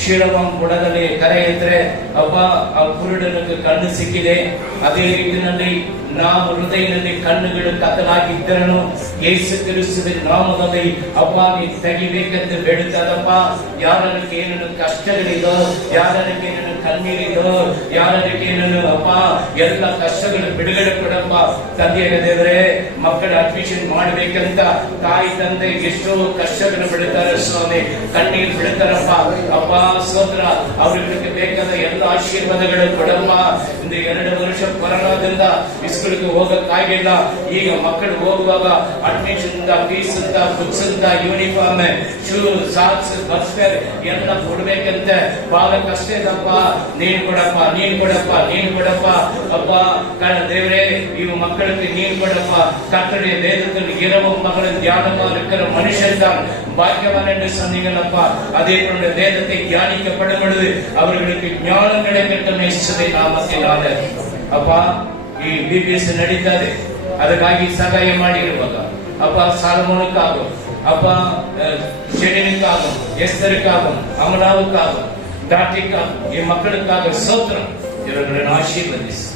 ಶೀಲವಾಂ ಬುಡದಲ್ಲಿ ಕರೆ ಇದ್ರೆ ಅಪ್ಪ ಆ ಕುರುಡನಿಗೆ ಕಣ್ಣು ಸಿಕ್ಕಿದೆ. ಅದೇ ರೀತಿಯಲ್ಲಿ ನಾವು ಹೃದಯದಲ್ಲಿ ಕಣ್ಣುಗಳು ಕತ್ತಲಾಗಿದ್ದರನು ಯೇಸು ಕ್ರಿಸ್ತನ ನಾಮದಲ್ಲಿ ಅಪ್ಪ ನೀನು ತೆಗಿಬೇಕೆಂದು ಬೇಡುತ್ತದಪ್ಪ. ಯಾರಕ್ಕೆ ಏನೇನು ಕಷ್ಟಗಳಿದೋ, ಯಾರಕ್ಕೆ ಏನೇನು ಕಣ್ಣೀರಿದೋ, ಯಾರಕ್ಕೆ ಏನೇನು ಅಪ್ಪ ಎಲ್ಲ ಕಷ್ಟಗಳು ಬಿಡುಗಡೆ ಕೊಡಪ್ಪ. ತಂದೆಯ ದೇವರೇ, ಮಕ್ಕಳ ಅಡ್ಮಿಷನ್ ಮಾಡಬೇಕಂತ ತಾಯಿ ತಂದೆ ಎಷ್ಟೋ ಕಷ್ಟಗಳು ಬಿಡುತ್ತಾರೆ ಸ್ವಾಮಿ, ಕಣ್ಣೀರು ಬಿಡುತ್ತಾರಪ್ಪ. ಅಪ್ಪ ಸ್ತೋತ್ರ, ಅವರಿಗೆ ಬೇಕಾದ ಎಲ್ಲ ಆಶೀರ್ವಾದಗಳು ಕೊಡಪ್ಪ. ಇಂದು 2 ವರ್ಷ ಕೊರೋನಾದಿಂದ ಸ್ಕೂಲ್ಗೆ ಹೋಗಕ್ಕಾಗಿಲ್ಲ. ಈಗ ಮಕ್ಕಳು ಹೋಗುವಾಗ ಅಡ್ಮಿಷನ್ ಫೀಸ್ ಅಂತ, ಬುಕ್ಸ್ ಅಂತ, uniform, shoe, socks, bus fare ಎಲ್ಲ ಕೊಡ್ಬೇಕಂತೆ ಬಹಳ ಕಷ್ಟ ಇದಪ್ಪ. ನೀನ್ ಕೊಡಪ್ಪ, ನೀನ್ ಕೊಡಪ್ಪ, ನೀನ್ ಕೊಡಪ್ಪ ಅಪ್ಪ. ದೇವರೇ, ಇವು ಮಕ್ಕಳಿಗೆ ನೀನ್ ಕೊಡಪ್ಪ. கர்த்தருடைய வேதத்தில் இரவும் பகலும் தியானமாக இருக்கிற மனுஷன் தான் பாக்கியவான் என்று சொன்னீங்களப்பா. அதே போன்ற வேதத்தை தியானிக்கப்படும் பொழுது அவர்களுக்கு ஞானம் கிடைக்கட்டும் இயேசுவின் நாமத்தினால. அப்பா, ಈ ಬಿಬಿಎಸ್ ನಡೀತದೆ, ಅದಕ್ಕಾಗಿ ಸಹಾಯ ಮಾಡಿರುವಾಗ ಅಪ್ಪ ಸಾಲಮೋನಕ್ಕಾகும், ಅಪ್ಪ ಶೆಡಿನಿಕ್ಕಾகும், ಎಸ್ತರಿಕ್ಕಾகும், ಅಮಲಾವುಕ್ಕಾகும், ದಾಟಿಕ್ಕಾகும், ಈ ಮಕ್ಕಳಿಗಾಗ ಸ್ತೋತ್ರ. ಇವರನ್ನು ಆಶೀರ್ವದಿಸಿ.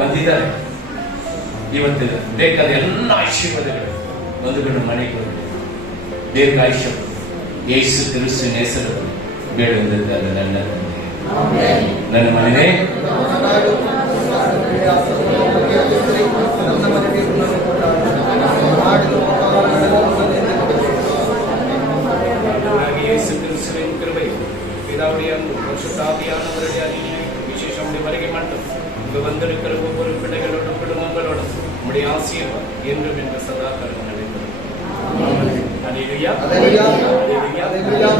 ಬಂದಿದ್ದಾರೆ ಇವತ್ತು ಬೇಕಾದ ಎಲ್ಲ ಆಶೀರ್ವಾದಗಳು ಬಂಧುಗಳು ಮನೆಗೆ ದೀರ್ಘಾಯುಷ್ಯ ಯೇಸು ಕ್ರಿಸ್ತನ ಹೆಸರು ಬೇಡುವುದಿದ್ದಾರೆ. ನನ್ನ ಮನೆಯೇ ಯೇಸು ಕ್ರಿಸ್ತನ ಕೃಪೆ பிதாவுடைய அன்பு பரிசுத்தாவியானவருடைய அநியாயம் விசேஷம் வருகை மட்டும் இங்கு வந்திருக்கிற ஒவ்வொரு பிள்ளைகளோடும் குடும்பங்களோடும் நம்முடைய ஆசீர்வாதம் என்றும் என்ற சதாகாரம் நடைபெறும். அல்லேலூயா, அல்லேலூயா, அல்லேலூயா.